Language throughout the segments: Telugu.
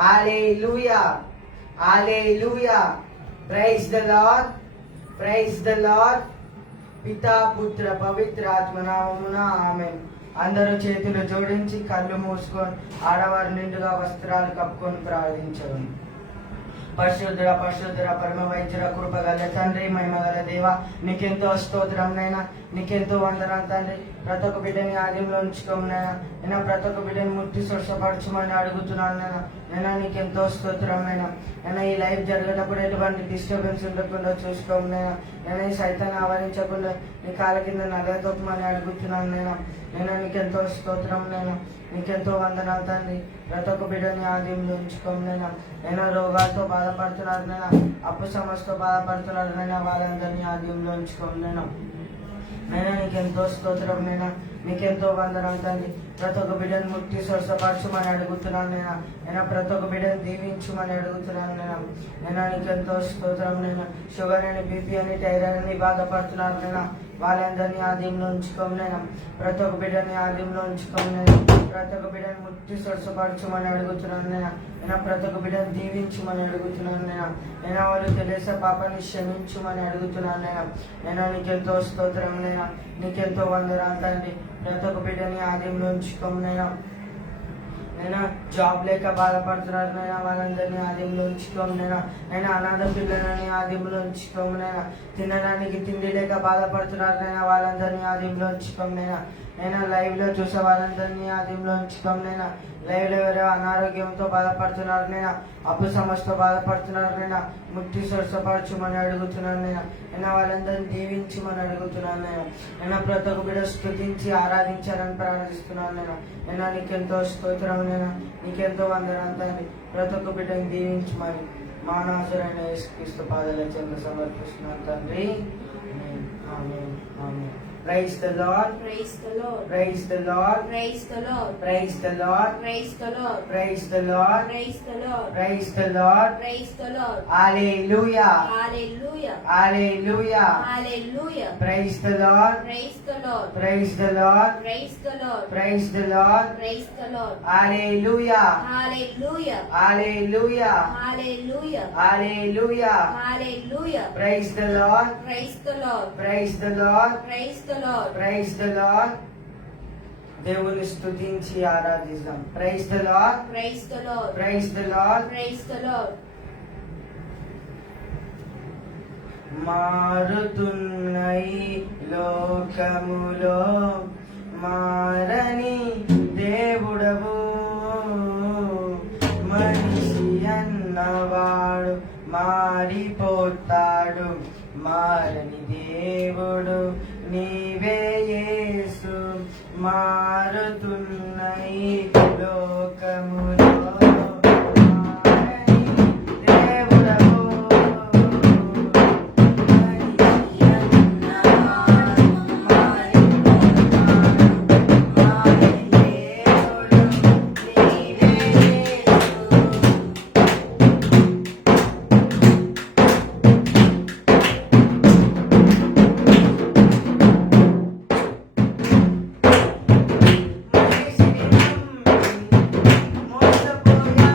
Hallelujah hallelujah. Praise the Lord praise the Lord. పితా పుత్ర పవిత్ర ఆత్మ నామమున ఆమేన్. అందరూ చేతులు జోడించి కళ్ళు మూసుకొని ఆడవారి నిండుగా వస్త్రాలు కప్పుకొని ప్రార్థించండి. పరిశుద్ధుడ పరిశుద్ధుడ పరమ వైద్యుడ కృపగల తండ్రి మహిమగల దేవ, నీకెంతో స్తోత్రం నైనా, నీకెంతో వందనాలు తండ్రి. ప్రతి ఒక్క బిడ్డని ఆదిలో ఉంచుకోమనైనా, నేను ప్రతి ఒక్క బిడ్డని ముట్టి స్వస్థపరచమని అడుగుతున్నాను నైనా. నీకెంతో స్తోత్రం నైనా. నేను ఈ లైఫ్ జరిగేటప్పుడు ఎటువంటి డిస్టర్బెన్స్ ఉండకుండా చూసుకోమనైనా. నేను ఈ సైతాన్ని ఆవరించకుండా నీ కాళ్ళ కింద నగతొక్కమని అడుగుతున్నాను నేను నీకెంతో స్తోత్రం నైనా, నీకెంతో వందనాలు తండ్రి. ప్రతి ఒక్క బిడ్డని ఆదిలో ఉంచుకోమనైనా. నేను రోగాలతో బాధపడుతున్నారు నైనా, అప్పు సమస్యతో బాధపడుతున్నారు నైనా, వాళ్ళందరినీ ఆదిలో ఉంచుకోమనైనా. నైనా నీకెంతో స్తోత్రం నైనా, నీకెంతో వందనాలు తండ్రి. ప్రతి ఒక్క బిడ్డను ముట్టి స్వస్థపరచమని అడుగుతున్నాను నేను ప్రతి ఒక్క బిడ్డను దీవించమని అడుగుతున్నాను నేను నీకెంతో స్తోత్రం నేను. షుగర్ అని, బీపీ అని, థైరాయిడ్ అని బాధపడుతున్నారు నేను, వాళ్ళందరినీ ఆదిలో ఉంచుకోమనైనా. ప్రతి ఒక్క బిడ్డని ఆదిలో ఉంచుకోమనైనా. ప్రతి ఒక్క బిడ్డను ముట్టి స్వస్థపరచమని అడుగుతున్నాను నేను ప్రతి ఒక్క బిడ్డను దీవించమని అడుగుతున్నాను నేను వాళ్ళు తెలిసే పాపాన్ని క్షమించమని అడుగుతున్నాను నేను నీకెంతో స్తోత్రం నీకెంతో వందనాలు తండ్రి. ప్రతి ఒక్క బిడ్డని ఆదిలో ఉంచుకోమనైనా. నేను జాబ్ లేక బాధపడుతున్నారు నైనా, వాళ్ళందరినీ ఆదిలో ఉంచుకోమనైనా. నేను అనాథ పిల్లలని ఆదిలో ఉంచుకోమనైనా. తినడానికి తిండి లేక బాధపడుతున్నారు నైనా, వాళ్ళందరినీ ఆదిలో ఉంచుకోమనైనా. నేను లైవ్ లో చూసే వాళ్ళందరినీ ఆదిలో ఉంచుకోమనైనా. లైవ్ లో ఎవరో అనారోగ్యంతో బాధపడుతున్నారు నైనా, అప్పు సమస్యతో బాధపడుతున్నారు నైనా, ముట్టి స్వస్థపరచమని అడుగుతున్నాను నేను వాళ్ళందరినీ దీవించమని అడుగుతున్నాను నేను ప్రతి ఒక్క బిడ్డ స్తుతించి ఆరాధించాలని ప్రార్థిస్తున్నాను నేను నీకెంతో స్తోత్రం నీకెంతో వందనాలు తండ్రి. ప్రతి ఒక్క బిడ్డని దీవించమని మా నాజరైన యేసుక్రీస్తు పాదాల చెంత సమర్పిస్తున్నాను తండ్రి. ఆమేన్ ఆమేన్. Praise the Lord. Praise the Lord. Praise the Lord. Praise the Lord. Praise the Lord. Praise the Lord. Praise the Lord. Praise the Lord. Praise the Lord. Praise the Lord. Hallelujah. Hallelujah. Hallelujah. Hallelujah. Praise the Lord. Praise the Lord. Praise the Lord. Praise the Lord. Praise the Lord. Praise the Lord. Hallelujah. Hallelujah. Hallelujah. Hallelujah. Hallelujah. Hallelujah. Praise the Lord. Praise the Lord. Praise the Lord. Praise the Lord. Praise the Lord. దేవుని స్తుతించి ఆరాధిద్దాం. Praise the Lord. Praise the Lord. Praise the Lord. Praise the Lord. మారుతున్న ఈ లోకములో మారని దేవుడవు, మనిషి అన్నవాడు మారిపోతాడు, మారని దేవుడు నీవే యేసు. మారుతున్న ఈ లోకములో మోసపోయా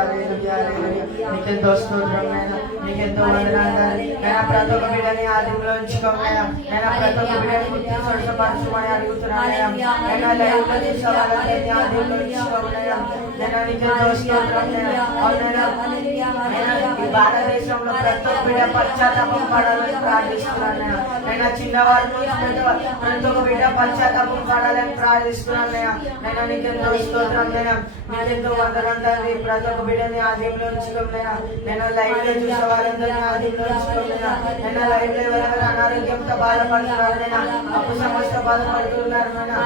హల్లెలూయా హల్లెలూయా నీకెంతో స్తోత్రం నాయనా నీకెంతో వందనాలు నాయనా ప్రతి ఒక్క బిడ్డని ఆదిలో ఉంచుకోమయ్యా నాయనా ప్రతి ఒక్క బిడ్డని ముట్టి స్వస్థపరచమని అడుగుతున్నాను నాయనా లైవ్ లో చూసే వాళ్ళని ఆదిలో ఉంచుకోమయ్యా నాయనా నీకెంతో స్తోత్రం నాయనా అవునైనా ఈ భారతదేశంలో ప్రతి ఒక్క బిడ్డ పశ్చాత్తాపం పడాలని ప్రార్థిస్తున్నాను నాయనా చిన్నవారి నుంచి ప్రతి ఒక్క బిడ్డ పశ్చాత్తాపం పడాలని ప్రార్థిస్తున్నాను నాయనా నీకెంతో స్తోత్రం నాయనా నీకెంతో వందనాలు తండ్రి ప్రతి ఒక్క బిడ్డని ఆదిలో ఉంచుకోమయ్యా నాయనా లైవ్ లో చూసే వాళ్ళందరినీ ఆదిలో ఉంచుకోమయ్యా నాయనా లైవ్ లో ఎవరెవరు అనారోగ్యంతో బాధపడుతున్నారు నాయనా అప్పు సమస్య బాధపడుతున్నారు నాయనా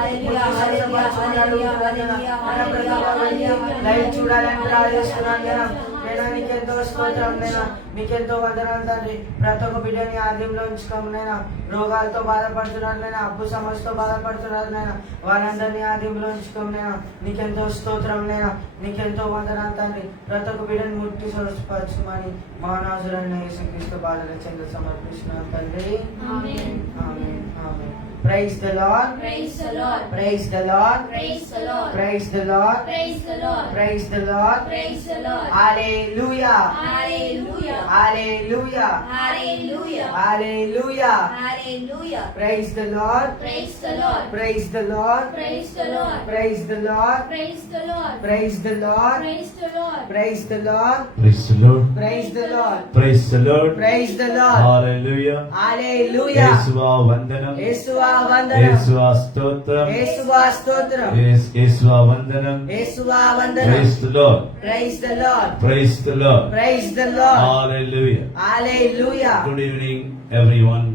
లైవ్ చూడాలని ప్రార్థిస్తున్నాను నాయనా నీకెంతో స్తోత్రం నాయనా నీకెంతో వందనాలు తండ్రి ప్రతి ఒక్క బిడ్డని ఆదిలో ఉంచుకోమనైనా రోగాలతో బాధపడుతున్నారు నాయనా అప్పు సమస్యతో బాధపడుతున్నారు నాయనా వాళ్ళందరినీ ఆదిలో ఉంచుకోమనైనా నీకెంతో స్తోత్రం నాయనా నీకెంతో వందనాలు తండ్రి ప్రతి ఒక్క బిడ్డని ముట్టి స్వస్థపరచమని మహానాజురైన యేసుక్రీస్తు బాధల చెంత సమర్పిస్తున్నాను తండ్రి ఆమేన్. ఆమేన్ ఆమేన్ praise the Lord Praise the Lord. Praise the Lord Praise the Lord. Praise the Lord Praise the Lord. Praise the Lord Praise the Lord. హల్లెలూయా Hallelujah. హల్లెలూయా Hallelujah. హల్లెలూయా Hallelujah. Praise the Lord Praise the Lord. Praise the Lord Praise the Lord. Praise the Lord Praise the Lord. Praise the Lord Praise the Lord. Praise the Lord Praise the Lord. Praise the Lord Praise the Lord. Praise the lord Hallelujah. హల్లెలూయా యేసువా వందనం. యేసువా వందనం యేసువా స్తోత్రం. యేసువా స్తోత్రం యేసువా వందనం. యేసువా వందనం Praise the Lord. Praise the Lord Praise the Lord. Praise the lord Hallelujah. Hallelujah Good evening everyone.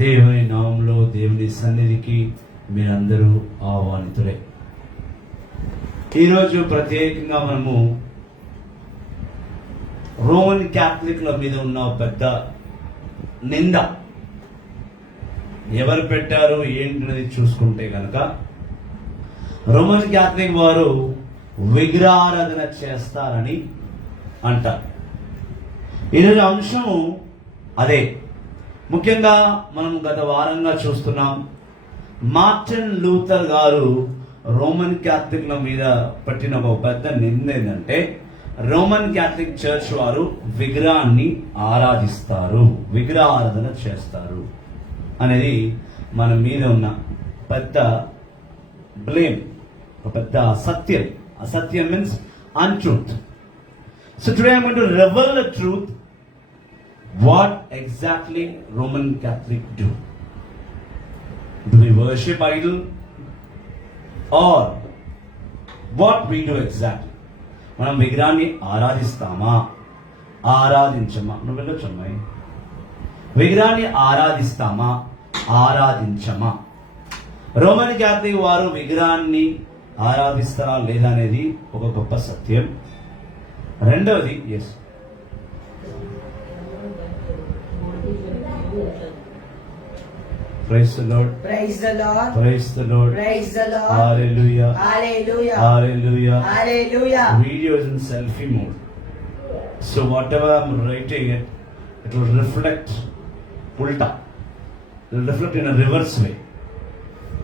దేవుని నామములో దేవుని సన్నిధికి మీరందరూ ఆహ్వానితులే. ఈరోజు ప్రత్యేకంగా మనము రోమన్ క్యాథలిక్ల మీద ఉన్న పెద్ద నింద ఎవరు పెట్టారు ఏంటనేది చూసుకుంటే కనుక రోమన్ క్యాథలిక్ వారు విగ్రహారాధన చేస్తారని అంటారు. ఈరోజు అంశము అదే. ముఖ్యంగా మనం గత వారంగా చూస్తున్నాం మార్టిన్ లూథర్ గారు రోమన్ క్యాథలిక్ల మీద పట్టిన ఒక పెద్ద నింద ఏంటంటే రోమన్ క్యాథలిక్ చర్చ్ వారు విగ్రహాన్ని ఆరాధిస్తారు, విగ్రహారాధన చేస్తారు అనేది మన మీద ఉన్న పెద్ద బ్లేమ్, ఒక పెద్ద అసత్యం. అసత్యం means untruth. So today I want to reveal the truth. What exactly Roman Catholic do? Do we worship idol? Or what we do exactly? మనం విగ్రహాన్ని ఆరాధిస్తామా, ఆరాధించమా? నువ్వు వెళ్ళొచ్చమ్మా. విగ్రహాన్ని ఆరాధిస్తామా, ఆరాధించమా? రోమన్ క్యాథలిక్ వారు విగ్రహాన్ని ఆరాధిస్తారా లేదా అనేది ఒక గొప్ప సత్యం. రెండవది yes Praise the Lord. Praise the Lord Praise the Lord. Praise the lord Hallelujah. హల్లెలూయా Hallelujah. Hallelujah Video is in selfie mode. So whatever I'm writing it will reflect ulta. It will reflect in a reverse way.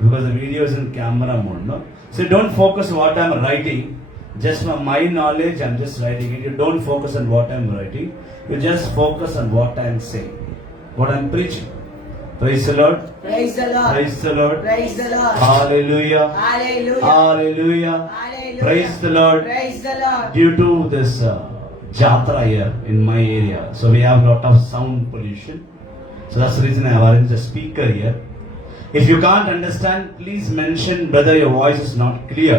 Because the video is in camera mode, no? So don't focus what I'm writing. Just from my knowledge, I'm just writing it. You don't focus on what I'm writing. You just focus on what I'm saying, what I'm preaching. Praise the Lord. Praise the Lord Praise the Lord. Praise the lord Hallelujah. హల్లెలూయా Hallelujah. Hallelujah Praise the Lord. Praise the lord Due to this Jatra here in my area, so we have a lot of sound pollution. So that's the reason I have arranged a speaker here. If you can't understand, please mention whether your voice is not clear,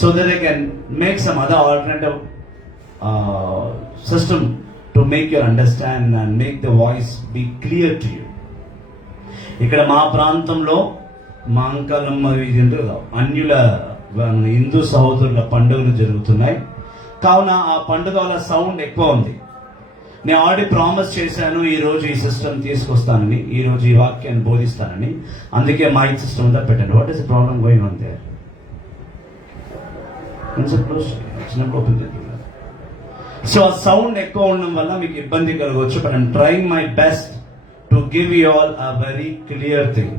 so that I can make some other alternative system to make you understand and make the voice be clear to you. ఇక్కడ మా ప్రాంతంలో మా అంకలమ్మ అన్యుల హిందూ సహోదరుల పండుగలు జరుగుతున్నాయి. కావున ఆ పండుగ వల్ల సౌండ్ ఎక్కువ ఉంది. నేను ఆల్రెడీ ప్రామిస్ చేశాను ఈ రోజు ఈ సిస్టమ్ తీసుకొస్తానని, ఈ రోజు ఈ వాక్యాన్ని బోధిస్తానని. అందుకే మైక్ సిస్టమ్ అంతా పెట్టండి. What is the problem going on there? So ఆ సౌండ్ ఎక్కువ ఉండడం వల్ల మీకు ఇబ్బంది కలగవచ్చు. But I'm trying my best to give you all a very clear thing.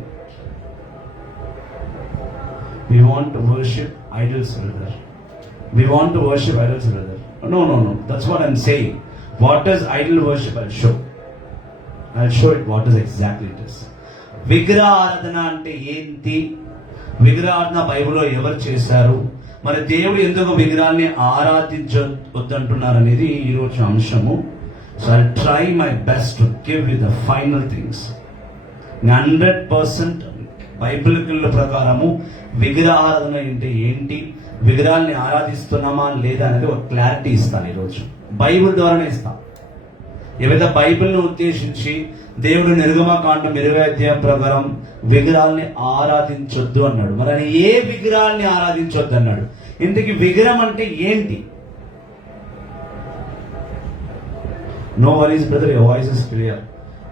We want to worship idols, brother. We want to worship idols, brother. No. That's what I'm saying. What is idol worship? I'll show it what is exactly it is. విగ్రహారాధన అంటే ఏంటి? విగ్రహారాధన బైబిల్లో ఎవరు చేశారు? మరి దేవుడు ఎందుకు విగ్రహాన్ని ఆరాధించొద్దంటున్నారు అనేది ఈరోజు అంశము. So I try my best to give you the final things. 100% Bible ప్రకారము విగ్రహారాధన అంటే ఏంటి, విగ్రహాన్ని ఆరాధిస్తున్నామా లేదా అనేది ఒక క్లారిటీ ఇస్తాను ఈరోజు. బైబిల్ ద్వారానే ఇస్తాను. ఏవైతే బైబిల్ను ఉద్దేశించి దేవుడు నిర్గమకాండం 20 అధ్యాయం ప్రకారం విగ్రహాల్ని ఆరాధించొద్దు అన్నాడు. మరి ఆయన ఏ విగ్రహాల్ని ఆరాధించొద్దు అన్నాడు? ఇంతకీ విగ్రహం అంటే ఏంటి? No worries, brother, your voice is clear.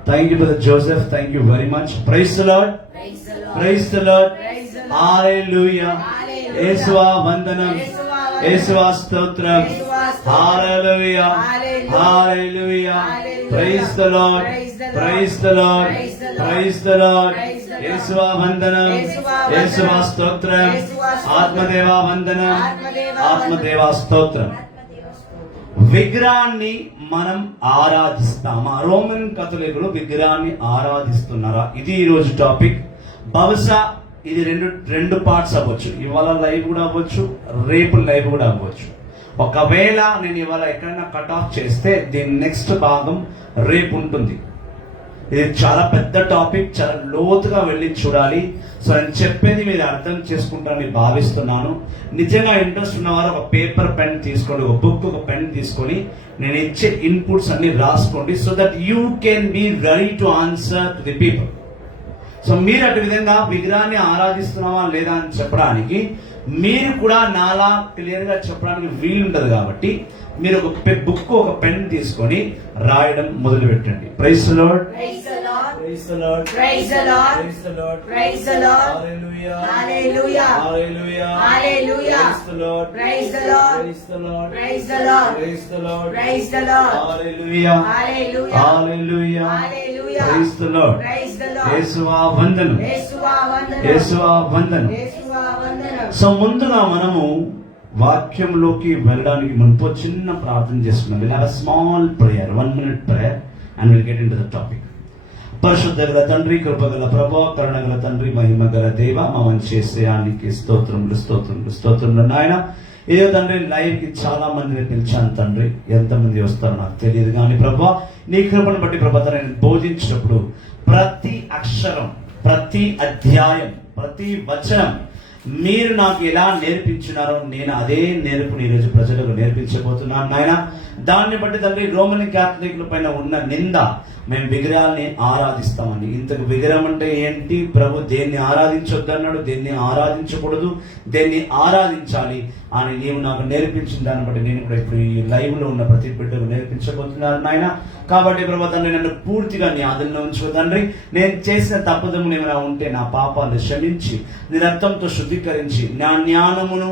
Thank you, brother Joseph. Thank you very much. Praise the Lord. Praise the Lord. Praise the Lord. Praise the Lord. Hallelujah. Hallelujah. యేసువా వందనం. యేసువా వందనం. యేసువా స్తోత్రం. యేసువా స్తోత్రం. Hallelujah. Hallelujah. Hallelujah. Hallelujah. Praise the Lord. Praise the Lord. Praise the Lord. Praise the Lord. Praise the Lord. Praise the Lord. యేసువా వందనం. యేసువా వందనం. యేసువా స్తోత్రం. యేసువా స్తోత్రం. ఆత్మదేవా వందనం. ఆత్మదేవా ఆత్మదేవా స్తోత్రం. విగ్రహాన్ని మనం ఆరాధిస్తామా? రోమన్ కథలికులు విగ్రహాన్ని ఆరాధిస్తున్నారా? ఇది ఈరోజు టాపిక్. బహుశా ఇది రెండు పార్ట్స్ అవ్వచ్చు. ఇవాళ లైవ్ కూడా అవ్వచ్చు, రేపు లైవ్ కూడా అవ్వచ్చు. ఒకవేళ నేను ఇవాళ ఎక్కడైనా కట్ ఆఫ్ చేస్తే దీని నెక్స్ట్ భాగం రేపు ఉంటుంది. ఇది చాలా పెద్ద టాపిక్, చాలా లోతుగా వెళ్ళి చూడాలి. సో నేను చెప్పేది మీరు అర్థం చేసుకుంటారని భావిస్తున్నాను. నిజంగా ఇంట్రెస్ట్ ఉన్నవారు ఒక పేపర్ పెన్ తీసుకోండి, ఒక బుక్, ఒక పెన్ తీసుకొని నేను ఇచ్చే ఇన్పుట్స్ అన్ని రాసుకోండి. So that you can be ready to answer to the people. So మీరు అటు విధంగా విగ్రహాన్ని ఆరాధిస్తున్నావా లేదా అని చెప్పడానికి మీరు కూడా నాలా క్లియర్ గా చెప్పడానికి వీలుండదు. కాబట్టి మీరు ఒక బుక్, ఒక పెన్ తీసుకొని రాయడం మొదలు పెట్టండి. Praise the Lord. Praise the Lord. Praise the Lord. Praise the Lord. Praise the Lord. Praise the Lord. Hallelujah. Hallelujah. Hallelujah. Hallelujah. Praise the Lord. Praise the Lord. Praise the Lord. Praise the Lord. Praise the Lord. Praise the Lord. Hallelujah. Hallelujah. Hallelujah. Hallelujah. Praise the Lord. Praise the Lord. యేసువా వందనం. యేసువా వందనం. యేసువా వందనం. యేసువా వందనం. సో ముందుగా మనము వాక్యంలోకి వెళ్ళడానికి మునుపు చిన్న ప్రార్థన చేసుకున్నాం. Will have a small prayer, 1 minute prayer and we'll get into the topic. పరిశుద్ధ గల తండ్రి, కృపగల ప్రభా, కరుణగల తండ్రి, మహిమ గల దేవ, మా మంచి యేసయ్యానికి స్తోత్రములు స్తోత్రములు స్తోత్రములు నాయన. ఏదో తండ్రి లైవ్ కి చాలా మందిని పిలిచాను తండ్రి. ఎంతమంది వస్తారో నాకు తెలియదు కానీ ప్రభా నీ కృపను బట్టి ప్రభా నేను బోధించినప్పుడు ప్రతి అక్షరం, ప్రతి అధ్యాయం, ప్రతి వచనం మీరు నాకు ఎలా నేర్పించినారో నేను అదే నేర్పుని ఈరోజు ప్రజలకు నేర్పించబోతున్నాను నాయన. దాన్ని బట్టి తండ్రి రోమన్ క్యాథలిక్ల పైన ఉన్న నింద, మేము విగ్రహాల్ని ఆరాధిస్తామని. ఇంతకు విగ్రహం అంటే ఏంటి? ప్రభు దేన్ని ఆరాధించొద్దన్నాడు, దేన్ని ఆరాధించకూడదు, దేన్ని ఆరాధించాలి అని నీవు నాకు నేర్పించిన దాన్ని బట్టి నేను కూడా ఇప్పుడు ఈ లైవ్ లో ఉన్న ప్రతి బిడ్డకు నేర్పించబోతున్నాను నాయన. కాబట్టి ప్రభు తండ్రి నన్ను పూర్తిగా నీ ఆధీనంలో ఉంచుకో తండ్రి. నేను చేసిన తప్పుదములు ఏమైనా ఉంటే నా పాపాలను క్షమించి నీ రక్తంతో శుద్ధీకరించి నా జ్ఞానమును,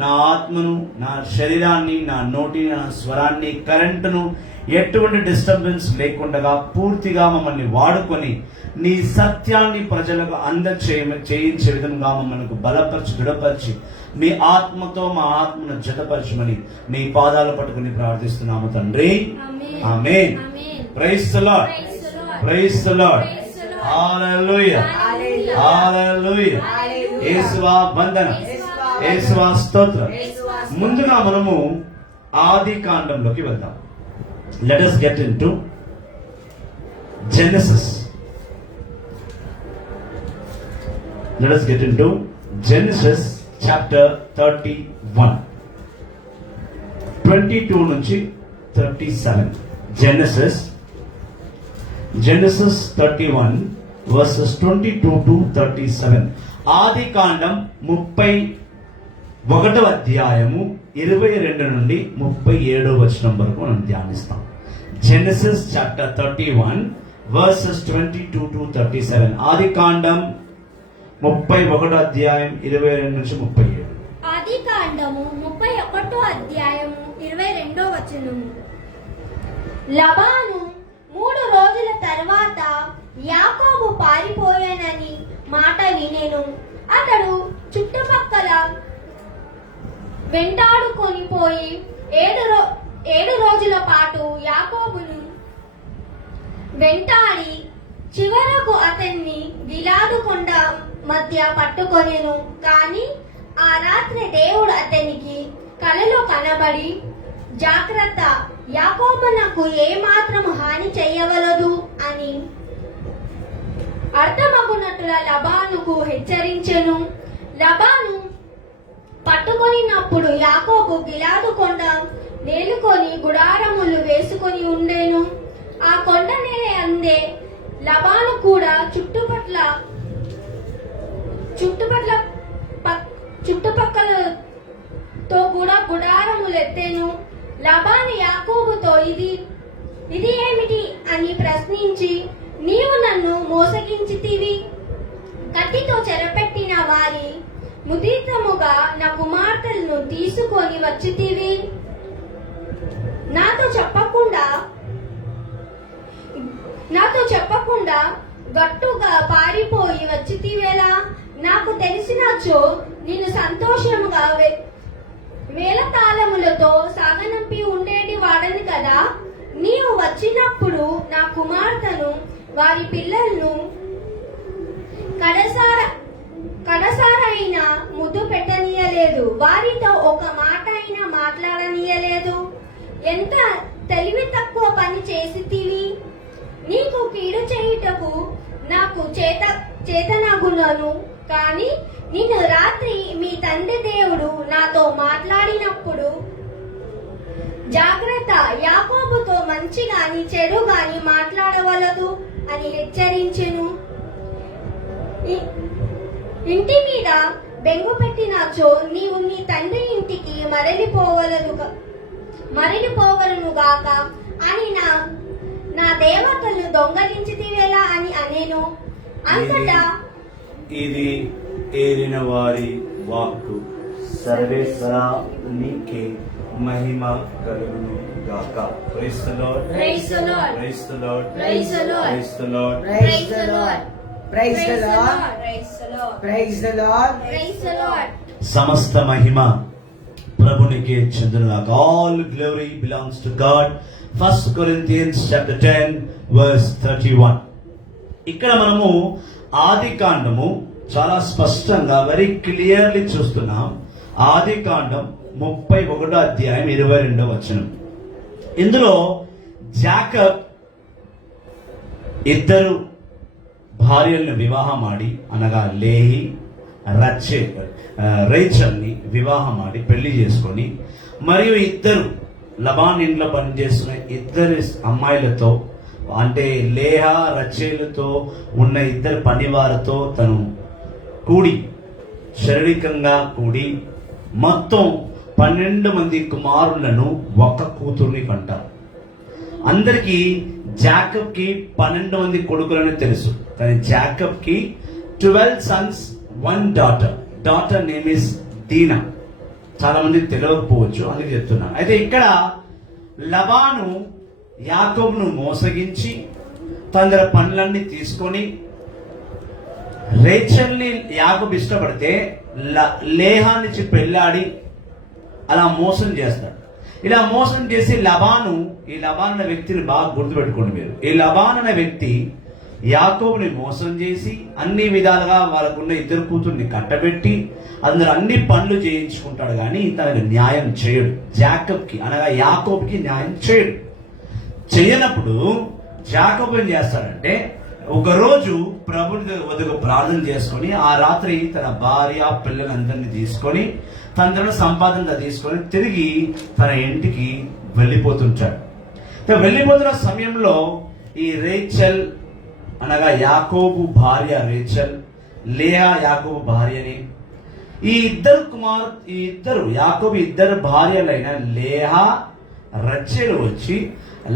నా ఆత్మను, నా శరీరాన్ని, నా నోటిని, నా స్వరాన్ని, కరెంటును ఎటువంటి డిస్టర్బెన్స్ లేకుండా పూర్తిగా మమ్మల్ని వాడుకొని నీ సత్యాన్ని ప్రజలకు చేయించే విధంగా మమ్మల్ని బలపరిచి, దృఢపరిచి మీ ఆత్మతో మా ఆత్మను జతపరచమని మీ పాదాలు పట్టుకుని ప్రార్థిస్తున్నాము తండ్రి. ఆమేన్. Praise the Lord. Praise the Lord. హల్లెలూయా. హల్లెలూయా. యేసువా వందనం. యేసువా స్తోత్రం. ముందుగా మనము ఆది కాండంలోకి వెళ్దాం. Let us get into Genesis. Let us get into Genesis chapter 31. 22 నుంచి 37. Genesis 31 verses 22 to 37. ఆది కాండం 31వ అధ్యాయము 22 నుండి 37వ వచనం వరకు మనం ధ్యానిస్తాం. Genesis chapter 31 verses 22 to 37. ఆది కాండం 31వ అధ్యాయం 22 నుంచి 37. ఆది కాండము 31వ అధ్యాయము 22వ వచనము. లబాను 3 రోజుల తర్వాత యాకోబు పారిపోయానని మాట వినెను. అతడు చుట్టుపక్కల వెంటాడుకొని పోయి ఏడు రోజుల పాటు యాకోబును వెంటాడి చివరకు అతన్ని గిలాదు కొండ మధ్య పట్టుకొనెను. కాని ఆ రాత్రి దేవుడు అతనికి కలలో కనబడి, జాగ్రత్త, యాకోబునకు ఏమాత్రము హాని చేయవలదు అని అర్థమగునట్ల లబానుకు హెచ్చరించెను. లబాను పట్టుకొనినప్పుడు యాకోబు గిలాదు కొండ నేలుకొని గుడారములు వేసుకొని ఉండెను. ఆ కొండ నేల అందే లబాను కూడా చుట్టుపక్కలతో కూడా గుడారములెత్తెను. లబాను యాకోబుతో ఇది ఏమిటి అని ప్రశ్నించి, నీవు నన్ను మోసగించితివి, కత్తితో చెరపెట్టిన వారి ముదితముగా నా కుమార్తెలను తీసుకొని వచ్చితివి, నాతో చెప్పకుండా గట్టుగా పారిపోయి వచ్చితివేలా? నాకు తెలిసినచో నిన్ను సంతోషముగా మేళతాళములతో సాగనంపి ఉండేటి వాడని కదా. నీవు వచ్చినప్పుడు నా కుమార్తెను వారి పిల్లలను కడసారైన ముద్దు పెట్టనీయలేదు, వారితో ఒక మాట అయినా మాట్లాడనీయలేదు. ఎంత తెలివి తక్కువ పని చేసితివి! నీకు కీడు చేయుటకు నాకు చేతనగులను. కాని నిన్ను రాత్రి మీ తండ్రి దేవుడు నాతో మాట్లాడినప్పుడు, జాగ్రత్త, యాకోబుతో మంచి గాని చెడు గాని మాట్లాడవలదు అని హెచ్చరించెను. ఇంటి మీద బెంగు పెట్టినచో నీవు నీ తండ్రి ఇంటికి మరలిపోవలను గాక అని నా దేవతలను దొంగలించితివేలా అని అనేను. అంతటా ఇది ఏరిన వారి వాక్కు. సర్వేశ్వరా నీకే మహిమ కలుగును గాక. Praise the Lord, praise the Lord, praise the Lord, praise the Lord, praise the Lord, praise the Lord, praise the Lord, praise the Lord, praise the Lord. Praise the Lord. సమస్త మహిమ ప్రభునికే చెందునుగాక. All glory belongs to God. 1 Corinthians chapter 10 verse 31. ఇక్కడ మనము ఆదికాండము చాలా స్పష్టంగా వెరీ క్లియర్లీ చూస్తున్నాం. ఆదికాండం 31వ అధ్యాయం 22వ వచనం. ఇందులో జాకబ్ ఇద్దరు భార్యలను వివాహమాడి, అనగా లేహి రేచల్ని వివాహమాడి పెళ్లి చేసుకొని, మరియు ఇద్దరు లబాన్ ఇంట్లో పనిచేస్తున్న ఇద్దరు అమ్మాయిలతో, అంటే లేహా రచేలతో ఉన్న ఇద్దరు పనివారితో తను కూడి, శారీరకంగా కూడి మొత్తం 12 మంది కుమారులను ఒక్క కూతుర్ని కంటారు. అందరికీ జాకబ్ కి 12 మంది కొడుకులని తెలుసు, కానీ జాకబ్ కి 12 sons, 1 daughter. Daughter name is Dinah. చాలా మందికి తెలియకపోవచ్చు, అందుకే చెప్తున్నాను. అయితే ఇక్కడ లబాను యాకోబును మోసగించి తన పనులన్నీ తీసుకొని, రేచల్ని యాకోబు ఇష్టపడితే లేహాన్ని పెళ్ళాడి అలా మోసం చేస్తాడు. ఇలా మోసం చేసి ఈ లబాన్ అనే వ్యక్తిని బాగా గుర్తుపెట్టుకోండి మీరు. ఈ లబాన్ అనే వ్యక్తి యాకోబుని మోసం చేసి అన్ని విధాలుగా వాళ్ళకున్న ఇద్దరు కూతుర్ని కట్టబెట్టి అందరూ అన్ని పనులు చేయించుకుంటాడు, కానీ తనకు న్యాయం చేయడు. జాకబ్కి అనగా యాకోబుకి న్యాయం చేయడు. చేయనప్పుడు జాకబ్ ఏం చేస్తాడంటే, ఒకరోజు ప్రభుని వద్దకు ప్రార్థన చేసుకొని ఆ రాత్రి తన భార్య పిల్లలందరినీ తీసుకొని తన సంపాదన తీసుకొని తిరిగి తన ఇంటికి వెళ్ళిపోతుంటాడు. వెళ్ళిపోతున్న సమయంలో ఈ రేచల్ అనగా యాకోబు భార్య రేచల్, లేయా యాకోబు భార్యని, ఈ ఇద్దరు యాకోబు ఇద్దరు భార్యలైన లేహా రచెలు వచ్చి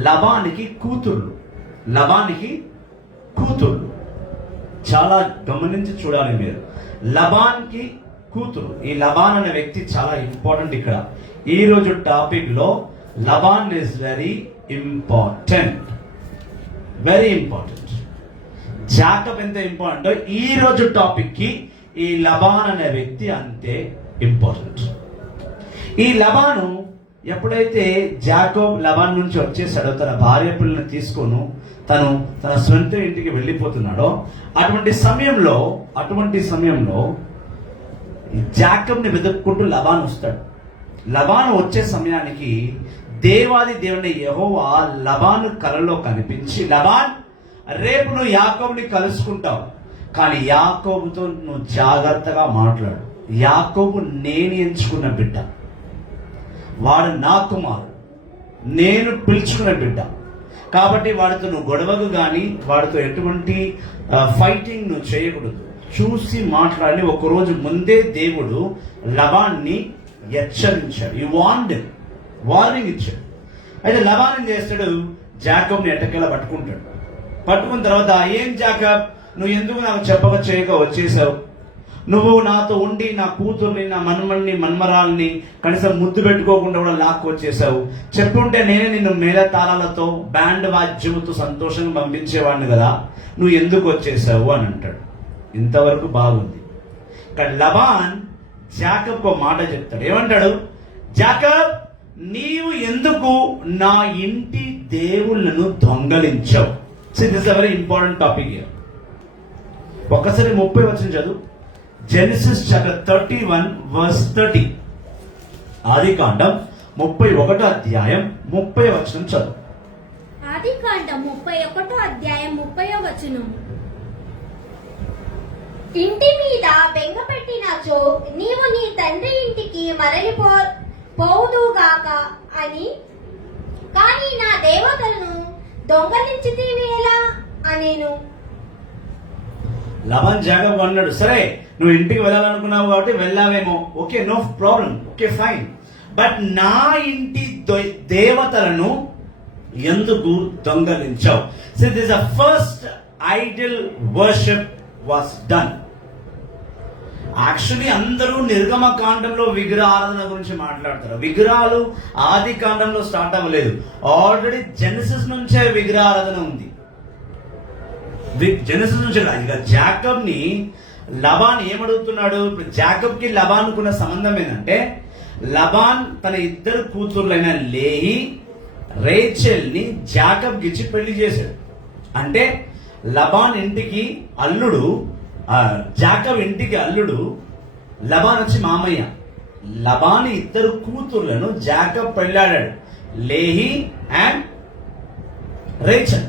లబానికి కూతుర్లు. చాలా గమనించి చూడాలి మీరు. లబాన్కి కూతురు. ఈ లబాన్ అనే వ్యక్తి చాలా ఇంపార్టెంట్. ఇక్కడ ఈ రోజు టాపిక్ లో లబాన్ ఇస్ వెరీ ఇంపార్టెంట్. జాకబ్ ఎంత ఇంపార్టెంట్, ఈ రోజు టాపిక్ కి ఈ లబాన్ అనే వ్యక్తి అంతే ఇంపార్టెంట్. ఈ లబాను ఎప్పుడైతే జాకోబ్ లబాన్ నుంచి వచ్చేసాడో, తన భార్య పిల్లల్ని తీసుకొని తన సొంత ఇంటికి వెళ్ళిపోతున్నాడో, అటువంటి సమయంలో జాకబ్ని వెతుక్కుంటూ లబాన్ వస్తాడు. లబాను వచ్చే సమయానికి దేవాది దేవుని యెహోవా లబాను కలలో కనిపించి, లబాన్, రేపు నువ్వు యాకోబుని కలుసుకుంటావు, కానీ యాకోబుతో నువ్వు జాగ్రత్తగా మాట్లాడు. యాకోబు నేను ఎంచుకున్న బిడ్డ, వాడు నా కుమారుడు, నేను పిలుచుకున్న బిడ్డ. కాబట్టి వాడితో నువ్వు గొడవకు కానీ వాడితో ఎటువంటి ఫైటింగ్ నువ్వు చేయకూడదు, చూసి మాట్లాడి. ఒకరోజు ముందే దేవుడు లబాన్ని హెచ్చరించాడు, వార్నింగ్ ఇచ్చాడు. అయితే లబాన్ ఏం చేస్తాడు, జాకబ్ని ఎట్టకేలా పట్టుకున్న తర్వాత, ఏం జాకబ్, నువ్వు ఎందుకు నాకు చెప్పక చేయక వచ్చేసావు? నువ్వు నాతో ఉండి నా కూతుర్ని, నా మన్మల్ని, మన్మరాల్ని కనీసం ముద్దు పెట్టుకోకుండా కూడా లాక్కు వచ్చేసావు. చెప్పుంటే నేనే నిన్ను మేళ తాళాలతో, బ్యాండ్ వాద్యముతో సంతోషంగా పంపించేవాడిని కదా, నువ్వు ఎందుకు వచ్చేసావు అని అంటాడు. ఇంతవరకు బాగుంది. ఇక్కడ లబాన్ జాకబ్కు ఒక మాట చెప్తాడు. ఏమంటాడు? జాకబ్, నీవు ఎందుకు నా ఇంటి దేవుళ్ళను దొంగలించావు? This is a very important topic here. ఒక్కసారి 30 వచనం చదువు. Genesis chapter 31 verse 30. ఆదికాండం 31వ అధ్యాయం 30వ వచనం చదువు. ఆదికాండం 31వ అధ్యాయం 30వ వచనం. ఇంటి మీద బెంగ పెట్టినచో నీవు నీ తండ్రి ఇంటికి పోవుదుగాక అని, కానీ నా దేవతలను దొంగలించితివి ఎలా అనేను. లబాన్ జాకబ్ అన్నాడు, సరే నువ్వు ఇంటికి వెళ్ళాలనుకున్నావు కాబట్టి వెళ్ళావేమో, okay, no problem, okay, fine. But నా ఇంటి దేవతలను ఎందుకు దొంగలించావు? So this the first idol worship was done. Actually అందరూ నిర్గమ కాండంలో విగ్రహ ఆరాధన గురించి మాట్లాడతారు. విగ్రహాలు ఆది కాండంలో స్టార్ట్ అవ్వలేదు, ఆల్రెడీ జెనసిస్ నుంచే విగ్రహ ఆరాధన ఉంది. జెనసిస్ నుంచి. ఇక జాకబ్ ని లబాన్ ఏమడుగుతున్నాడు? ఇప్పుడు జాకబ్ కి లబాన్ కున్న సంబంధం ఏంటంటే, లబాన్ తన ఇద్దరు కూతుర్లైన లేహి, రేచెల్ ని జాకబ్ గిచ్చి పెళ్లి చేశాడు. అంటే లబాన్ ఇంటికి అల్లుడు, జాకబ్ ఇంటికి అల్లుడు, లబాన్ వచ్చి మామయ్య. లబాన్ ఇద్దరు కూతుర్లను జాకబ్ పెళ్ళాడాడు, లేహి అండ్ రేచెల్.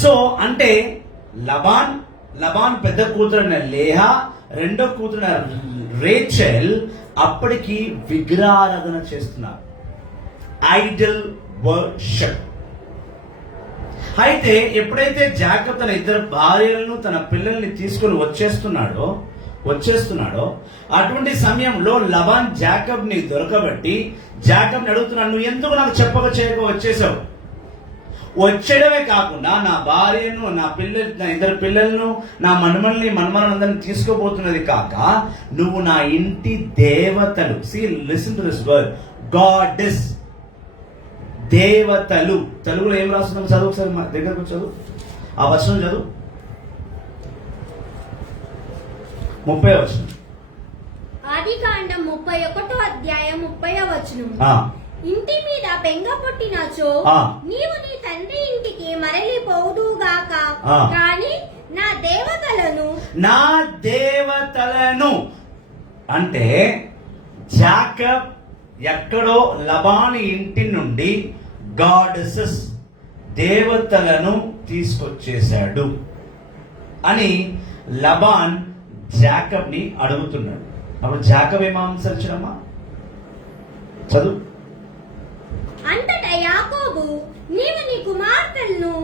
సో అంటే లబాన్ పెద్ద కూతురైన లేహా, రెండో కూతురైన రేచెల్ అప్పటికి విగ్రహారాధన చేస్తున్నారు, ఐడల్ వర్షిప్. అయితే ఎప్పుడైతే జాకబ్ తన ఇద్దరు భార్యలను, తన పిల్లల్ని తీసుకుని వచ్చేస్తున్నాడో అటువంటి సమయంలో లబాన్ జాకబ్ ని దొరకబట్టి జాకబ్ని అడుగుతున్నాడు, నువ్వు ఎందుకు నాకు చెప్పక చేయక వచ్చేసావు? వచ్చేయడమే కాకుండా నా భార్యను, నా ఇద్దరు పిల్లలను, నా మన్మరాలందరినీ తీసుకోబోతున్నది కాక, నువ్వు నా ఇంటి దేవతలు, see listen to this word, goddess, దేవతలు. తెలుగులో ఏం రాస్తున్నాం? చదువు ఒకసారి, మా దగ్గరకు చదువు, ఆ వచనం చదువు, 30వ వచనం. ఆదికాండం 31వ అధ్యాయం 30వ వచనం. ఇంటి మీద బెంగ పుట్టినచో నీవు నీ తండ్రి ఇంటికి పోవుదుగాక, కానీ నా దేవతలను అంటే జాకబ్ ఎక్కడో లబాని ఇంటి నుండి గాడెసెస్, దేవతలను తీసుకొచ్చేశాడు అని లబాన్ జాకబ్ ని అడుగుతున్నాడు. అప్పుడు జాకబ్ ఏం ఆన్సరించడమ్మా? చదువు. అంతటా యాకోబు, నీవు నీ కుమార్తెలను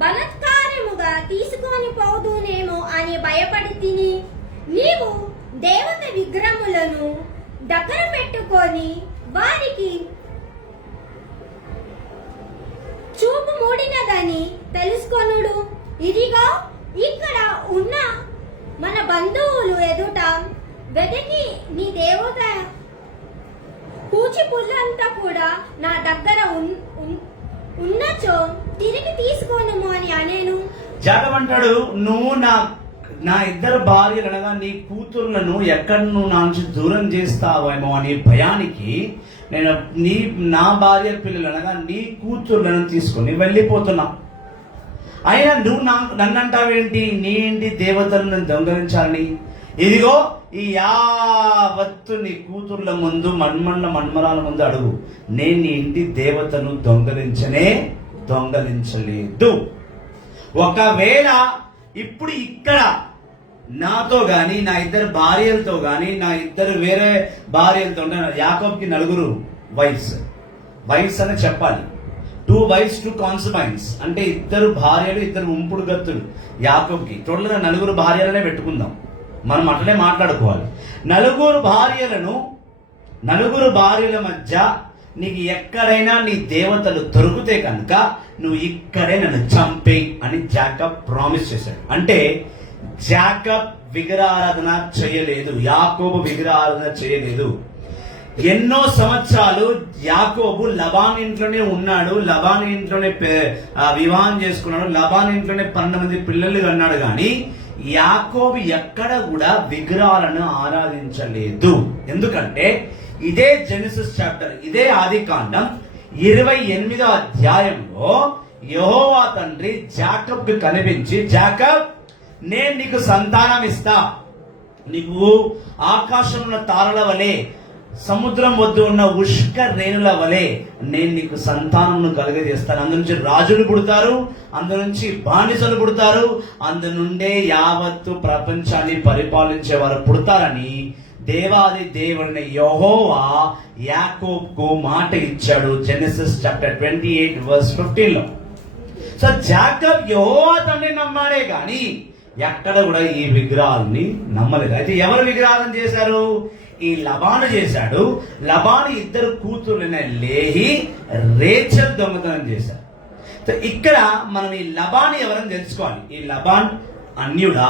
బలాత్కారముగా తీసుకొని పోదునేమో అని భయపడి తిని, నీవు దేవత విగ్రహములను దగ్గర పెట్టుకొని వారికి చూపు మూడినదని తెలుసుకొనుడు. ఇదిగో ఇక్కడ ఉన్న మన బంధువులు ఎదుట వెతికి నీ దేవత పూచి పుల్లంతా కూడా నా దగ్గర ఉన్నచో తిరిగి తీసుకోను అని అనేను. జాకబ్ అంటాడు, నువ్వు నా ఇద్దరు భార్యలు అనగా నీ కూతుర్లను ఎక్కడ నువ్వు నా నుంచి దూరం చేస్తావేమో అనే భయానికి నేను నా భార్య పిల్లలు అనగా నీ కూతుర్లను తీసుకొని వెళ్ళిపోతున్నా. అయినా నువ్వు నన్ను అంటావేంటి, నీ ఇంటి దేవతలను దొంగలించాలని? ఇదిగో ఈ యావత్తు నీ కూతుర్ల ముందు మన్మరాల ముందు అడుగు, నేను నీ ఇంటి దేవతను దొంగలించలేదు. ఒకవేళ ఇప్పుడు ఇక్కడ నాతో గాని నా ఇద్దరు భార్యలతో గాని నా ఇద్దరు వేరే భార్యలతో యాకోబ్కి 4 వైఫ్స్ అని చెప్పాలి. 2 wives 2 concubines అంటే 2 భార్యలు 2 ఉంపుడు గత్తులు యాకోబ్కి. టోటల్గా 4 భార్యలనే పెట్టుకుందాం, మనం అట్లనే మాట్లాడుకోవాలి. 4 భార్యల మధ్య నీకు ఎక్కడైనా నీ దేవతలు దొరికితే కనుక నువ్వు ఇక్కడే నన్ను చంపే అని జాకబ్ ప్రామిస్ చేశాడు. అంటే జాకబ్ విగ్రహారాధన చేయలేదు, యాకోబు విగ్రహారాధన చేయలేదు. ఎన్నో సంవత్సరాలు యాకోబు లబాన్ ఇంట్లోనే ఉన్నాడు, లబాన్ ఇంట్లోనే వివాహం చేసుకున్నాడు, లబాన్ ఇంట్లోనే 12 మంది పిల్లలు అన్నాడు. కానీ యాకోబు ఎక్కడ కూడా విగ్రహాలను ఆరాధించలేదు. ఎందుకంటే ఇదే జెనసిస్ చాప్టర్, ఇదే ఆదికాండం 28వ అధ్యాయంలో యెహోవా తండ్రి జాకబ్కు కనిపించి, జాకబ్ నేను నీకు సంతానం ఇస్తా, నీకు ఆకాశంలో తారల వలె సముద్రం వద్ద ఉన్న ఉష్క రేణుల వలె నేను నీకు సంతానం కలుగజేస్తాను. అందు నుంచి రాజులు పుడతారు, అందు నుంచి బానిసలు పుడతారు, అందు నుండే యావత్తు ప్రపంచాన్ని పరిపాలించేవారు పుడతారని దేవాది దేవుడిని యెహోవా యాకోబుకు మాట ఇచ్చాడు. Genesis chapter 28:15. సో జాకబ్ యెహోవా తండ్రిని నమ్మాడే కానీ ఎక్కడ కూడా ఈ విగ్రహాలని నమ్మలేదు. అయితే ఎవరు విగ్రహాలను చేశారు? ఈ లబాను చేశాడు. లబాను 2 కూతుర్లైన లేహి, రేచల్ దొంగతనం చేశారు. ఇక్కడ మనం ఈ లబాన్ ఎవరని తెలుసుకోవాలి. ఈ లబాన్ అన్యుడా,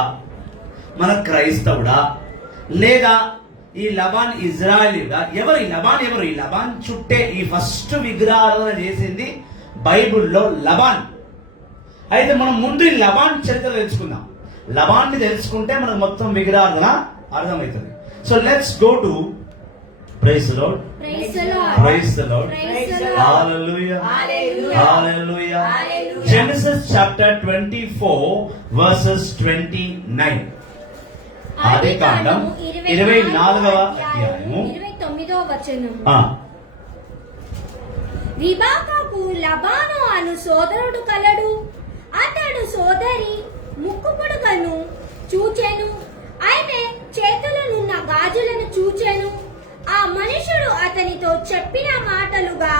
మన క్రైస్తవుడా, లేదా ఈ లబాన్ ఇజ్రాయలీడా? ఎవరు ఈ లబాన్? ఎవరు ఈ లబాన్? చుట్టే ఈ ఫస్ట్ విగ్రహారాధన చేసింది బైబుల్లో లబాన్. అయితే మనం ముందు ఈ లబాన్ చరిత్ర తెలుసుకుందాం. లబాన్ని తెలుసుకుంటే మనకు మొత్తం విగ్రహారాధన అర్థమవుతుంది. So let's go to praise the Lord. Praise the Lord. Praise the Lord. Praise the Lord. Hallelujah. Hallelujah. Hallelujah. Hallelujah. Genesis chapter 24 29. ఆదికాండం 24వ అధ్యాయము 29వ వచనం. రిబకాకు లబాను అను సోదరుడు కలడు. అతడు సోదరి ముక్కు పుడకను చూచెను, ఆమె చేతులనున్న గాజులను చూచెను. ఆ మనుషుడు అతనితో చెప్పిన మాటలుగా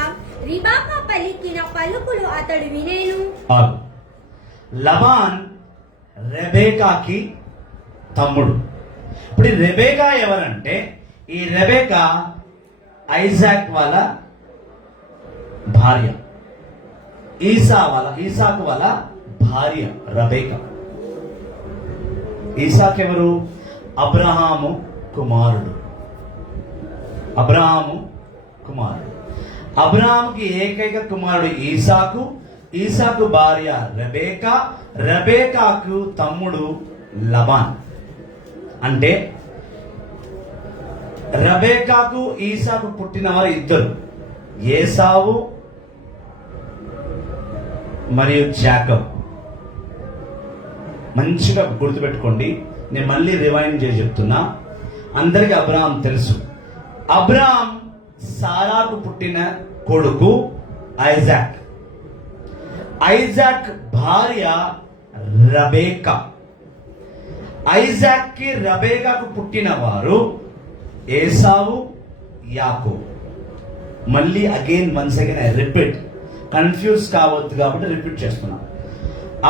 రిబకా పలికిన పలుకులు అతడు వినేను. లబాన్ రెబేకాకి తమ్ముడు. ఇప్పుడు రెబేకా ఎవరంటే, ఈ రెబేకా ఐజాక్ వాళ్ళ భార్య, ఈసాకు వాళ్ళ భార్య రెబేకా. ఈసాక్ ఎవరు? అబ్రహాము కుమారుడు. అబ్రహాముకి ఏకైక కుమారుడు ఈసాకు భార్య రెబేకాకు తమ్ముడు లబాన్. అంటే రెబేకాకు ఈసాకు పుట్టిన వారు 2, ఏసావు మరియు జాకబ్. మంచిగా గుర్తుపెట్టుకోండి, నేను మళ్ళీ రివైండ్ చేసి చెప్తున్నా. అందరికి అబ్రహాం తెలుసు. అబ్రహాం సారాకు పుట్టిన కొడుకు ఐజాక్ భార్య రెబేకా. ఐజాక్ కి రెబేకాకు పుట్టిన వారు ఏసావు, యాకోబు. మళ్ళీ again once again I repeat, confuse కావద్దు కాబట్టి రిపీట్ చేస్తున్నా.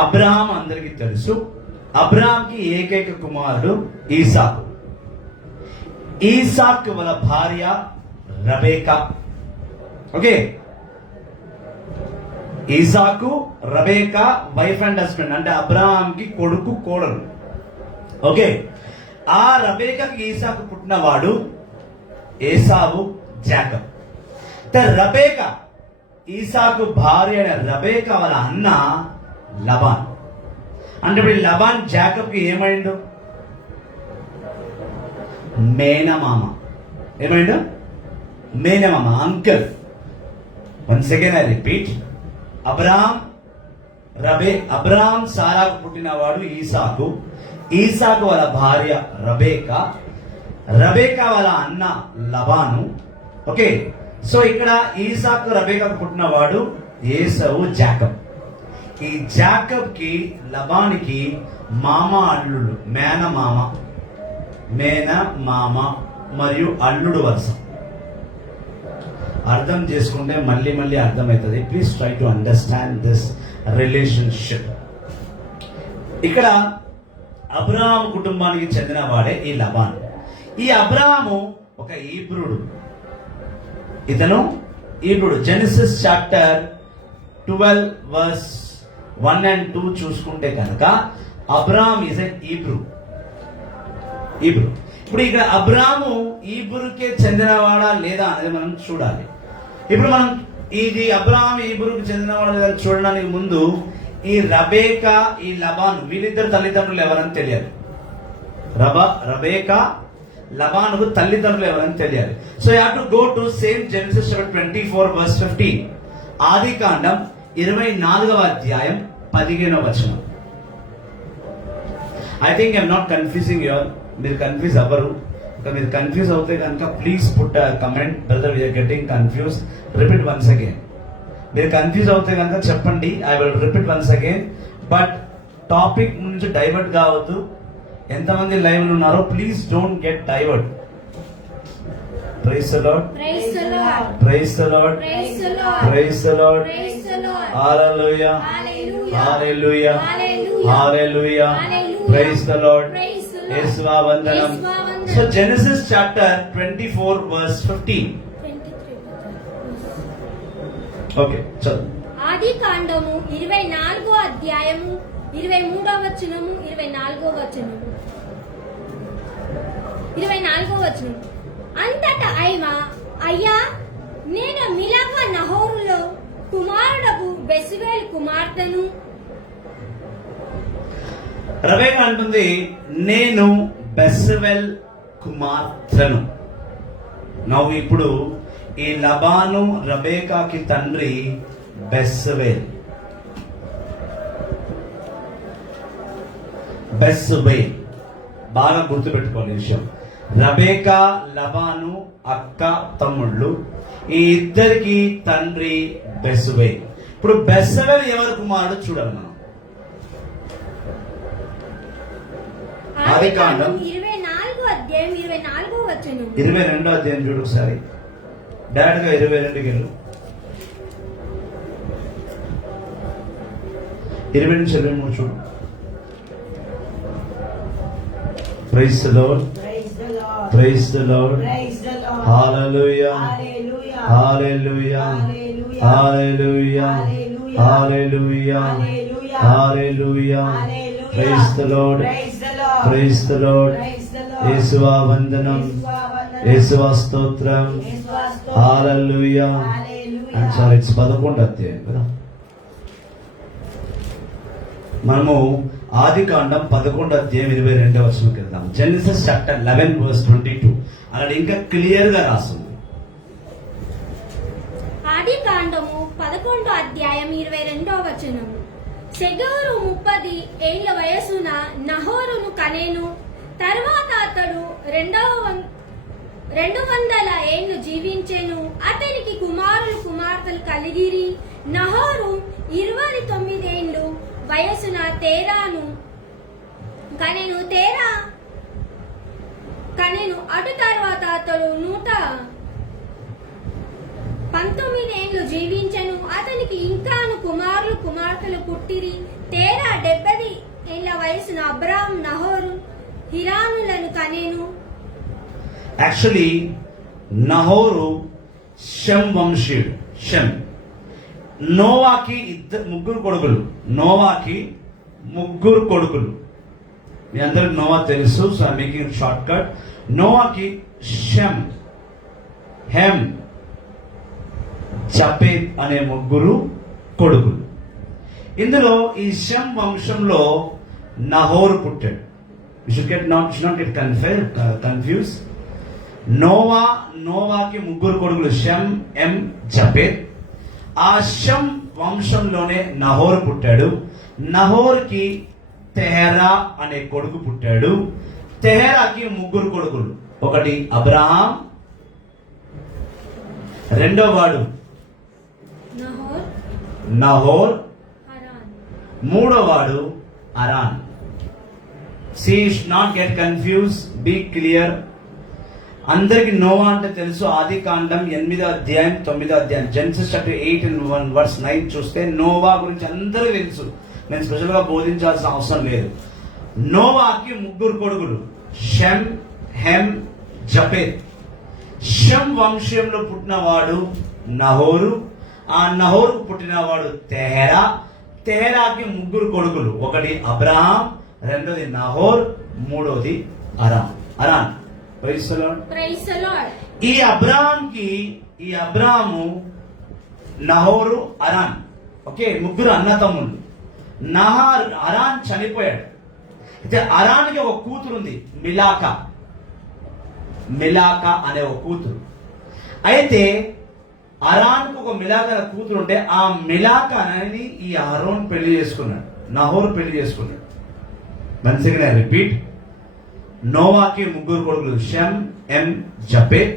అబ్రహాం అందరికీ తెలుసు. అబ్రహాంకి ఏకైక కుమారుడు ఈసాక్ వాళ్ళ భార్య Rebecca. Okay, Isaac Rebecca wife and husband, అంటే అబ్రహాంకి కొడుకు కోడలు. ఓకే, ఆ రెబేకాకి ఈసాకు పుట్టినవాడు ఏసావు, జాకబ్. రెబేకా ఈసాకు భార్య అయిన రెబేకా వాళ్ళ అన్న లబాన్. అంటే ఇప్పుడు లబాన్ జాకబ్కి ఏమైండు? మేనమామ. ఏమైండు? మేనమామ, uncle. Once again I repeat, Abraham సారాకు పుట్టినవాడు ఈసాకు. ఈసాకు వాళ్ళ భార్య రబేకా వాళ్ళ అన్న లబాను. ఓకే, సో ఇక్కడ ఈసాకు రబేకాకు పుట్టినవాడు ఏసావు, జాకబ్. ఈ జాకబ్ కి లబానికి మామ అల్లుడు, మేనమామ మరియు అల్లుడు వరుస. అర్థం చేసుకుంటే మళ్ళీ అర్థమవుతుంది. Please try to understand this relationship. ఇక్కడ అబ్రహాము కుటుంబానికి చెందిన వాడే ఈ లబాన్. ఈ అబ్రహాము ఒక ఈబ్రుడు. ఇతను ఈబ్రుడు. జెనసిస్ చాప్టర్ 12 వర్స్ 1 and 2 చూసుకుంటే కనుక అబ్రహాం ఈజ్ ఎ ఈబ్రూ. ఇప్పుడు ఇక్కడ అబ్రాము ఈబ్రూకే చెందినవాడా లేదా అనేది మనం చూడాలి. ఇప్పుడు మనం ఇది అబ్రాహాం ఈబ్రూకి చెందినవాడా లేదా చూడడానికి ముందు ఈ రబేకా, ఈ లబాను, వీళ్ళిద్దరు తల్లిదండ్రులు ఎవరని తెలియాలి. రబేకా, లబానుకు తల్లిదండ్రులు ఎవరని తెలియాలి. So you have to go to same Genesis 24 verse 15. ఆది కాండం 24వ అధ్యాయం 15వ వచనం. I think I'm not confusing your. మీరు కన్ఫ్యూజ్ అవ్వరు. మీరు కన్ఫ్యూజ్ అవుతే కనుక please put comment, brother we're getting confuse, repeat once again. మీరు కన్ఫ్యూజ్ అవుతే కనుక చెప్పండి, I will repeat once again. But topic నుంచి డైవర్ట్ కావద్దు. ఎంతమంది లైవ్ లో ఉన్నారో please don't get divert. Praise the Lord, Praise the Lord. Praise the Lord, Praise the Lord. Praise the Lord. Praise the Lord. హల్లెలూయా, Hallelujah. హల్లెలూయా, Hallelujah. హల్లెలూయా. Hallelujah. Praise the Lord. Praise the Lord. యేసువా వందనం. యేసువా వందనం. So Genesis chapter 24 verse 15. 23. Okay, చదువు. ఆది కాండము 24వ అధ్యాయము 23వ వచనము 24వ వచనము. 24వ వచనం. అంతటా అయ్యా, నేను మిలక నహోరులో కుమారుడకు బెసువేలు కుమార్తెను. రబేకా అంటుంది, నేను బెసవెల్ కుమార్తెను. నవ్వు ఇప్పుడు ఈ లబాను రబేకాకి తండ్రి బెసవేల్. బాగా గుర్తుపెట్టుకోవాలి విషయం. రబేకా, లబాను అక్క తమ్ముళ్ళు. ఈ ఇద్దరికి తండ్రి బెసవేల్. ఇప్పుడు బెసవేల్ ఎవరి కుమారుడు చూడాలి మనం. ఆదికాండం 24వ అధ్యాయం 24వ వచనం. 22వ అధ్యాయం చూడు ఒకసారి. డైరెక్ట్ గా 22కి వెళ్ళు. 20 నుంచి 23 చూడు. Praise the Lord, Praise the Lord. Praise the Lord. Praise the Lord. హల్లెలూయా, Hallelujah. హల్లెలూయా, Hallelujah. హల్లెలూయా, Hallelujah. హల్లెలూయా, Hallelujah. హల్లెలూయా. Hallelujah. Praise the Lord, Praise the Lord. Praise the Lord. Praise the Lord. యేసువా వందనం, యేసువా వందనం. యేసువా స్తోత్రం. యేసువా స్తోత్రం. హల్లెలూయా. Hallelujah. అండ్ సారీ, ఇట్స్ 11వ అధ్యాయం కదా. మనము ఆది కాండం 11వ అధ్యాయం 22వ వచనంకి వెళ్దాం. Genesis chapter 11 verse 22. అక్కడ ఇంకా క్లియర్ గా రాస్తుంది. ఆది కాండము 11వ అధ్యాయం 22వ వచనము. సెగూరు 30 ఏళ్ల వయసున నహోరును కనేను. తరువాత అతడు 200 ఏళ్లు జీవించెను. అతనికి కుమారులు కుమార్తెలు కలిగిరి. నహోరు 29 ఏళ్లు వయసున తేరాను కనెను. కనెను. అటు తర్వాత అతడు 119 ఏళ్లు జీవించెను. అతనికి ఇంకాను కుమారులు కుమార్తెలు పుట్టిరి. తేరా 70 ఏళ్ల వయసున అబ్రాహాం నహోరు హిరానులను కనెను. యాక్చువల్లీ నహోరు షెం వంశీయుడు. షెం. నోవాకి ముగ్గురు కొడుకులు. మీ అందరికి నోవా తెలుసు, so I making short cut. నోవాకి షెం, హెమ్, జపేత్ అనే ముగ్గురు కొడుకులు. ఇందులో ఈ షెం వంశంలో నహోరు పుట్టాడు. You should not get confused. నోవాకి ముగ్గురు కొడుకులు షం, ఎం, జపెత్. ఆ షం వంశంలోనే నహోర్ పుట్టాడు. నహోర్కి తెహరా అనే కొడుకు పుట్టాడు. తెహరాకి ముగ్గురు కొడుకులు, ఒకటి అబ్రహాం, రెండో వాడు నహోర్, మూడో వాడు Aaron. See, not get confused, be clear. అందరికి నోవా అంటే తెలుసు. ఆది కాండం 8వ అధ్యాయం 9వ అధ్యాయం, జెనసిస్ చాప్టర్ 8:1-9 చూస్తే నోవా గురించి అందరికీ తెలుసు. నేను స్పెషల్ గా బోధించాల్సిన అవసరం లేదు. నోవాకి ముగ్గురు కొడుకులు షెం, హెం, జపెత్. షెం వంశంలో పుట్టినవాడు నహోరు. ఆ నహోరుకు పుట్టినవాడు తెహరా. తెహరాకి ముగ్గురు కొడుకులు, ఒకటి అబ్రహాం, రెండోది నహోర్, మూడోది అరాన్. Praise the lord. ఈ అబ్రహాము, నహోరు, అరాన్, ఓకే, ముగ్గురు అన్నతమ్ముళ్ళు. అరాన్ చనిపోయాడు. అయితే అరాన్కి ఒక కూతురు ఉంది, మిలాకా అనే ఒక కూతురు. అయితే అరాన్కు ఒక మిలాకా అనే కూతురు ఉంటే ఆ మిలాకాని ఈ అహరోన్ పెళ్లి చేసుకున్నాడు, నహోర్ పెళ్లి చేసుకున్నాడు. మంచిగా రిపీట్. నోవాకి ముగ్గురు కొడుకులు షెం, ఎం, జపెత్.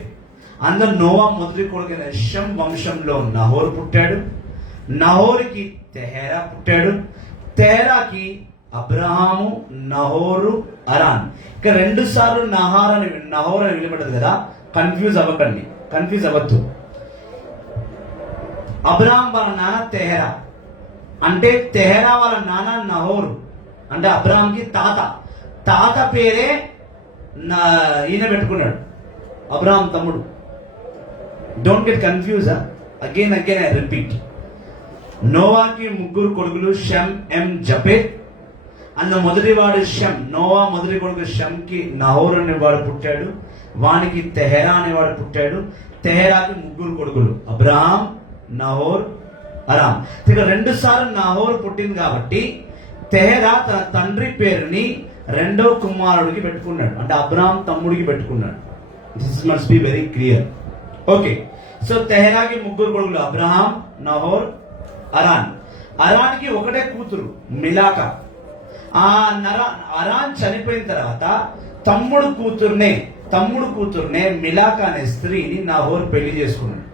అందరూ నోవా మొదటి కొడుకైన షెం వంశంలో నహోర్ పుట్టాడు. నహోర్కి తెహరా పుట్టాడు. తెహరాకి అబ్రహాము, నహోరు, అరాన్. ఇక 2 సార్లు నహోర్ అని వినబడదు కదా, కన్ఫ్యూజ్ అవ్వద్దు. అబ్రహాం వాళ్ళ నాన్న తెహరా, అంటే తెహరా వాళ్ళ నాన్న నహోరు, అంటే అబ్రహాంకి తాత పేరే ఈయన పెట్టుకున్నాడు, అబ్రహాం తమ్ముడు. Don't get confuse. Again I repeat. నోవాకి ముగ్గురు కొడుకులు షెం, ఎం, జపెత్. అందులో మొదటివాడు షెం. నోవా మొదటి కొడుకు షెంకి నహోర్ అనేవాడు పుట్టాడు. వానికి తెహరా అనేవాడు పుట్టాడు. తెహరాకి ముగ్గురు కొడుకులు అబ్రహాం, నహోర్, అరామ్. ఇక 2 సార్లు నహోర్ పుట్టింది కాబట్టి తెహరా తన తండ్రి పేరుని రెండో కుమారుడికి పెట్టుకున్నాడు, అంటే అబ్రహాం తమ్ముడికి పెట్టుకున్నాడు. This must be very clear. Okay, so తెహరాకి ముగ్గురు కొడుకులు అబ్రహాం, నహోర్, అరాన్. అరాన్కి ఒకటే కూతురు మిలాకా. అరాన్ చనిపోయిన తర్వాత తమ్ముడు కూతుర్నే మిలాకా అనే స్త్రీని నహోర్ పెళ్లి చేసుకున్నాడు.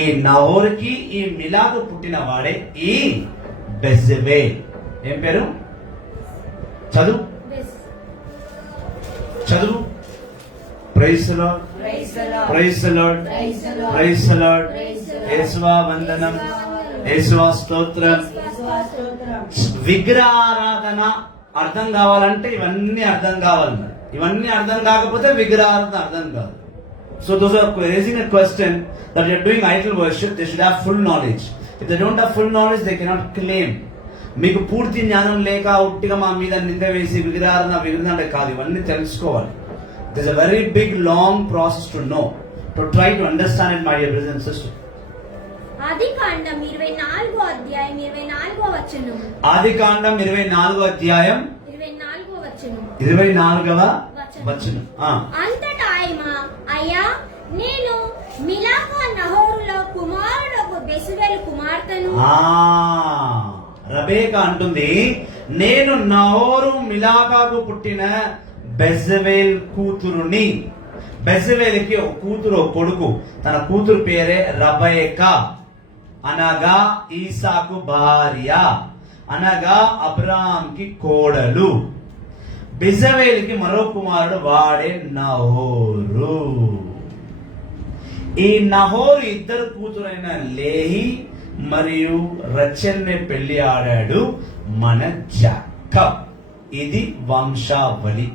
ఈ నహోర్కి ఈ మిలాకు పుట్టిన వాడే ఈ బెజబేల్. ఏం పేరు? చదువు. Praise the Lord. Praise the Lord. Praise the Lord. యేసువా వందనం, యేసువా స్తోత్రం. విగ్రహారాధన అర్థం కావాలంటే ఇవన్నీ అర్థం కావాలి. ఇవన్నీ అర్థం కాకపోతే విగ్రహారాధన అర్థం కాదు. So those are raising a question that they are doing idol worship. They should have full knowledge. If they don't have full knowledge, they cannot claim. మీకు పూర్తి జ్ఞానం లేక ఉట్టిగా మా మీద నింద వేసి విగ్రహారాధన కాదు, ఇవన్నీ తెలుసుకోవాలి. It is a very big long process to know, to try to understand it, my dear brothers and sisters. ఆదికాండం 24వ అధ్యాయం 24వ వచనం. ఆదికాండం 24వ అధ్యాయం 24వ వచనం. అంతటా ఆయన, అయ్యా, నేను మిలాకా నహోరుల కుమారుడకు బెసువేలు కుమార్తెను. రబేకా అంటుంది, నేను నహోరు మిలాకాకు పుట్టిన బెజవేల్ కూతురుని. బెజవేల్కి ఒక కూతురు, ఒక కొడుకు. తన కూతురు పేరే రబేకా, అనగా ఈసాకు భార్య, అనగా అబ్రహాంకి కోడలు. బెజవేల్కి మరో కుమారుడు, వాడే నహోరు. ఈ నహోరు ఇద్దరు కూతురైన లేహి మరియు రచెల్ని పెళ్లి ఆడాడు మన జాకబ్. ఇది వంశావళి.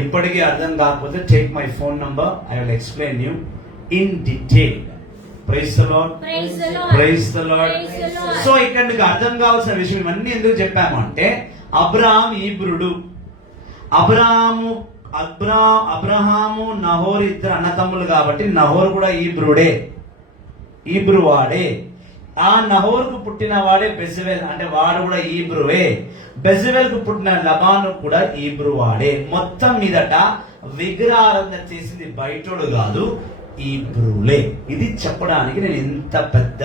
ఇప్పటికీ అర్థం కాకపోతే take my phone number, I will explain you in detail. Praise the Lord. Praise the Lord. So ఇక్కడ మీకు అర్థం కావాల్సిన విషయం ఇవన్నీ ఎందుకు చెప్పాము అంటే, అబ్రహాం ఈబ్రుడు. అబ్రహాము నహోరు ఇద్దరు అన్నతమ్ములు కాబట్టి నహోరు కూడా ఈబ్రుడే, ఈబ్రువాడే. ఆ నహోరుకు పుట్టిన వాడే బెజవెల్, అంటే వాడు కూడా ఈబ్రువే. బెజవెల్ కు పుట్టిన లబాను కూడా ఈబ్రు వాడే. మొత్తం మీదట విగ్రహారాధన చేసింది బయటోడు కాదు, ఈబ్రులే. ఇది చెప్పడానికి నేను ఇంత పెద్ద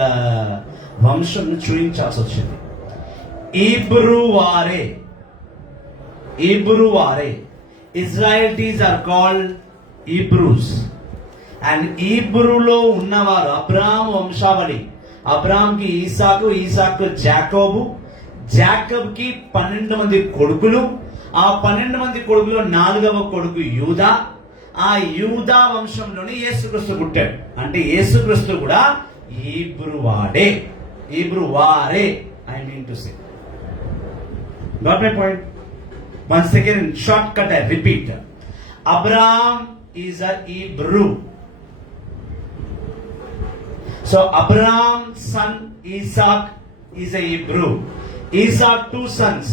వంశం చూపించాల్సి వచ్చింది. ఈబ్రు వారే, ఈబ్రు వారే. ఇజ్రాయల్టీస్ ఆర్ కాల్డ్ ఈబ్రూస్. అండ్ ఈబ్రులో ఉన్నవారు అబ్రాహాం వంశావళి. అబ్రాహాంకి ఈసాకు, ఈసాకు జాకోబు, జాకబ్ కి 12 మంది కొడుకులు. ఆ 12 మంది కొడుకులో 4వ కొడుకు యూదా. ఆ యూదా వంశంలోని యేసుక్రీస్తు పుట్టాడు. అంటే యేసుక్రీస్తు కూడా ఈబ్రు వాడే, ఈబ్రు వారే. I mean to say, got my point? Once again, in shortcut I repeat, Abraham is a Hebrew. So Abraham's son Isaac is a Hebrew. Isaac 2 sons,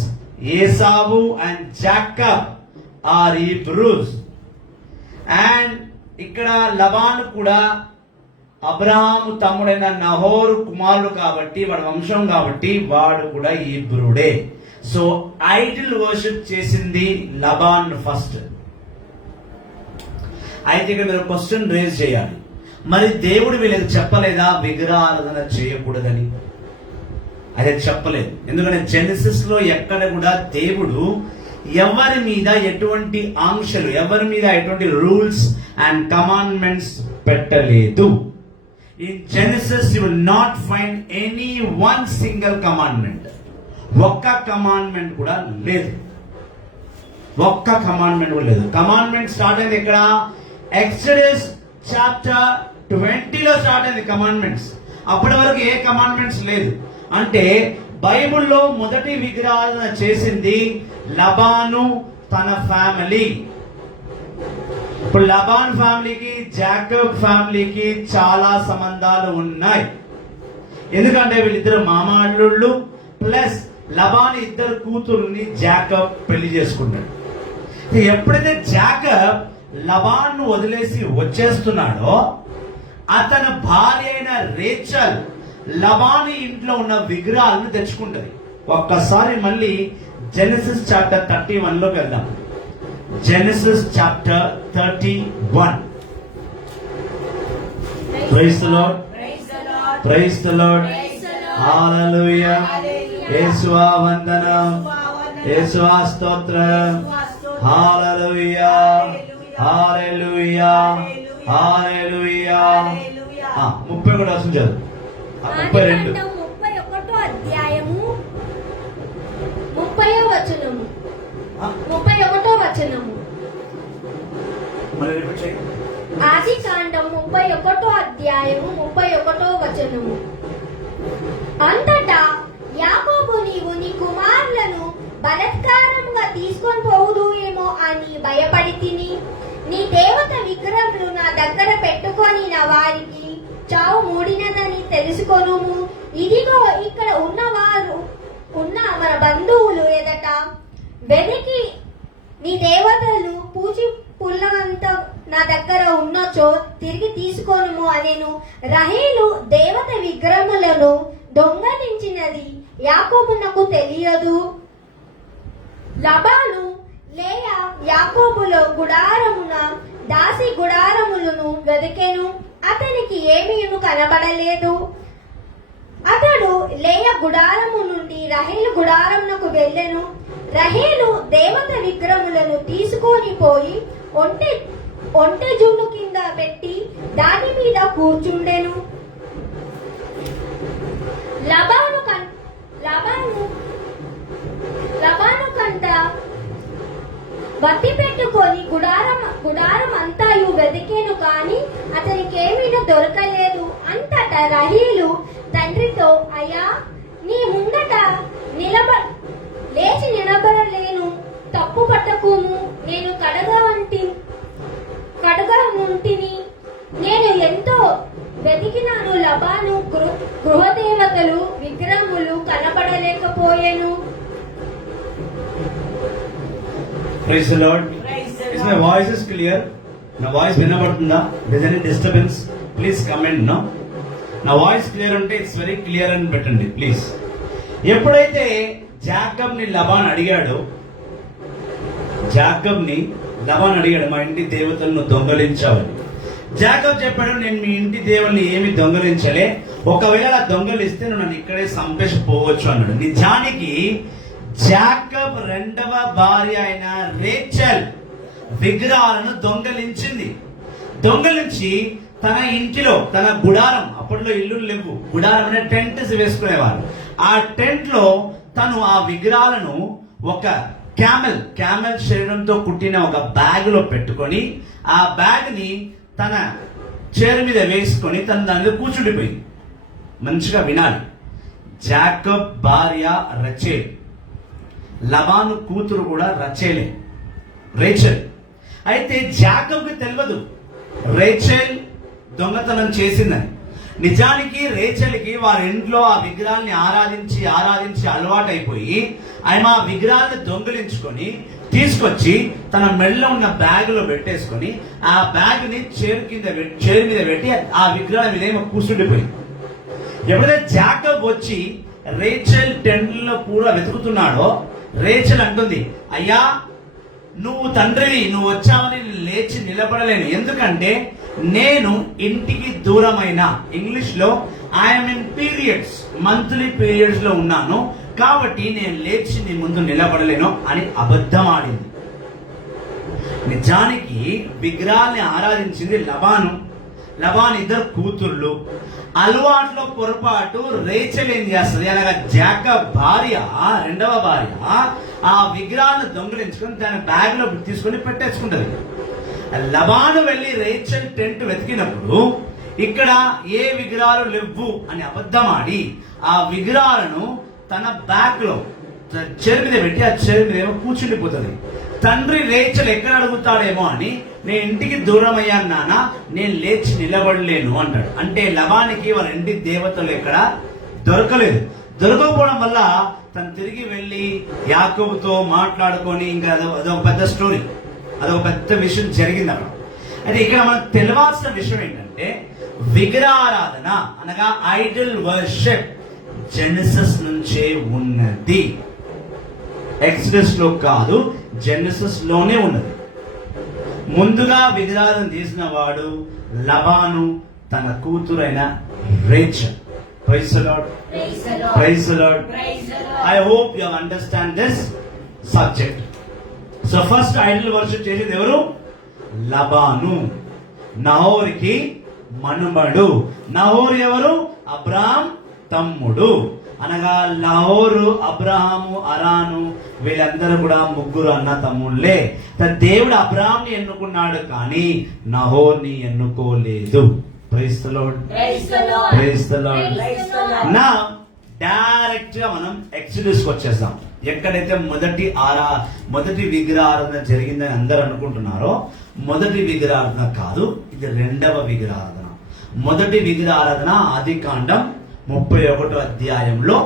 Esau and Jacob, are Hebrews. And ఇక్కడ లబాను కూడా అబ్రహాము తమ్ముడైన నహోరు కుమారుడు కాబట్టి, వాడు వంశం కాబట్టి వాడు కూడా ఈబ్రుడే. సో ఐడిల్ వర్షిప్ చేసింది లబాన్ ఫస్ట్. అయితే ఇక్కడ మీరు క్వశ్చన్ రేజ్ చేయాలి, మరి దేవుడు వీళ్ళకి చెప్పలేదా విగ్రహారాధన చేయకూడదని? అదే చెప్పలేదు. ఎందుకంటే జెనసిస్ లో ఎక్కడ కూడా దేవుడు ఎవరి మీద ఎటువంటి ఆంక్షలు, ఎవరి మీద ఎటువంటి రూల్స్ అండ్ కమాండ్మెంట్స్ పెట్టలేదు. In Genesis you will not find any one single commandment. ఒక్క కమాండ్మెంట్ కూడా లేదు, ఒక్క కమాండ్మెంట్ కూడా లేదు. కమాండ్మెంట్ స్టార్ట్ అయింది ఇక్కడ ఎక్సడస్ చాప్టర్ 20లో స్టార్ట్ అయింది కమాండ్మెంట్స్. అప్పటి వరకు ఏ కమాండ్మెంట్స్ లేదు. అంటే బైబిల్లో మొదటి విగ్రహారాధన చేసింది లబాను తన ఫ్యామిలీ. ఇప్పుడు లబాన్ ఫ్యామిలీకి జాకబ్ ఫ్యామిలీకి చాలా సంబంధాలు ఉన్నాయి. ఎందుకంటే వీళ్ళిద్దరు మామాళ్ళు, ప్లస్ లబాన్ 2 కూతుర్ని జాకబ్ పెళ్లి చేసుకున్నాడు. ఎప్పుడైతే జాకబ్ లబాన్ ను వదిలేసి వచ్చేస్తున్నాడో, అతని భార్య అయిన రేచల్ లబాని ఇంట్లో ఉన్న విగ్రహాలను తెచ్చుకుంటది. ఒక్కసారి మళ్ళీ జెనసిస్ చాప్టర్ 31లోకి వెళ్దాం. Genesis chapter 31. Praise the Lord, praise the Lord, హల్లెలూయా. యేసువా వందనం, యేసువా స్తోత్రం, హల్లెలూయా, హల్లెలూయా, హల్లెలూయా. 30 కూడా వస్తుంది చదువు. 32 31వ అధ్యాయము 30వ వచనము. 31వ వచనము. మళ్ళీ రిపీట్ చేయి. ఆది కాండం 31వ అధ్యాయము 31వ వచనము. అంతటా యాకోబు, నీవు నీ కుమారులను బలాత్కారంగా తీసుకొని పోవుదు ఏమో అని భయపడి తిని, నీ దేవత విగ్రహములు నా దగ్గర పెట్టుకొని నా వారికి చావు మూడినదని తెలుసుకొనుము. ఇదిగో ఇక్కడ ఉన్న మన బంధువులు ఎదట వెనక్కి నీ దేవతలు పూచి పుల్లంతా నా దగ్గర ఉన్నచో తిరిగి తీసుకోనుము అనేను. రహేలు దేవత విగ్రహములను దొంగలించినది యాకోబునకు తెలియదు. లబాను లేయా యాకోబులో గుడారమున దాసి గుడారములను వెదికెను, అతనికి ఏమీను కనబడలేదు. అతడు లేయ గుడారము నుండి రహేలు గుడారమునకు వెళ్ళెను. రహేలు దేవత విగ్రహములను తీసుకొని పోయి ఒంటె జున్ను కింద పెట్టి దాని మీద కూర్చుండెను. లబాను కంట బట్టి పెట్టుకొని గుడారం అంతాయు వెదికేను, కాని అతనికి ఏమీ దొరకలేదు. అంతటా రహీలు తండ్రితో, అయ్యా, నీ ముందట లేచి నిలబడలేను, తప్పు పట్టకుము. నేను కడగా ఉంటిని. నేను ఎంతో వెతికినాను. లబాను గృహదేవతలు విగ్రహములు కనబడలేకపోయాను. Praise the Lord. Is my voice is clear? నా వాయిస్ వినబడుతుందా? Is there any disturbance? Please comment now. నా వాయిస్ క్లియర్ ఉంటే ఇట్స్ వెరీ క్లియర్ అని పెట్టండి ప్లీజ్. ఎప్పుడైతే జాకబ్ని లబాన్ అడిగాడు, మా ఇంటి దేవతలను దొంగలించావని. జాకబ్ చెప్పాడు, నేను మీ ఇంటి దేవుల్ని ఏమి దొంగలించలే, ఒకవేళ దొంగలిస్తే నువ్వు నన్ను ఇక్కడే సంపేసి పోవచ్చు అన్నాడు. నిజానికి జాకబ్ రెండవ భార్య అయిన రేచల్ విగ్రహాలను దొంగలించి తన ఇంటిలో, తన గుడారం, అప్పట్లో ఇల్లు లేవు, గుడారం అనే టెంట్స్ వేసుకునేవారు, ఆ టెంట్ లో తను ఆ విగ్రహాలను ఒక క్యామెల్ శరీరంతో కుట్టిన ఒక బ్యాగ్ లో పెట్టుకొని, ఆ బ్యాగ్ ని తన చైర్ మీద వేసుకొని తను దాని మీద కూర్చుండిపోయింది. మంచిగా వినాలి, జాకబ్ భార్య రచేల్, లబాను కూతురు కూడా రేచల్. అయితే జాకబ్కి తెలియదు రేచల్ దొంగతనం చేసిందని. నిజానికి రేచల్కి వారి ఇంట్లో ఆ విగ్రహాన్ని ఆరాధించి అలవాటైపోయి ఆయన ఆ విగ్రహాన్ని దొంగిలించుకొని తీసుకొచ్చి తన మెడలో ఉన్న బ్యాగ్ లో పెట్టేసుకొని ఆ బ్యాగ్ ని చైర్ మీద పెట్టి ఆ విగ్రహం మీద ఏమో కూర్చుండిపోయింది. ఎప్పుడైతే జాకబ్ వచ్చి రేచల్ టెంట్లో కూడా వెతుకుతున్నాడో, రేచల్ అంటుంది, అయ్యా నువ్వు తండ్రివి, నువ్వు వచ్చావని లేచి నిలబడలేను, ఎందుకంటే నేను ఇంటికి దూరమైన, ఇంగ్లీష్ లో I'm in periods, monthly periods లో ఉన్నాను, కాబట్టి నేను లేచి నీ ముందు నిలబడలేను అని అబద్ధం ఆడింది. నిజానికి విగ్రహాన్ని ఆరాధించింది లబాన్ ఇద్దరు కూతుర్లు. అలవాట్లో పొరపాటు రేచల్ ఏం చేస్తుంది అనగా జాకబ్ భార్య, రెండవ భార్య, ఆ విగ్రహాన్ని దొంగిలించుకొని దాని బ్యాగ్ లో తీసుకొని పెట్టేసుకుంటది. లబాను వెళ్లి రేచల్ టెంట్ వెతికినప్పుడు ఇక్కడ ఏ విగ్రహాలు లేవు అని అబద్ధం ఆడి ఆ విగ్రహాలను తన బ్యాగ్ లో చైర్ మీద పెట్టి ఆ చైర్ మీద ఏమో కూర్చుండిపోతుంది. తండ్రి రేచల్ ఎక్కడ అడుగుతాడేమో అని, నేను ఇంటికి దూరం అయ్యాను నాన్న, నేను లేచి నిలబడలేను అంటాడు. అంటే లబానికి వాళ్ళ ఇంటి దేవతలు ఎక్కడ దొరకకపోవడం వల్ల తను తిరిగి వెళ్లి యాకోబుతో మాట్లాడుకొని, ఇంకా అదొక పెద్ద స్టోరీ, అదొక పెద్ద విషయం జరిగింది అక్కడ. అయితే ఇక్కడ మనకు తెలియాల్సిన విషయం ఏంటంటే, విగ్రహారాధన అనగా ఐడల్ వర్షిప్ జెనసిస్ నుంచే ఉన్నది, ఎక్సడస్ లో కాదు, జెనసిస్ లోనే ఉన్నది. ముందుగా విగ్రహాలను తీసిన వాడు లబాను, తన కూతురైన Rachel. Praise the Lord. Praise the Lord. I hope you understand this subject. So first idol worship చేసేది ఎవరు? లబాను, నహోరుకి మనుమడు. నహోరు ఎవరు? అబ్రహాం తమ్ముడు. అనగా నహోరు, అబ్రహాము, అరాను వీళ్ళందరూ కూడా ముగ్గురు అన్న తమ్ముళ్ళే. దేవుడు అబ్రహాంని ఎన్నుకున్నాడు కానీ నహోర్ని ఎన్నుకోలేదు. Praise the Lord. Praise the Lord. Now direct గా మనం ఎక్సోడస్ కి వచ్చేస్తాం. ఎక్కడైతే మొదటి విగ్రహారాధన జరిగిందని అందరూ అనుకుంటున్నారో, మొదటి విగ్రహారాధన కాదు, ఇది రెండవ విగ్రహారాధన. మొదటి విగ్రహారాధన ఆదికాండం 31వ అధ్యాయంలో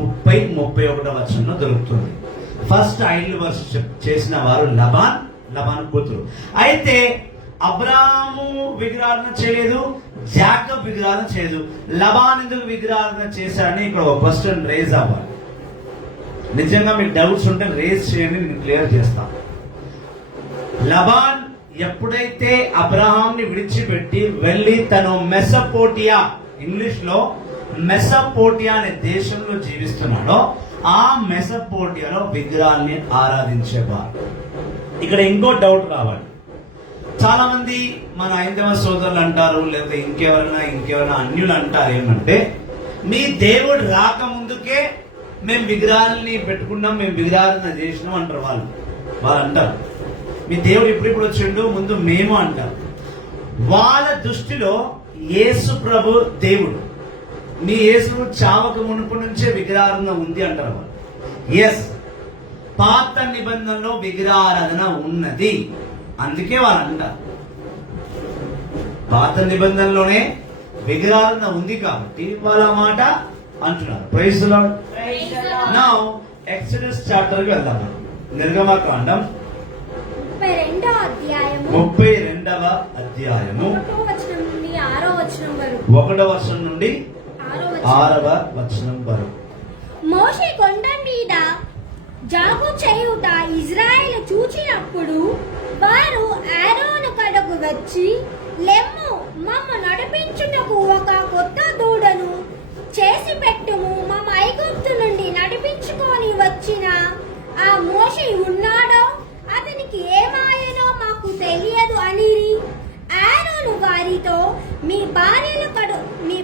30-31వ వచనంలో దొరుకుతుంది. ఫస్ట్ ఐడల్ వర్షిప్ చేసిన వారు లబాన్ కూతురు. అయితే అబ్రాహాము విగ్రహారాధన చేయలేదు, జాకబ్ విగ్రహారాధన చేయలేదు. లబాన్ ఎందుకు విగ్రహారాధన చేశారని ఇక్కడ ఒక క్వశ్చన్ రేజ్ అవ్వాలి. నిజంగా మీకు డౌట్స్ ఉంటే రేజ్ చేయండి, నేను క్లియర్ చేస్తాను. లబాన్ ఎప్పుడైతే అబ్రహాంని విడిచిపెట్టి వెళ్ళి తను మెసపోటియా, ఇంగ్లీష్ లో మెసపోటియా అనే దేశంలో జీవిస్తున్నాడో, ఆ మెసపోటియాలో విగ్రహాన్ని ఆరాధించేవారు. ఇక్కడ ఇంకో డౌట్ రావాలి. చాలా మంది మన హైందవ సోదరులు అంటారు, లేకపోతే ఇంకెవరైనా అన్యులు అంటారు ఏమంటే, మీ దేవుడు రాకముందుకే మేము విగ్రహాలని పెట్టుకున్నాం, మేము విగ్రహాలను చేసినాం అంటారు. వాళ్ళు అంటారు మీ దేవుడు ఇప్పుడు వచ్చిండు, ముందు మేము అంటారు. వాళ్ళ దృష్టిలో యేసు ప్రభు దేవుడు, మీ యేసు చావక మునుపు నుంచే విగ్రహారాధన ఉంది అంటారు వాళ్ళు. ఎస్, పాత నిబంధనలో విగ్రహారాధన ఉన్నది, అందుకే వాళ్ళు అంటారు. పాత నిబంధనలోనే విగ్రహారాధన ఉంది కాబట్టి వాళ్ళ మాట అంటున్నారు. Praise the Lord. Now Exodus chapter కి వెళ్దాం. నిర్గమకాండం 32వ అధ్యాయము 1వ వచనం నుండి 6వ వచనం వరకు 1వ వచనం నుండి 6వ వచనం వరకు. మోషే కొండ మీద జాగు చేయుట ఇజ్రాయేలు చూచినప్పుడు వారు ఆరోను కడకు వచ్చి, లెమ్ము, మమ్మ నడిపించుటకు ఒక కొత్త దూడను చేసి పెట్టుము, మమ్మ ఐగుప్తు నుండి నడిపించుకొని వచ్చిన ఆ మోషే ఉన్నాడో, అతనికి ఏమాయనో మాకు తెలియదు అనిరి. ఆరోను వారితో, మీ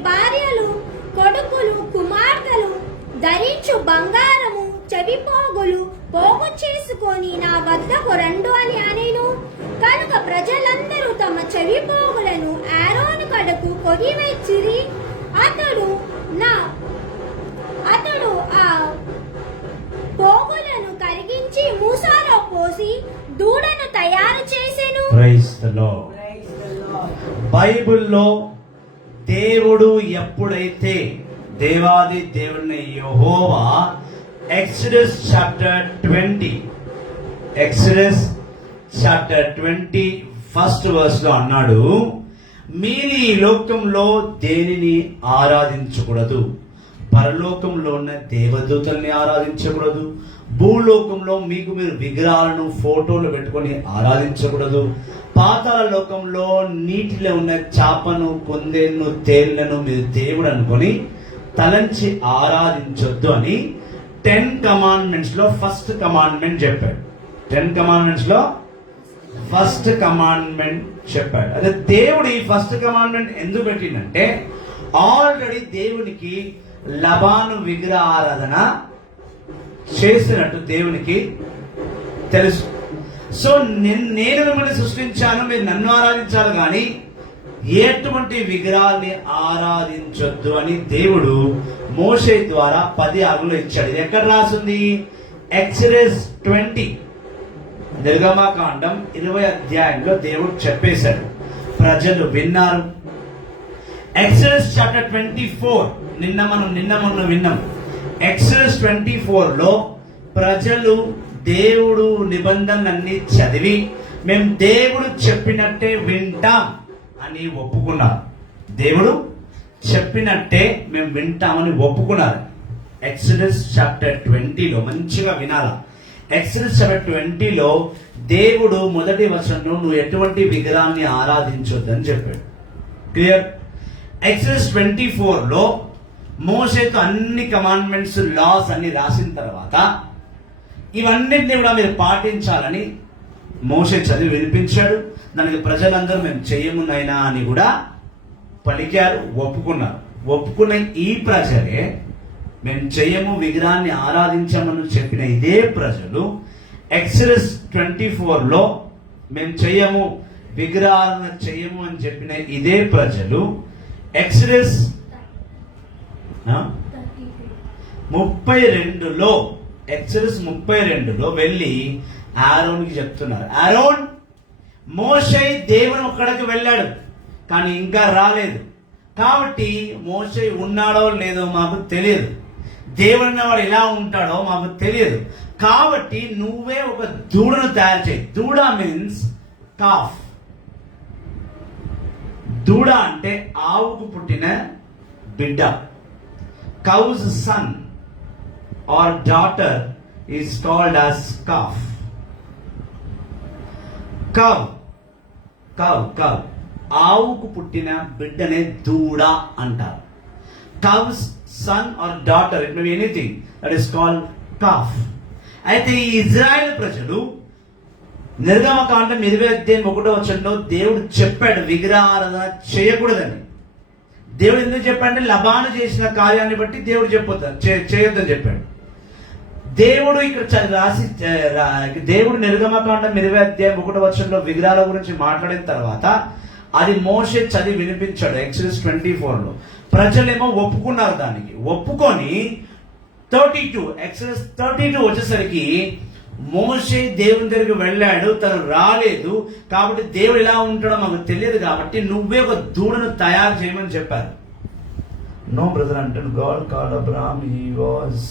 భార్యలు కొడుకులు కుమార్తెలు ధరించు బంగారము చెవిపోగులు పోగు చేసుకొని నా వద్దకు రండు అని అనెను. కనుక ప్రజలందరూ తమ చెవిపోగులను ఆరోను కడకు కొనివచ్చిరి. అతడు ఆ పోగులను కరిగించి మూసాలో పోసి దూడను తయారు చేసెను. Praise the Lord. Praise the Lord. బైబిల్లో దేవుడు ఎప్పుడైతే దేవాది దేవుని యెహోవా ఎక్సోడస్ చాప్టర్ 20 ఫస్ట్ వర్స్ లో అన్నాడు, మీరు ఈ లోకంలో దేనిని ఆరాధించకూడదు, పరలోకంలో ఉన్న దేవదూతల్ని ఆరాధించకూడదు, భూలోకంలో మీకు మీరు విగ్రహాలను ఫోటోలు పెట్టుకొని ఆరాధించకూడదు, పాతాళ లోకంలో నీటిలో ఉన్న చేపను కుందేలను తేళ్లను మీరు దేవుడు అనుకొని తలంచి ఆరాధించొద్దు అని 10 కమాండ్మెంట్స్ లో ఫస్ట్ కమాండ్మెంట్ చెప్పాడు. 10 కమాండ్మెంట్స్ లో ఫస్ట్ కమాండ్మెంట్ చెప్పాడు. అదే దేవుడు ఈ ఫస్ట్ కమాండ్మెంట్ ఎందుకు పెట్టిందంటే, ఆల్రెడీ దేవునికి లబాను విగ్రహారాధన చేసినట్టు దేవునికి తెలుసు. సో నేను మిమ్మల్ని సృష్టించాను, మీరు నన్ను ఆరాధించాలి, కానీ ఎటువంటి విగ్రహాల్ని ఆరాధించొద్దు అని దేవుడు మోషే ద్వారా 10 ఆజ్ఞలు ఇచ్చాడు. ఇది ఎక్కడ రాసింది? ఎక్సోడస్ 20 నిర్గమకాండం 20 అధ్యాయంలో దేవుడు చెప్పేశాడు. ప్రజలు విన్నారు. ఎక్సోడస్ చాప్టర్ 24 నిన్న మొన్న విన్నాం. ఎక్సోడస్ 24 లో ప్రజలు దేవుడు నిబంధనలన్నీ చదివి మేము దేవుడు చెప్పినట్టే వింటాం అని ఒప్పుకున్నారు. దేవుడు చెప్పినట్టే మేము వింటామని ఒప్పుకున్నారు. ఎక్సోడస్ చాప్టర్ 20లో మంచిగా వినాలా. ఎక్సోడస్ చాప్టర్ 20లో దేవుడు మొదటి వచనంలో నువ్వు ఎటువంటి విగ్రహాన్ని ఆరాధించొద్దని చెప్పాడు. క్లియర్? ఎక్సోడస్ 24లో మోషేతో అన్ని కమాండ్మెంట్స్ లాస్ అన్ని రాసిన తర్వాత ఇవన్నింటినీ కూడా మీరు పాటించాలని మోషే చదివి వినిపించాడు. దానికి ప్రజలందరూ మేము చెయ్యము నైనా అని కూడా పలికారు, ఒప్పుకున్నారు. ఒప్పుకున్న ఈ ప్రజలే మేము చెయ్యము, విగ్రహాన్ని ఆరాధించామని చెప్పిన ఇదే ప్రజలు ఎక్సోడస్ 24లో మేము చెయ్యము, విగ్రహాలను చెయ్యము అని చెప్పిన ఇదే ప్రజలు ఎక్సోడస్ 32లో ఎక్సోడస్ 32లో వెళ్ళి ఆరోన్కి చెప్తున్నారు, ఆరోన్, మోషే దేవుని ఒక్కడికి వెళ్ళాడు కానీ ఇంకా రాలేదు, కాబట్టి మోషే ఉన్నాడో లేదో మాకు తెలియదు, దేవుడు అన్నవాడు ఎలా ఉంటాడో మాకు తెలియదు, కాబట్టి నువ్వే ఒక దూడను తయారు చేయి. దూడ మీన్స్ కాఫ్. దూడ అంటే ఆవుకు పుట్టిన బిడ్డ. Cow's son or daughter is called as calf. Cow ఆవుకు పుట్టిన బిడ్డనే దూడ అంటారు. Cow's son or daughter, it may be anything, that is called calf. అయితే ఈ ఇజ్రాయెల్ ప్రజలు నిర్గమకాండం 21 దేవుడు చెప్పాడు విగ్రహారాధన చేయకూడదని. దేవుడు ఎందుకు చెప్పాడంటే లబాను చేసిన కార్యాన్ని బట్టి దేవుడు చేయొద్దని చెప్పాడు. దేవుడు ఇక్కడ దేవుడు నిర్గమకాండం 21 విగ్రహాల గురించి మాట్లాడిన తర్వాత అది మోషే చదివి వినిపించాడు ఎక్సోడస్ 24లో. ప్రజలేమో ఒప్పుకున్నారు. దానికి ఒప్పుకొని 32 ఎక్సోడస్ 32 వచ్చేసరికి మోషే దేవుని దగ్గరికి వెళ్ళాడు, తను రాలేదు, కాబట్టి దేవుడు ఎలా ఉంటాడో మాకు తెలియదు, కాబట్టి నువ్వే ఒక దూడను తయారు చేయమని చెప్పారు. నో బ్రదర్ అంటే God called Abraham, he was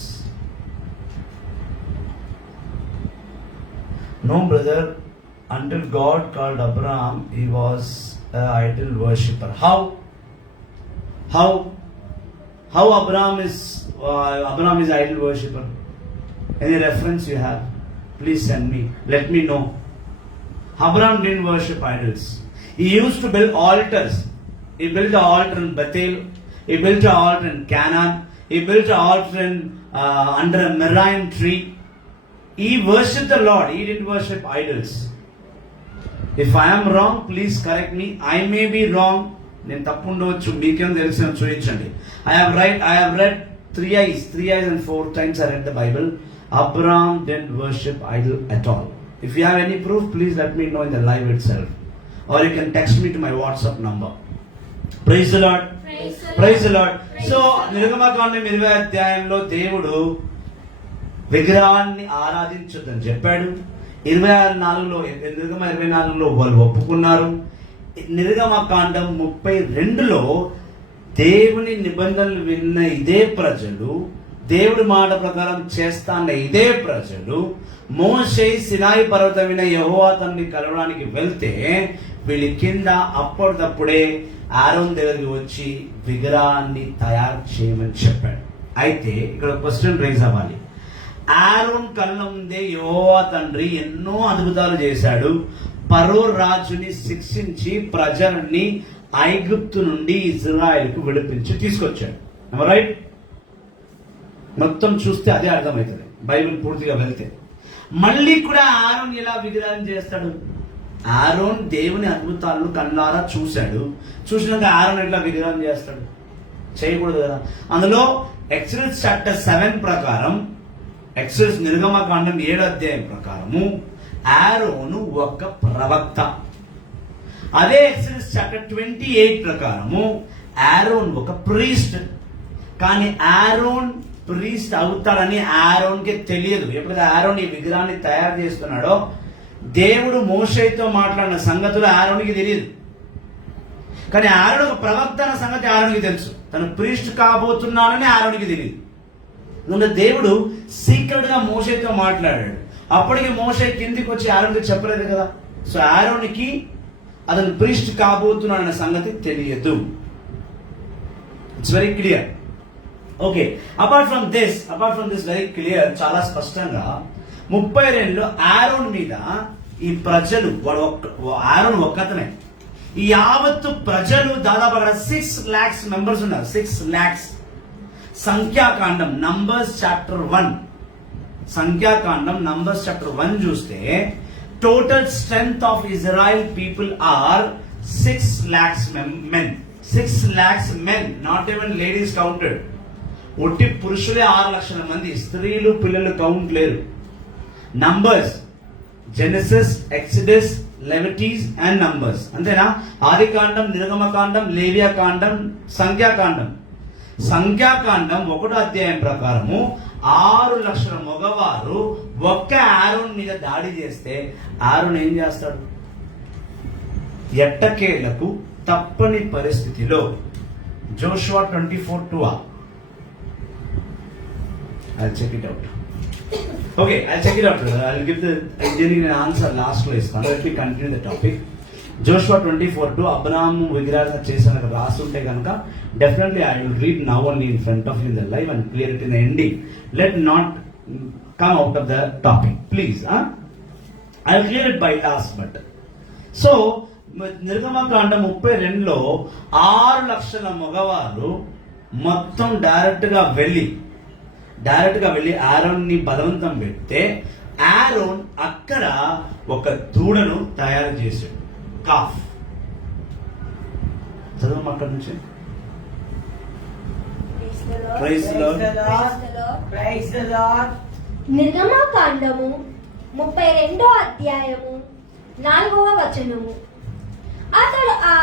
No brother, until God called Abraham, he was an idol worshipper. How? How Abraham is idol worshipper? Any reference you have? Please send me. Let me know. Abraham didn't worship idols. He used to build altars. He built an altar in Bethel. He built an altar in Canaan. He built an altar under a myrrhine tree. He worshipped the Lord. He didn't worship idols. If I am wrong, please correct me. I may be wrong. నేను తప్పు ఉండవచ్చు, మీకేం తెలిసిన చూపించండి. I have read three eyes and 4 times I read the Bible. Abraham didn't worship idol at all. If you have any proof, please let me know in the live itself, or you can text me to my WhatsApp number. Praise the Lord. Praise the Lord. So నిర్గమకాండం 20 అధ్యాయంలో దేవుడు విగ్రహాన్ని ఆరాధించొద్దని చెప్పాడు. 26:4లో నిర్గమ 24లో వాళ్ళు ఒప్పుకున్నారు. నిర్గమకాండం 32లో దేవుని నిబంధనలు విన్న ఇదే ప్రజలు, దేవుడి మాట ప్రకారం చేస్తాన్న ఇదే ప్రజలు, మోషే సినాయి పర్వతం మీద యెహోవా తనని కలవడానికి వెళ్తే వీళ్ళ కింద అప్పటిదప్పుడే ఆరోన్ దగ్గరికి వచ్చి విగ్రహాన్ని తయారు చేయమని చెప్పాడు. అయితే ఇక్కడ క్వశ్చన్ రైజ్ అవ్వాలి. ఆరోన్ కళ్ళ ముందే యెహోవా తండ్రి ఎన్నో అద్భుతాలు చేశాడు. ఫరో రాజుని శిక్షించి ప్రజల్ని ఐగుప్తు నుండి ఇజ్రాయెల్కు విడిపించి తీసుకొచ్చాడు. రైట్? మొత్తం చూస్తే అదే అర్థమవుతుంది బైబిల్ పూర్తిగా వెళ్తే. మళ్ళీ కూడా ఆరోన్ ఎలా విగ్రహం చేస్తాడు? ఆరోన్ దేవుని అద్భుతాలను కళ్ళారా చూశాడు. చూసినాక ఆరోన్ ఎట్లా విగ్రహం చేస్తాడు? చేయకూడదు కదా. అందులో ఎక్సోడస్ చాప్టర్ 7 ప్రకారం, ఎక్సోడస్ నిర్గమకాండం 7 అధ్యాయం ప్రకారము ఆరోను ఒక ప్రవక్త. అదే ఎక్సోడస్ చాప్టర్ 28 ప్రకారము ఆరోన్ ఒక ప్రీస్ట్. కానీ ఆరోన్ ప్రీస్ట్ అవుతాడని ఆరోన్కి తెలియదు. ఎప్పుడైతే ఆరోన్ ఈ విగ్రహాన్ని తయారు చేస్తున్నాడో దేవుడు మోషేతో మాట్లాడిన సంగతులు ఆరోన్కి తెలియదు. కానీ ఆరోన్ ఒక ప్రవక్త అన్న సంగతి ఆరోన్కి తెలుసు. తను ప్రీస్ట్ కాబోతున్నానని ఆరోన్కి తెలియదు. ముందు దేవుడు సీక్రెట్ గా మోషేతో మాట్లాడాడు. అప్పటికి మోషే కిందికి వచ్చి ఆరోన్కి చెప్పలేదు కదా. సో ఆరోన్కి అతను ప్రీస్ట్ కాబోతున్నాడన్న సంగతి తెలియదు. It's very clear. Okay, apart from this very clear, చాలా స్పష్టంగా 32లో ఆరోన్ మీద ఈ ప్రజలు, ఆరోన్ ఒక్కతనే, ఈ యావత్తు ప్రజలు దాదాపు అక్కడ 6 lakhs మెంబర్స్ ఉన్నారు. 6 lakhs. సంఖ్యాకాండం నంబర్స్ చాప్టర్ 1 చూస్తే total strength of Israel people are 6 lakhs men. 6 lakhs men, not even ladies counted. ఒట్టి పురుషులే 6 లక్షల మంది, స్త్రీలు పిల్లలు కౌంట్ లేరు. Numbers, Genesis, Exodus, Leviticus and Numbers, అంతేనా? ఆదికాండం, నిర్గమకాండం, లేవియాకాండం, సంఖ్యాకాండం. సంఖ్యాకాండం 1వ అధ్యాయం ప్రకారము 6 లక్షల మగవారు ఒక్క ఆరోన్ మీద దాడి చేస్తే ఆరోన్ ఏం చేస్తాడు? ఎట్టకేలకు తప్పని పరిస్థితిలో Joshua 24:2. I'll check it out. Okay, I'll check it out. I'll give the engineering answer last లో ఇస్తాను. Let me continue the topic. Joshua 24:2 Abraham విగ్రహాలు చేసిన రాసి ఉంటే కనుక definitely I will read now only in front of in the live and clear it in the ending. Let not come out of the topic please. I will clear it by last but. So నిర్గమకాండం 32లో 6 లక్షల మగవారు మొత్తం డైరెక్ట్ గా వెళ్ళి ఆరోన్ని బలవంతం పెడితే ఆరోన్ అక్కడ ఒక దూడను తయారు చేశాడు. కాఫ్. చదువు అక్కడ నుంచి. నిర్గమకాండము 32వ అధ్యాయము 4వ వచనము. అతడు ఆ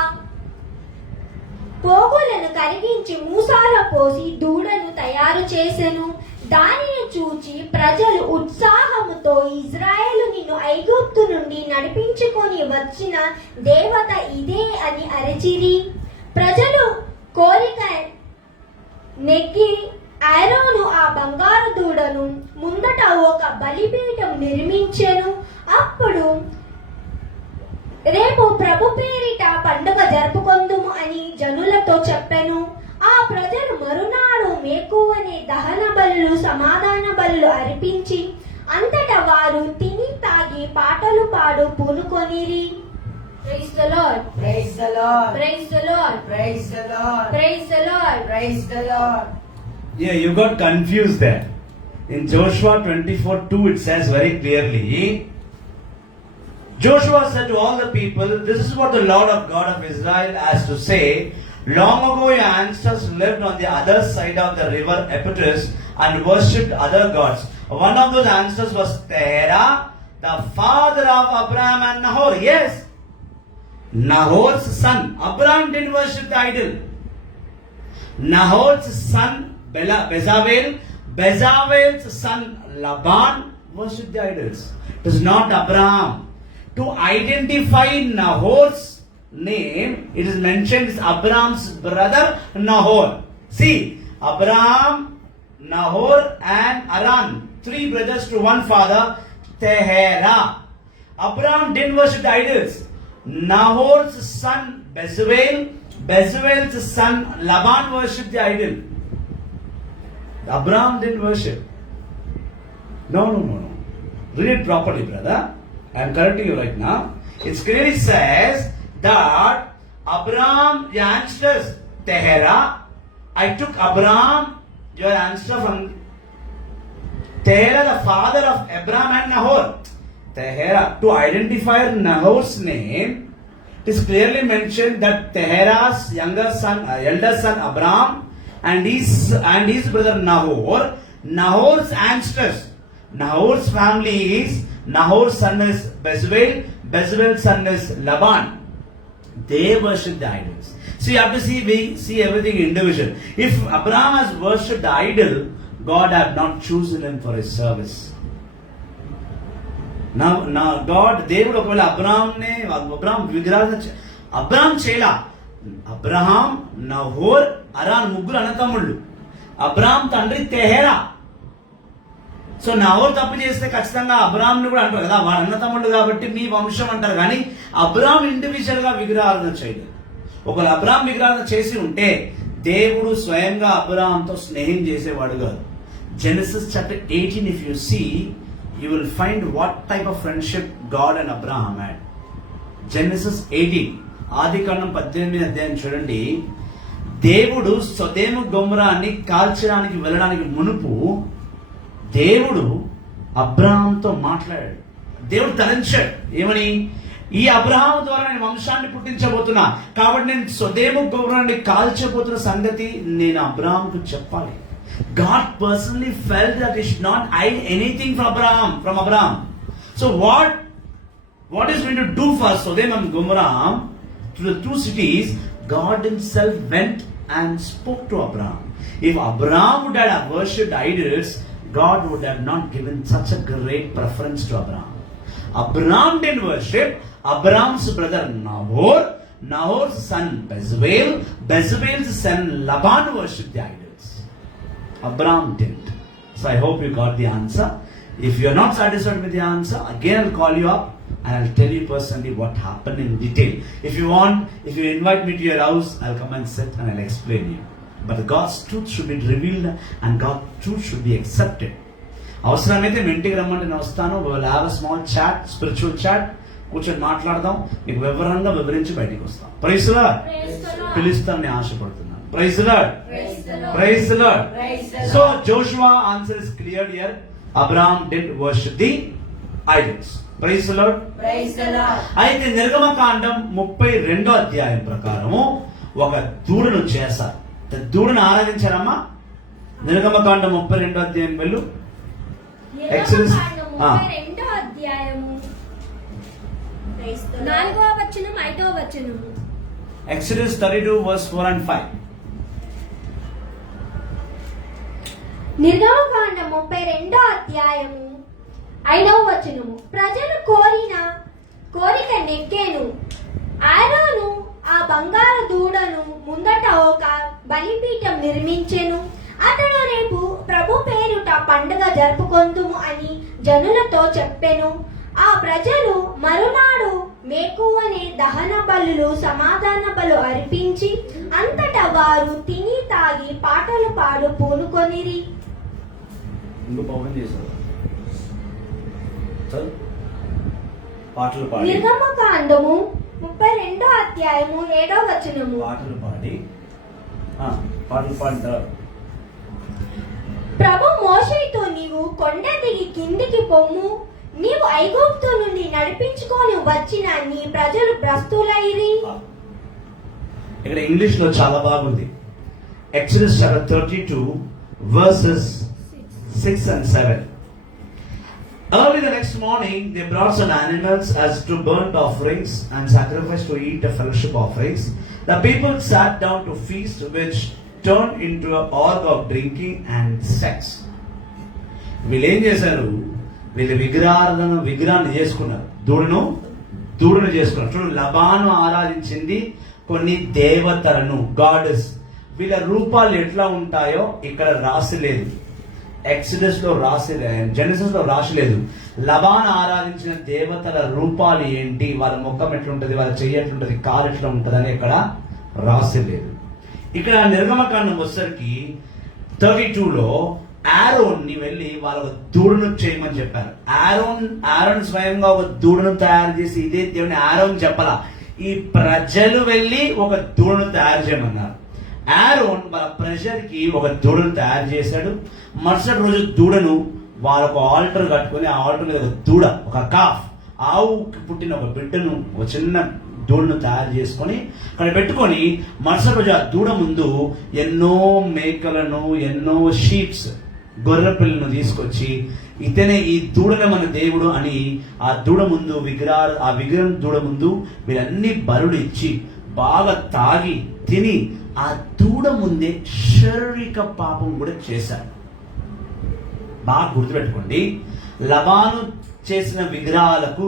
పోగులను కరిగించి మూసాలో పోసి దూడను తయారు చేసెను. దానిని చూచి ప్రజలు ఉత్సాహముతో, ఇజ్రాయేలు నిన్ను ఐగుప్తు నుండి నడిపించుకొని వచ్చిన దేవత ఇదే అని అరచిరి. ప్రజలు కోరిక నెగ్గి ఆరోను ఆ బంగారు దూడను ముందట ఒక బలిపీఠం నిర్మించెను. అప్పుడు రేపు ప్రభు పేరిట పండుగ జరుపుకొందుము అని జనులతో చెప్పెను. మేకువనే దహన బలులు సమాధాన బలులు అర్పించి అంతటా వారు తిని తాగి పాటలు పాడు పూనుకొనిరి. Praise the Lord. Praise the Lord. Praise the Lord. Praise the Lord. Praise the Lord. Praise the Lord. Yeah, you got confused there. In Joshua 24:2 it says very clearly, Joshua said to all the people, this is what the Lord of God of Israel has to say. Long ago your ancestors lived on the other side of the river Euphrates and worshipped other gods. One of those ancestors was Terah, the father of Abraham and Nahor. Yes, Nahor's son. Abraham didn't worship the idol. Nahor's son Bezalel, Bezalel's son Laban worshipped the idols. It is not Abraham. To identify Nahor's name, it is mentioned as Abraham's brother Nahor. See, Abraham, Nahor and Haran, 3 brothers to 1 father, Terah. Abraham didn't worship the idols. Nahor's son Bezalel, Bezalel's son Laban worshipped the idol. Abraham didn't worship. No. Read it properly, brother. I am correcting you right now. It clearly says that Abraham, your ancestors, Terah. I took Abraham, your ancestor from Terah, the father of Abraham and Nahor. Terah. To identify Nahor's name, it is clearly mentioned that Terah's elder son Abraham and his brother Nahor, Nahor's ancestors, Nahor's family is, Nahor's son is Bezalel, Bezalel's son is Laban. They worship the idols. So you have to see everything individual. If Abraham has worshipped the idol, God had not chosen him for his service. Now God, దేవుడు ఒకవేళ అబ్రహాం విగ్రహాలు అబ్రహాం చేయలా. అబ్రహాం, నహోర్, అరాన్ ముగ్గురు అన్నతమ్ముళ్ళు. అబ్రహాం తండ్రి తెహెరా. సో నహోర్ తప్పు చేస్తే ఖచ్చితంగా అబ్రహాంని కూడా అంటారు కదా, వాడు అన్నతమ్ముళ్ళు కాబట్టి మీ వంశం అంటారు. కానీ అబ్రహాం ఇండివిజువల్ గా విగ్రహాలను చేయలేదు. ఒకవేళ అబ్రహాం విగ్రహాలను చేసి ఉంటే దేవుడు స్వయంగా అబ్రహాంతో స్నేహం చేసేవాడు కాదు. Genesis chapter 18, if you see, you will find what type of friendship God and Abraham had. Genesis 18, ఆదికాండం 18వ అధ్యాయం చూడండి. దేవుడు సొదొమ గొమొరాని కాల్చడానికి వెళ్ళడానికి మునుపు దేవుడు అబ్రహాంతో మాట్లాడాడు. దేవుడు తలంచాడు ఏమని, ఈ అబ్రహాం ద్వారా నేను వంశాన్ని పుట్టించబోతున్నా, కాబట్టి నేను సొదొమ గొమొరాని కాల్చబోతున్న సంగతి నేను అబ్రహాంకు చెప్పాలి. God personally felt that he should not hide anything from Abraham. So what is going to do for Sodom and Gomorrah, to the 2 cities? God himself went and spoke to Abraham. If Abraham would have worshipped idols, God would have not given such a great preference to Abraham. Abraham didn't worship. Abraham's brother Nahor, Nahor's son Bezalel, Bezalel's son Laban worshipped the idols. Abraham didn't. So I hope you got the answer. If you are not satisfied with the answer, again I'll call you up and I'll tell you personally what happened in detail. If you invite me to your house, I'll come and sit and I'll explain you. But God's truth should be revealed and God's truth should be accepted. అవసరమైతే మీ ఇంటికి రమ్మంటే నేను వస్తాను. we'll have a small chat, spiritual chat. కూర్చొని మాట్లాడదాం, మీకు వివరంగా వివరించి బయటికి వస్తాం. Praise the lord. పిలుస్తానని ఆశపడుతున్నాను. Praise the Lord. Praise the Lord. So Joshua answer is clear here. Abraham did worship the idols. Praise the Lord. Praise the Lord. అయితే నిర్గమకాండం 32వ అధ్యాయం ప్రకారము ఒక దూడను చేశారు. దూడను ఆరాధించారమ్మా. నిర్గమకాండం 32వ అధ్యాయం వెళ్ళు. ఎక్సోడస్ 32వ అధ్యాయము 4వ వచనం 5వ వచనం. Exodus 32 verse 4 and 5. నిర్గమకాండం 32వ అధ్యాయము 5వ వచనము. ప్రజలు కోరిక నెక్కేను. ఆరోను ఆ బంగారు దూడను ముందట ఒక బలిపీఠం నిర్మించెను. అతడు రేపు ప్రభు పేరుట పండుగ జరుపుకొందుము అని జనులతో చెప్పెను. ఆ ప్రజలు మరునాడు మేకువనే దహన బలులు సమాధాన బలు అర్పించి అంతటా వారు తిని తాగి పాటలు పాడు ఇంకో పవన్ చేశారు చదువు. పాటలు పాడి నిర్గమకాండము 32 అధ్యాయము 7వ వచనము. పాటలు పాడి పాటలు పాడిన తర్వాత ప్రభు మోషేతో, నీవు కొండ దిగి కిందికి పొమ్ము, నీవు ఐగుప్తు నుండి నడిపించుకొని వచ్చిన నీ ప్రజలు భ్రష్టులైరి. ఇక్కడ ఇంగ్లీష్ లో చాలా బాగుంది. Exodus chapter 32 verses 6 and 7. Early the next morning they brought some animals as to burnt offerings and sacrifice to eat a fellowship offerings. The people sat down to feast, which turned into a org of drinking and sex. వీళ్ళు ఏం చేశారు? వీళ్ళు విగ్రహాన్ని చేసుకున్నారు. దూడను చేసుకున్నారు. చూడు, లబాను ఆరాధించింది కొన్ని దేవతలను, గాడెస్. వీళ్ళ రూపాలు ఎట్లా ఉంటాయో ఇక్కడ రాసిలేదు. ఎక్సడస్ లో రాసిలేదు, జెనసిస్ లో రాసిలేదు. లబాన్ ఆరాధించిన దేవతల రూపాలు ఏంటి, వాళ్ళ ముఖం ఎట్లుంటది, వాళ్ళ చెయ్యి ఎట్లుంటది, కాలు ఎట్లా ఉంటది అని ఇక్కడ రాసిలేదు. ఇక్కడ నిర్గమకాండం వచ్చేసరికి 32లో ఆరోన్ ని వెళ్ళి వాళ్ళ దూడను చేయమని చెప్పారు. ఆరోన్ స్వయంగా ఒక దూడను తయారు చేసి ఇదే దేవుని ఆరోన్ చెప్పాల, ఈ ప్రజలు వెళ్ళి ఒక దూడను తయారు చేయమన్నారు. ఆరోన్ వాళ్ళ ప్రజలకి ఒక దూడను తయారు చేశాడు. మరుసటి రోజు దూడను వాళ్ళకు ఆల్టర్ కట్టుకొని, ఆ ఆల్టర్ మీద దూడ, ఒక కాఫ్, ఆవుకి పుట్టిన ఒక బిడ్డను, ఒక చిన్న దూడను తయారు చేసుకొని అక్కడ పెట్టుకొని, మరుసటి రోజు ఆ దూడ ముందు ఎన్నో మేకలను, ఎన్నో షీప్స్, గొర్రె పిల్లను తీసుకొచ్చి, ఇతనే ఈ దూడన మన దేవుడు అని ఆ దూడ ముందు ఆ విగ్రహం దూడ ముందు వీళ్ళన్ని బలులు ఇచ్చి బాగా తాగి తిని ఆ దూడ ముందే శారీరక పాపం కూడా చేశారు. బాగా గుర్తుపెట్టుకోండి, లబాను చేసిన విగ్రహాలకు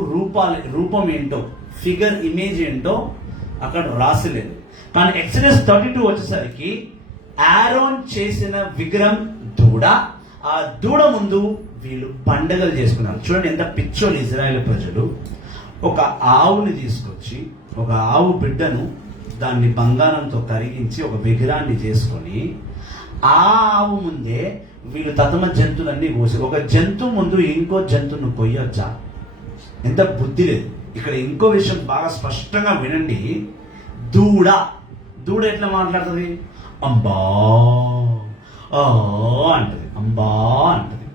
రూపం ఏంటో, ఫిగర్ ఇమేజ్ ఏంటో అక్కడ రాసలేదు. కానీ ఎక్సడస్ 32 వచ్చేసరికి ఆరోన్ చేసిన విగ్రహం దూడ, ఆ దూడ ముందు వీళ్ళు పండగలు చేసుకున్నారు. చూడండి ఎంత పిచ్చోళ్ళు ఇజ్రాయేల్ ప్రజలు. ఒక ఆవుని తీసుకొచ్చి, ఒక ఆవు బిడ్డను దాన్ని బంగారంతో కరిగించి ఒక విగ్రహాన్ని చేసుకొని, ఆ ఆవు ముందే వీళ్ళు తతమ జంతువులన్నీ కోసి, ఒక జంతువు ముందు ఇంకో జంతువును కొయ్యొచ్చా? ఎంత బుద్ధి లేదు. ఇక్కడ ఇంకో విషయం బాగా స్పష్టంగా వినండి. దూడ ఎట్లా మాట్లాడుతుంది? అంబా అంటది, అంబా అంటది.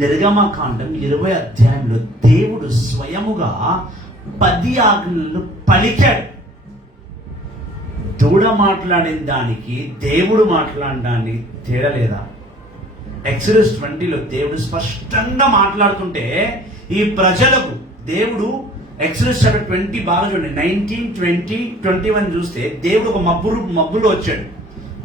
నిర్గమకాండం 20 అధ్యాయంలో దేవుడు స్వయముగా 10 ఆజ్ఞలను పలికాడు. దూడ మాట్లాడిన దానికి దేవుడు మాట్లాడడానికి తేడా లేదా? ఎక్సడస్ 20లో దేవుడు స్పష్టంగా మాట్లాడుతుంటే ఈ ప్రజలకు దేవుడు, ఎక్సడస్ చాప్టర్ 20 బాగా చూడండి, 19, 20, 21 చూస్తే దేవుడు ఒక మబ్బులో వచ్చాడు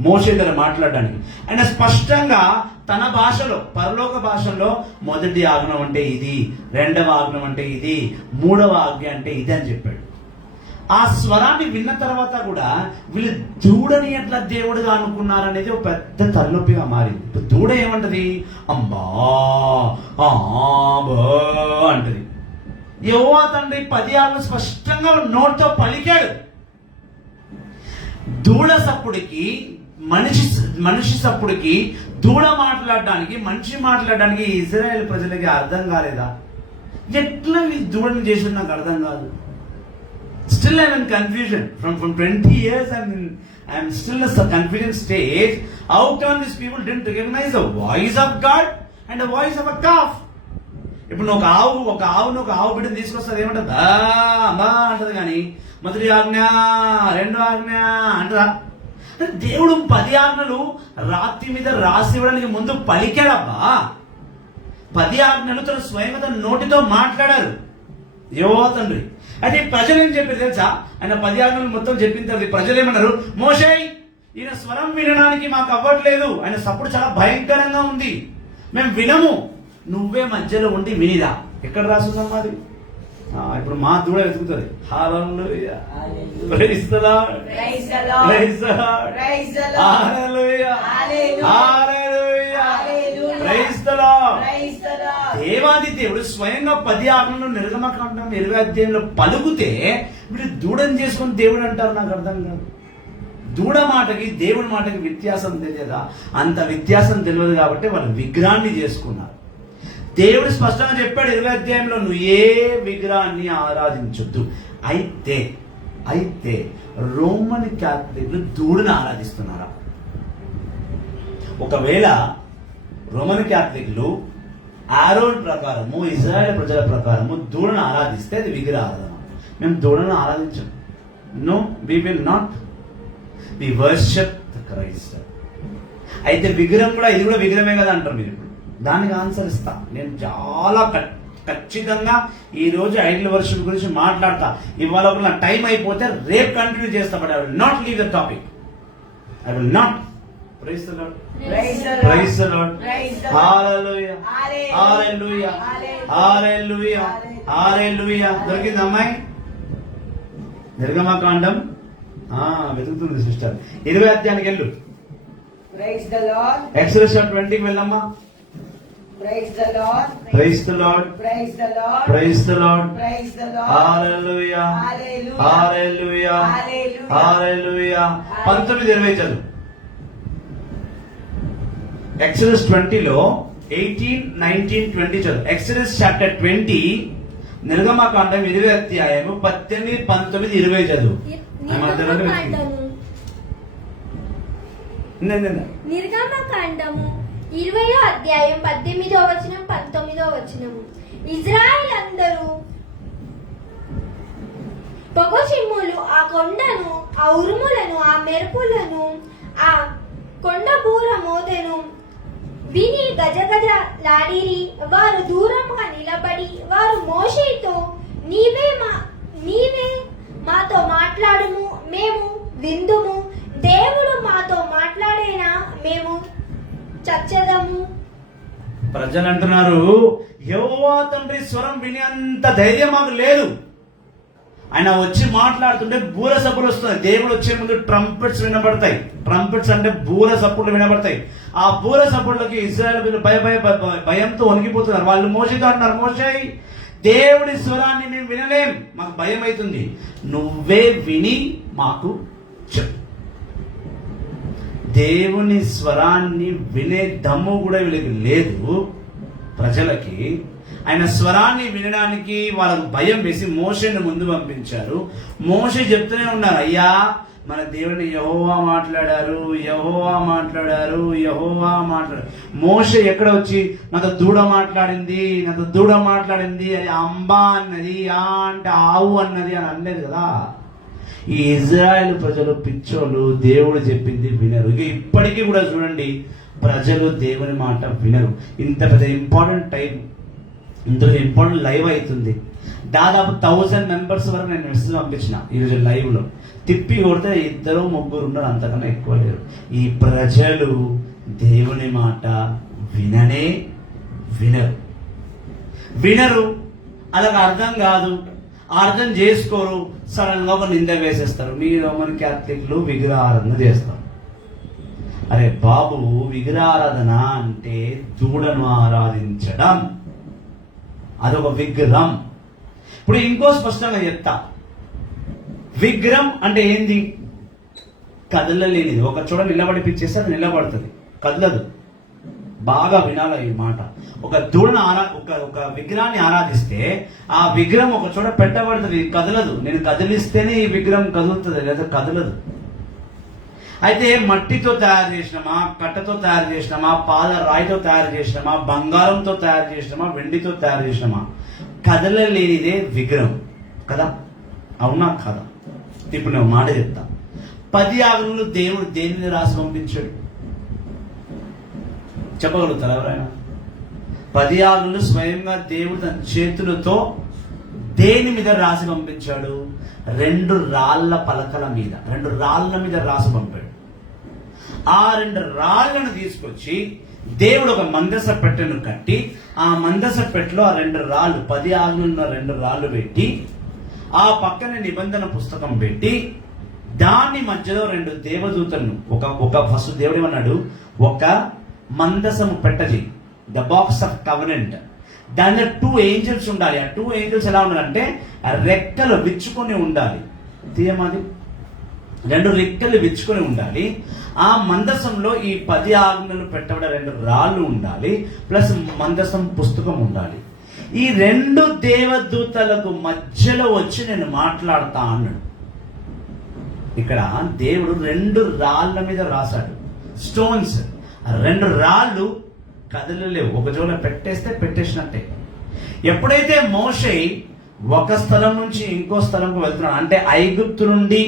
మోషే దగ్గర మాట్లాడడానికి. ఆయన స్పష్టంగా తన భాషలో, పరలోక భాషలో మొదటి ఆజ్ఞ అంటే ఇది, రెండవ ఆజ్ఞ అంటే ఇది, మూడవ ఆజ్ఞ అంటే ఇది అని చెప్పాడు. ఆ స్వరాన్ని విన్న తర్వాత కూడా వీళ్ళు దూడని ఎట్లా దేవుడుగా అనుకున్నారనేది ఒక పెద్ద తలనొప్పిగా మారింది. ఇప్పుడు దూడ ఏమంటది? అంబా అంటది. యెహోవా తండ్రి 10 ఆజ్ఞలు స్పష్టంగా నోటితో పలికాడు. దూడ సప్పుడికి, మనిషి సప్పుడికి, దూడ మాట్లాడడానికి, మనిషి మాట్లాడడానికి ఇజ్రాయేల్ ప్రజలకి అర్థం కాలేదా? ఎట్లా వీళ్ళు దూడని చేసి నాకు అర్థం కాదు. Still I'm in confusion. From 20 years I'm still in a confusion stage. How come these people didn't recognize the voice of God and the voice of a calf? ఇప్పుడు ఒక ఆవు బిడ్డను తీసుకొస్తుంది, ఏమంటది? అమ్మా అంటది. కానీ మొదటి ఆజ్ఞ, రెండో ఆజ్ఞ అంటదా? దేవుడు 10 ఆజ్ఞలు రాతి మీద రాసి ఇవ్వడానికి ముందు పలికాడబ్బా. 10 ఆజ్ఞలు తన స్వయంగా తన నోటితో మాట్లాడారు యెహోవా తండ్రి. అయితే ప్రజలు ఏం చెప్పారు తెలుసా? ఆయన 10 ఆజ్ఞలు మొత్తం చెప్పిన తర్వాత ప్రజలు ఏమన్నారు? మోషే, ఈయన స్వరం వినడానికి మాకు అవ్వట్లేదు, ఆయన సప్పుడు చాలా భయంకరంగా ఉంది, మేము వినము, నువ్వే మధ్యలో ఉండి వినిరా. ఎక్కడ రాసుందమ్మా అది? ఇప్పుడు మా దూడ వెతుకుతుంది. హల్లెలూయా, praise the Lord, praise the Lord, praise the Lord, praise the Lord, హల్లెలూయా, హల్లెలూయా, praise the Lord, praise the Lord. దేవాది దేవుడు స్వయంగా 10 ఆజ్ఞలను నిర్గమకాండం 20 అధ్యాయంలో పలుకుతే వీళ్ళు దూడని చేసుకుని దేవుడు అంటారు. నాకు అర్థం కాదు. దూడ మాటకి దేవుడి మాటకి వ్యత్యాసం తెలియదా? అంత వ్యత్యాసం తెలియదు కాబట్టి వాళ్ళు విగ్రహాన్ని చేసుకున్నారు. దేవుడు స్పష్టంగా చెప్పాడు 20వ అధ్యాయంలో, నువ్వు ఏ విగ్రహాన్ని ఆరాధించొద్దు. అయితే రోమన్ క్యాథలిక్లు దూడను ఆరాధిస్తున్నారా? ఒకవేళ రోమన్ క్యాథలిక్లు ఆరోన్ ప్రకారము, ఇజ్రాయెల్ ప్రజల ప్రకారము దూడను ఆరాధిస్తే అది విగ్రహారాధన. మేము దూడను ఆరాధించం. No, we will not. We worship the Christ. అయితే విగ్రహం కూడా, ఇది కూడా విగ్రహమే కదా అంటారు మీరు. ఇప్పుడు దానికి ఆన్సర్ ఇస్తా. నేను చాలా ఖచ్చితంగా ఈ రోజు ఐడల్ వర్షిప్ గురించి మాట్లాడతా. ఇవాళ ఒక నా టైం అయిపోతే రేపు కంటిన్యూ చేస్తా. But I will not leave the topic. I will not. Praise the Lord. Praise the Lord. హల్లెలూయా. హల్లెలూయా. హల్లెలూయా. హల్లెలూయా. దొరికింది అమ్మాయి? నిర్గమకాండం వెతుకుతుంది సిస్టర్. 20వ అధ్యాయానికి వెళ్ళు. Praise the Lord. ఎక్సోడస్ 20కి వెళ్ళమ్మా. Praise the Lord. Praise the Lord. Praise the Lord. Praise the Lord. Praise the Lord. Hallelujah. Hallelujah. Hallelujah. Hallelujah. Hallelujah. 19:20 చదువు. ఎక్సోడస్ 20లో 18, 19, 20 చదువు. ఎక్సోడస్ చాప్టర్ 20 నిర్గమకాండం 20వ అధ్యాయం 18, 19, 20 చదువు. నిర్గమకాండము 20వ అధ్యాయం 18వ వచనం 19వ వచనము. ఇజ్రాయెల్ అందరూ పొగచిమ్ములు ఆ కొండను, ఆ ఉరుములను, ఆ మెరుపులను, ఆ కొండ బూర మోతెను విని గజగజలాడిరి. వారు దూరంగా నిలబడి వారు మోషేతో, నీవే మాతో మాట్లాడుము, మేము విందుము. దేవుడు మాతో మాట్లాడేనా, మేము చచ్చదము. ప్రజలు అంటున్నారు, యెహోవా తండ్రి స్వరం వినేంత ధైర్యం మాకు లేదు. ఆయన వచ్చి మాట్లాడుతుంటే బూర సప్పులు వస్తున్నాయి. దేవుడు వచ్చే ముందు ట్రంపెట్స్ వినబడతాయి. ట్రంపెట్స్ అంటే బూర సప్పులు వినబడతాయి. ఆ బూర సప్పులకి ఇశ్రాయేలు భయంతో వణికిపోతున్నారు. వాళ్ళు మోషేతో అంటున్నారు, మోషే దేవుడి స్వరాన్ని మేము వినలేం, మాకు భయం అవుతుంది, నువ్వే విని మాకు చెప్పు. దేవుని స్వరాన్ని వినే దమ్ము కూడా వీళ్ళకి లేదు ప్రజలకి. ఆయన స్వరాన్ని వినడానికి వాళ్ళకు భయం వేసి మోషేని ముందు పంపించారు. మోషే చెప్తూనే ఉన్నారు, అయ్యా మన దేవుని యెహోవా మాట్లాడారు, యెహోవా మాట్లాడారు, యెహోవా మాట్లాడారు. మోషే ఎక్కడ వచ్చి నాతో దూడ మాట్లాడింది, నాతో దూడ మాట్లాడింది, అది అంబా అన్నది, అంటే ఆవు అన్నది అని అనలేదు కదా. ఈ ఇజ్రాయెల్ ప్రజలు పిచ్చోళ్ళు, దేవుడు చెప్పింది వినరు. ఇక ఇప్పటికీ కూడా చూడండి, ప్రజలు దేవుని మాట వినరు. ఇంత పెద్ద ఇంపార్టెంట్ టైం, ఇందులో ఇంపార్టెంట్ లైవ్ అవుతుంది. దాదాపు 1000 మెంబర్స్ వరకు నేను మెసేజ్ పంపించిన ఈరోజు లైవ్ లో. తిప్పి కొడితే 2-3 ఉన్నారు, అంతకన్నా ఎక్కువ లేరు. ఈ ప్రజలు దేవుని మాట విననే వినరు. అలాగ అర్థం కాదు, అర్థం చేసుకోరు, సడన్ గా ఒక నింద వేసేస్తారు. మీ రోమన్ క్యాథలిక్లు విగ్రహారాధన చేస్తారు. అరే బాబు, విగ్రహారాధన అంటే దూడను ఆరాధించడం, అదొక విగ్రహం. ఇప్పుడు ఇంకో స్పష్టంగా చెప్తా, విగ్రహం అంటే ఏంది? కదలలేనిది. ఒక చోట నిలబడిపించేస్తే అది నిలబడుతుంది, కదలదు. బాగా వినాలి ఈ మాట. ఒక దూడను ఒక విగ్రహాన్ని ఆరాధిస్తే ఆ విగ్రహం ఒక చోట పెట్టబడుతుంది, కదలదు. నేను కదిలిస్తేనే ఈ విగ్రహం కదులుతుంది, లేదా కదలదు. అయితే మట్టితో తయారు చేసినామా, కట్టతో తయారు చేసినామా, పాల రాయితో తయారు చేసినామా, బంగారంతో తయారు చేసినామా, వెండితో తయారు చేసినామా, కదలలేనిదే విగ్రహం కదా. అవునా కదా? ఇప్పుడు నేను మాట చెప్తా. 10 ఆజ్ఞలు దేవుడు దేనిని రాసి పంపించాడు చెప్పగలుగుతారు ఎవరైనా? 10 ఆజ్ఞలు స్వయంగా దేవుడు తన చేతులతో దేని మీద రాసి పంపించాడు? 2 రాళ్ల పలకల మీద, 2 రాళ్ల మీద రాసి పంపాడు. ఆ 2 రాళ్లను తీసుకొచ్చి దేవుడు ఒక మందస పెట్టెను కట్టి, ఆ మందస పెట్టెలో ఆ 2 రాళ్ళు, 10 ఆజ్ఞలున్న 2 రాళ్ళు పెట్టి, ఆ పక్కన నిబంధన పుస్తకం పెట్టి, దాని మధ్యలో 2 దేవదూతలను, ఒక ఫస్ట్ దేవుడు ఏమన్నాడు, ఒక మందసము పెట్టది, ద బాక్స్ ఆఫ్ కవెనెంట్. దానిలో 2 ఏంజల్స్ ఉండాలి. ఆ 2 ఏంజల్స్ ఎలా ఉండాలంటే రెక్కలు విచ్చుకొని ఉండాలి. తీయమాది 2 రెక్కలు విచ్చుకొని ఉండాలి. ఆ మందసంలో ఈ 10 ఆజ్ఞలు పెట్టబడే 2 రాళ్ళు ఉండాలి, ప్లస్ మందసం పుస్తకం ఉండాలి. ఈ 2 దేవదూతలకు మధ్యలో వచ్చి నేను మాట్లాడతా అన్నాడు. ఇక్కడ దేవుడు 2 రాళ్ళ మీద రాశాడు, స్టోన్స్. 2 రాళ్ళు కదలలేవు, ఒక చోట పెట్టేస్తే పెట్టేసినట్టే. ఎప్పుడైతే మోషే ఒక స్థలం నుంచి ఇంకో స్థలంకు వెళ్తున్నాడు, అంటే ఐగుప్తు నుండి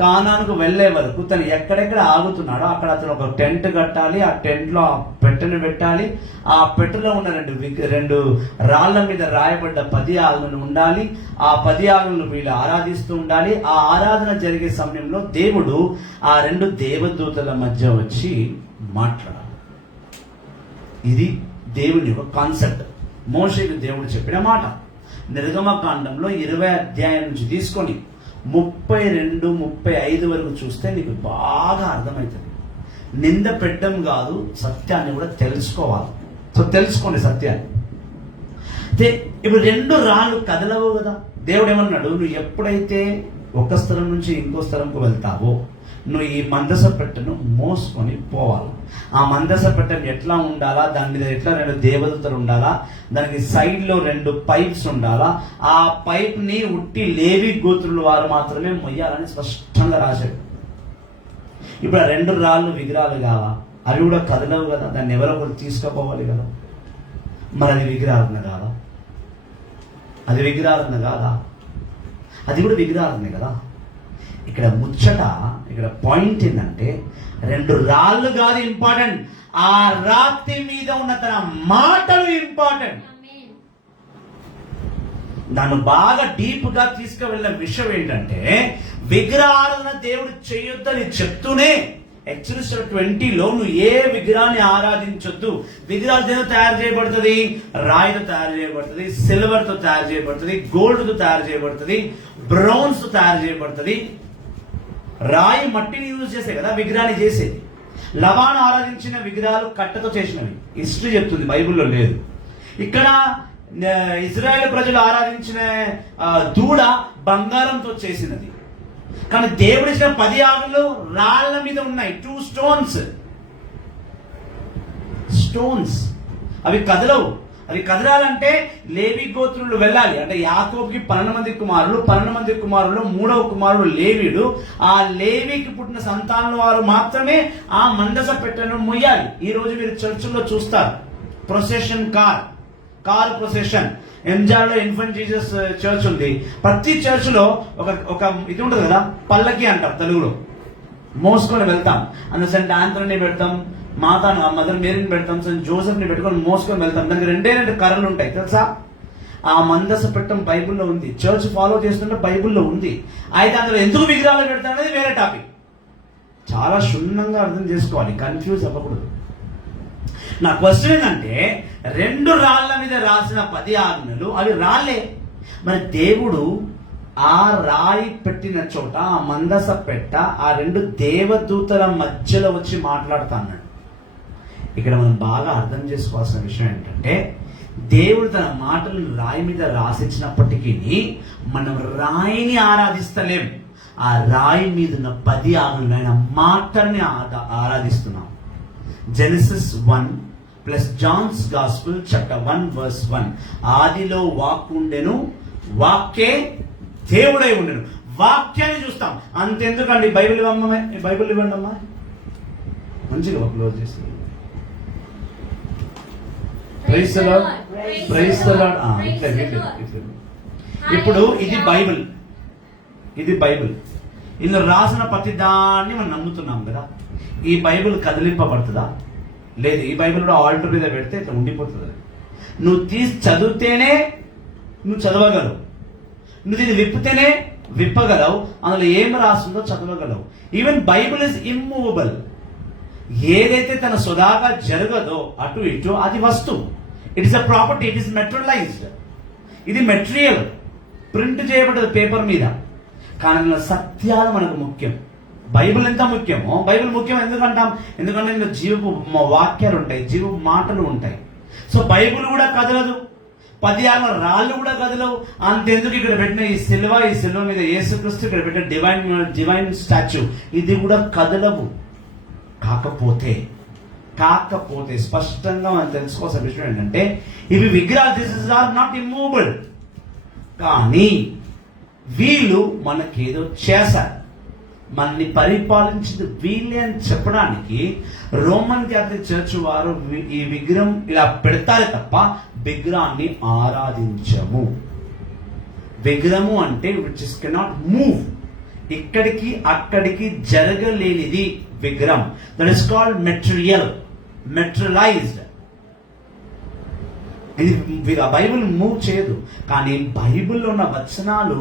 కానానుకు వెళ్లే వరకు తను ఎక్కడెక్కడ ఆగుతున్నాడో అక్కడ అతను ఒక టెంట్ కట్టాలి, ఆ టెంట్ లో ఆ పెట్టెను పెట్టాలి, ఆ పెట్టెలో ఉన్న 2 రాళ్ల మీద రాయబడ్డ 10 ఆజ్ఞలు ఉండాలి. ఆ 10 ఆజ్ఞలు వీళ్ళు ఆరాధిస్తూ ఉండాలి. ఆ ఆరాధన జరిగే సమయంలో దేవుడు ఆ 2 దేవదూతల మధ్య వచ్చి మాట్లాడాలి. ఇది దేవుని యొక్క కాన్సెప్ట్, మోషేకు దేవుడు చెప్పిన మాట. నిర్గమకాండంలో 20 అధ్యాయం నుంచి తీసుకొని 32, 35 వరకు చూస్తే నీకు బాగా అర్థమవుతుంది. నింద పెట్టడం కాదు, సత్యాన్ని కూడా తెలుసుకోవాలి. సో తెలుసుకోండి సత్యాన్ని. ఇప్పుడు 2 రాళ్ళు కదలవు కదా. దేవుడు ఏమన్నాడు, నువ్వు ఎప్పుడైతే ఒక స్థలం నుంచి ఇంకో స్థలంకు వెళ్తావో నువ్వు ఈ మందస పెట్టెను మోసుకొని పోవాలి. ఆ మందస పెట్టెను ఎట్లా ఉండాలా, దాని మీద ఎట్లా 2 దేవదూతలు ఉండాలా, దానికి సైడ్ లో 2 పైప్స్ ఉండాలా. ఆ పైప్ ని ఉట్టి లేవి గోత్రుల వారు మాత్రమే మొయ్యాలని స్పష్టంగా రాశాడు. ఇప్పుడు ఆ 2 రాళ్ళు విగ్రహాలు కావా? అవి కూడా కదలవు కదా, దాన్ని ఎవరో ఒకరు తీసుకుపోవాలి కదా. మరి అది విగ్రహాలన్న కాదా? అది విగ్రహాలన్న కాదా? అది కూడా విగ్రహాలనే కదా. ఇక్కడ ముచ్చట, ఇక్కడ పాయింట్ ఏంటంటే 2 రాళ్ళు కాదు ఇంపార్టెంట్, ఆ రాతి మీద ఉన్న తన మాటలు ఇంపార్టెంట్. నన్ను బాగా డీప్ గా తీసుకువెళ్ళిన విషయం ఏంటంటే, విగ్రహాలను దేవుడు చేయొద్దని చెప్తూనే ఎక్సోడస్ 20లో నువ్వు ఏ విగ్రహాన్ని ఆరాధించొద్దు. విగ్రహాలు దేనితో తయారు చేయబడుతుంది? రాయితో తయారు చేయబడుతుంది, సిల్వర్ తో తయారు చేయబడుతుంది, గోల్డ్ తో తయారు చేయబడుతుంది, బ్రౌన్స్ తో తయారు చేయబడుతుంది. రాయి మట్టిని యూజ్ చేసే కదా విగ్రహాన్ని చేసేది. లవాను ఆరాధించిన విగ్రహాలు కట్టతో చేసినవి, హిస్టరీ చెప్తుంది, బైబిల్లో లేదు. ఇక్కడ ఇజ్రాయెల్ ప్రజలు ఆరాధించిన దూడ బంగారంతో చేసినది. కానీ దేవుడు ఇచ్చిన 10 ఆజ్ఞలు రాళ్ల మీద ఉన్నాయి, 2 స్టోన్స్. అవి కదలవు. అవి కదలాలంటే లేవి గోత్రులు వెళ్ళాలి. అంటే యాకోబుకి 12 మంది కుమారులు, 12 మంది కుమారులు 3వ కుమారుడు లేవీడు. ఆ లేవీకి పుట్టిన సంతానం వారు మాత్రమే ఆ మందస పెట్టెను మొయ్యాలి. ఈ రోజు మీరు చర్చిల్లో చూస్తారు, ప్రొసెషన్ కార్ ప్రొసెషన్. ఎంజాలో ఇన్ఫెంట్ జీసస్ చర్చ్ ఉంది. ప్రతి చర్చ్ లో ఒక ఇది ఉంటుంది కదా, పల్లకి అంటారు తెలుగులో, మోసుకొని వెళ్తాం. అందులో సెంట్ ఆంథోనీ పెడతాం, మాతాను మదర్ మేరీని పెడతాం, సెంట్ జోసెఫ్ ని పెట్టుకొని మోసుకొని వెళ్తాం. దానికి 2 కర్రలు ఉంటాయి తెలుసా. ఆ మందస పెట్టం బైబిల్లో ఉంది, చర్చ్ ఫాలో చేస్తుంటే బైబిల్లో ఉంది. అయితే అందులో ఎందుకు విగ్రహాలు పెడతాం అనేది వేరే టాపిక్. చాలా క్షుణ్ణంగా అర్థం చేసుకోవాలి, కన్ఫ్యూజ్ అవ్వకూడదు. నా క్వశ్చన్ ఏంటంటే, 2 రాళ్ల మీద రాసిన 10 ఆజ్ఞలు అవి రాళ్ళే. మరి దేవుడు ఆ రాయి పెట్టిన చోట, ఆ మందస పెట్ట, ఆ 2 దేవదూతల మధ్యలో వచ్చి మాట్లాడుతా అన్నాడు. ఇక్కడ మనం బాగా అర్థం చేసుకోవాల్సిన విషయం ఏంటంటే, దేవుడు తన మాటలను రాయి మీద రాసిచ్చినప్పటికీ మనం రాయిని ఆరాధిస్తలేం. ఆ రాయి మీద ఉన్న 10 ఆజ్ఞలు, ఆయన మాటల్ని ఆరాధిస్తున్నాం. Genesis 1 plus John's gospel chapter 1 verse 1. ఆదిలో వాక్కు ఉండెను, వాక్కే దేవుడై ఉండెను. వాక్యాన్ని చూస్తాం. అంతెందుకండి, బైబిల్ ఇవ్వండి అమ్మా, మంచిగా క్లోజ్ చేసి. Praise the Lord, praise the Lord. ఇప్పుడు ఇది బైబిల్. ఇందులో రాసిన ప్రతి దాన్ని మనం నమ్ముతున్నాం కదా. ఈ బైబిల్ కదిలింపబడుతుందా? లేదు. ఈ బైబిల్ కూడా ఆల్టర్ మీద పెడితే ఇట్లా ఉండిపోతుంది. నువ్వు తీసి చదివితేనే నువ్వు చదవగలవు, నువ్వు దీన్ని విప్పితేనే విప్పగలవు, అందులో ఏం రాస్తుందో చదవగలవు. Even Bible is immovable. ఏదైతే తన సొదాగా జరగదో అటు ఇటు అది వస్తువు. It is a property, it is materialized. ఇది మెటీరియల్, ప్రింట్ చేయబడ్డది పేపర్ మీద. కానీ సత్యాలు మనకు ముఖ్యం. బైబిల్ ఎంత ముఖ్యమో, బైబిల్ ముఖ్యం ఎందుకంటాం? ఎందుకంటే ఇందులో జీవపు వాక్యాలు ఉంటాయి, జీవపు మాటలు ఉంటాయి. సో బైబిల్ కూడా కదలదు. 10 ఆజ్ఞల రాళ్ళు కూడా కదలవు. అంతెందుకు ఇక్కడ పెట్టిన ఈ సిల్వ మీద యేసుక్రీస్తు ఇక్కడ పెట్టిన డివైన్ స్టాచ్యూ ఇది కూడా కదలవు. కాకపోతే స్పష్టంగా మనం తెలుసుకోవాల్సిన విషయం ఏంటంటే ఇవి విగ్రహాలు, దిస్ ఆర్ నాట్ ఇమ్మూవబుల్. కానీ వీళ్ళు మనకేదో చేశారు, మనల్ని పరిపాలించింది వీళ్ళే అని చెప్పడానికి రోమన్ క్యాథలిక్ చర్చ్ వారు ఈ విగ్రహం ఇలా పెడతారే తప్ప విగ్రహాన్ని ఆరాధించము. విగ్రహము అంటే విచ్ ఇస్ కెనాట్ మూవ్, ఇక్కడికి అక్కడికి జరగలేనిది విగ్రహం. That is called materialised. ఇది బైబిల్ మూవ్ చేయదు, కానీ బైబిల్లో ఉన్న వచనాలు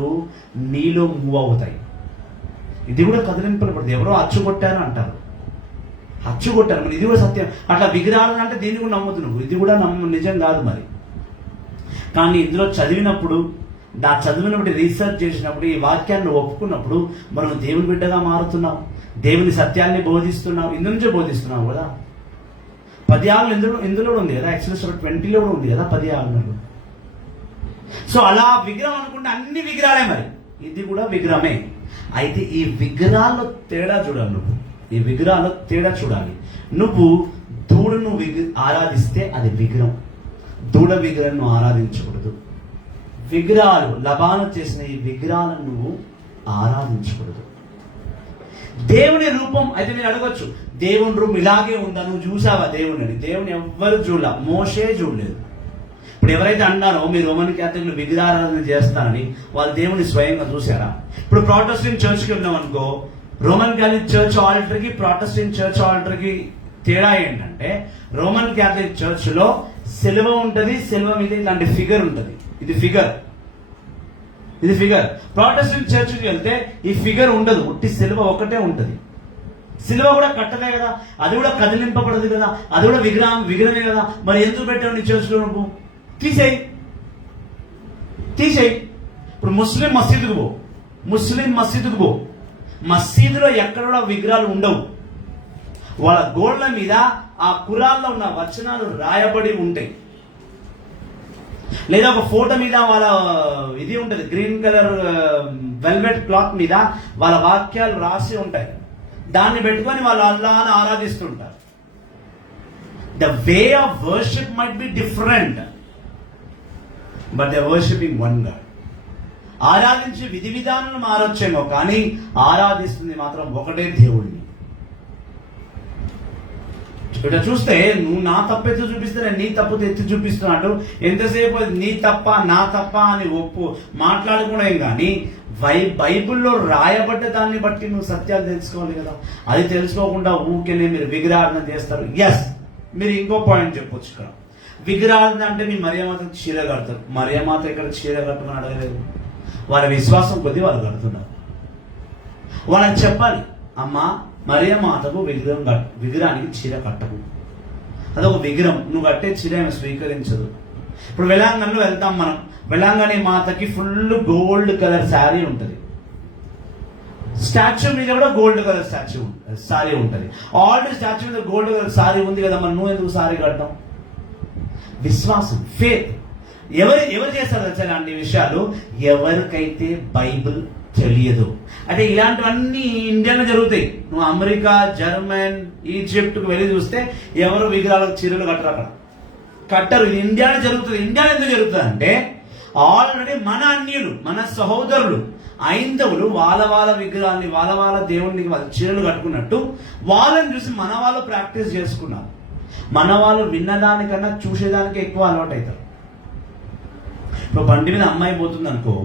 నీలో మూవ్ అవుతాయి. ఇది కూడా కదిలింపబడుతుంది. ఎవరో అచ్చుకొట్టారు అంటారు, మరి ఇది కూడా సత్యం. అట్లా విగ్రహాలు అంటే దీన్ని కూడా నమ్ముతు నువ్వు, ఇది కూడా నిజం కాదు మరి. కానీ ఇందులో చదివినప్పుడు రీసెర్చ్ చేసినప్పుడు ఈ వాక్యాన్ని ఒప్పుకున్నప్పుడు మనం దేవుని బిడ్డగా మారుతున్నాం, దేవుని సత్యాన్ని బోధిస్తున్నాం, ఇందు నుంచే బోధిస్తున్నాం కదా. 10 ఆజ్ఞలు ఇందులో ఉంది కదా, Exodus 20లో కూడా ఉంది కదా 10 ఆజ్ఞలు. సో అలా విగ్రహం అనుకుంటే అన్ని విగ్రహాలే, మరి ఇది కూడా విగ్రహమే. అయితే ఈ విగ్రహాల్లో తేడా చూడాలి. నువ్వు దూడను ఆరాధిస్తే అది విగ్రహం, దూడ విగ్రహం ఆరాధించకూడదు. విగ్రహాలు లబాను చేసిన ఈ విగ్రహాలను నువ్వు ఆరాధించకూడదు. దేవుని రూపం అయితే మీరు అడగొచ్చు, దేవుని రూపం ఇలాగే ఉందా, నువ్వు చూసావా దేవుని అని? దేవుని ఎవ్వరు చూడలే, మోషే చూడలేదు. ఇప్పుడు ఎవరైతే అన్నారో మీరు రోమన్ క్యాథలిక్లు విగ్రహారాధన చేస్తారని, వాళ్ళు దేవుని స్వయంగా చూసారా? ఇప్పుడు ప్రాటెస్టెంట్ చర్చ్కి వెళ్ళాం అనుకో, రోమన్ క్యాథలిక్ చర్చ్ ఆల్టర్కి ప్రాటెస్టెంట్ చర్చ్ ఆల్టర్కి తేడా ఏంటంటే, రోమన్ క్యాథలిక్ చర్చ్ లో సిలువ ఉంటది, సిలువ మీద ఇలాంటి ఫిగర్ ఉంటది, ఇది ఫిగర్. ప్రాటెస్టెంట్ చర్చ్కి వెళ్తే ఈ ఫిగర్ ఉండదు, ఉట్టి సిలువ ఒకటే ఉంటది. సిలువ కూడా కట్టలే కదా, అది కూడా కదిలింపబడదు కదా, అది కూడా విగ్రహమే కదా. మరి ఎందుకు పెట్టావు నీ చర్చ్లో? నువ్వు తీసేయి. ఇప్పుడు ముస్లిం మసీదుకు పో, మసీదులో ఎక్కడ కూడా విగ్రహాలు ఉండవు. వాళ్ళ గోళ్ల మీద ఆ ఖురాన్లో ఉన్న వచనాలు రాయబడి ఉంటాయి, లేదా ఒక ఫోటో మీద వాళ్ళ ఇది ఉంటది, గ్రీన్ కలర్ వెల్వెట్ క్లాత్ మీద వాళ్ళ వాక్యాలు రాసి ఉంటాయి. దాన్ని పెట్టుకొని వాళ్ళు అల్లాహ్ని ఆరాధిస్తుంటారు. The way of worship might be different, but they worshipping one God. ఆరాధించే విధి విధానాలు మారొచ్చేమో, కానీ ఆరాధిస్తుంది మాత్రం ఒకటే దేవుడిని. ఇక్కడ చూస్తే నువ్వు నా తప్పు ఎత్తి చూపిస్తే నేను నీ తప్పు ఎత్తి చూపిస్తున్నట్టు ఎంతసేపు నీ తప్ప నా తప్ప అని మాట్లాడుకోవడం. కానీ బైబిల్లో రాయబడ్డ దాన్ని బట్టి నువ్వు సత్యాలు తెలుసుకోవాలి కదా. అది తెలుసుకోకుండా ఊరికేనే మీరు విగ్రహారాధన చేస్తారు. ఎస్, మీరు ఇంకో పాయింట్ చెప్పొచ్చు ఇక్కడ. విగ్రహారాధన అంటే మీ మరియమాత చీర కడతారు. మరియమాత ఇక్కడ చీర కట్టమని అడగలేదు, వాళ్ళ విశ్వాసం కొద్దీ వాళ్ళు కడుతున్నారు. వాళ్ళని చెప్పాలి, అమ్మా మరియమాతకు విగ్రహానికి చీర కట్టకు, అదొక విగ్రహం, నువ్వు కట్టే చీర ఆమె స్వీకరించదు. ఇప్పుడు వెలాంగణలో వెళ్తాం మనం, వెలాంగణి మాతకి ఫుల్ గోల్డ్ కలర్ శారీ ఉంటుంది, స్టాచ్యూ మీద కూడా గోల్డ్ కలర్ సారీ ఉంటుంది. ఆల్రెడీ స్టాచ్యూ మీద గోల్డ్ కలర్ సారీ ఉంది కదా, మరి నువ్వు ఎందుకు సారీ కడతాం? విశ్వాసం, ఫేత్. ఎవరు చేస్తారు తెలుసా ఇలాంటి విషయాలు? ఎవరికైతే బైబిల్ తెలియదు. అంటే ఇలాంటివన్నీ ఇండియాలో జరుగుతాయి. నువ్వు అమెరికా, జర్మన్, ఈజిప్ట్కి వెళ్ళి చూస్తే ఎవరు విగ్రహాలకు చీరలు కట్టరు. ఇది ఇండియాలో జరుగుతుంది. ఇండియాలో ఎందుకు జరుగుతుంది అంటే ఆల్రెడీ మన అన్యులు, మన సహోదరులు ఐందవులు వాళ్ళ విగ్రహాన్ని, వాళ్ళ దేవుడికి వాళ్ళ చీరలు కట్టుకున్నట్టు వాళ్ళని చూసి మన వాళ్ళు ప్రాక్టీస్ చేసుకున్నారు. మన వాళ్ళు విన్నదానికన్నా చూసేదానికి ఎక్కువ అలవాటు అవుతారు. ఇప్పుడు బండి మీద అమ్మాయి పోతుంది అనుకో,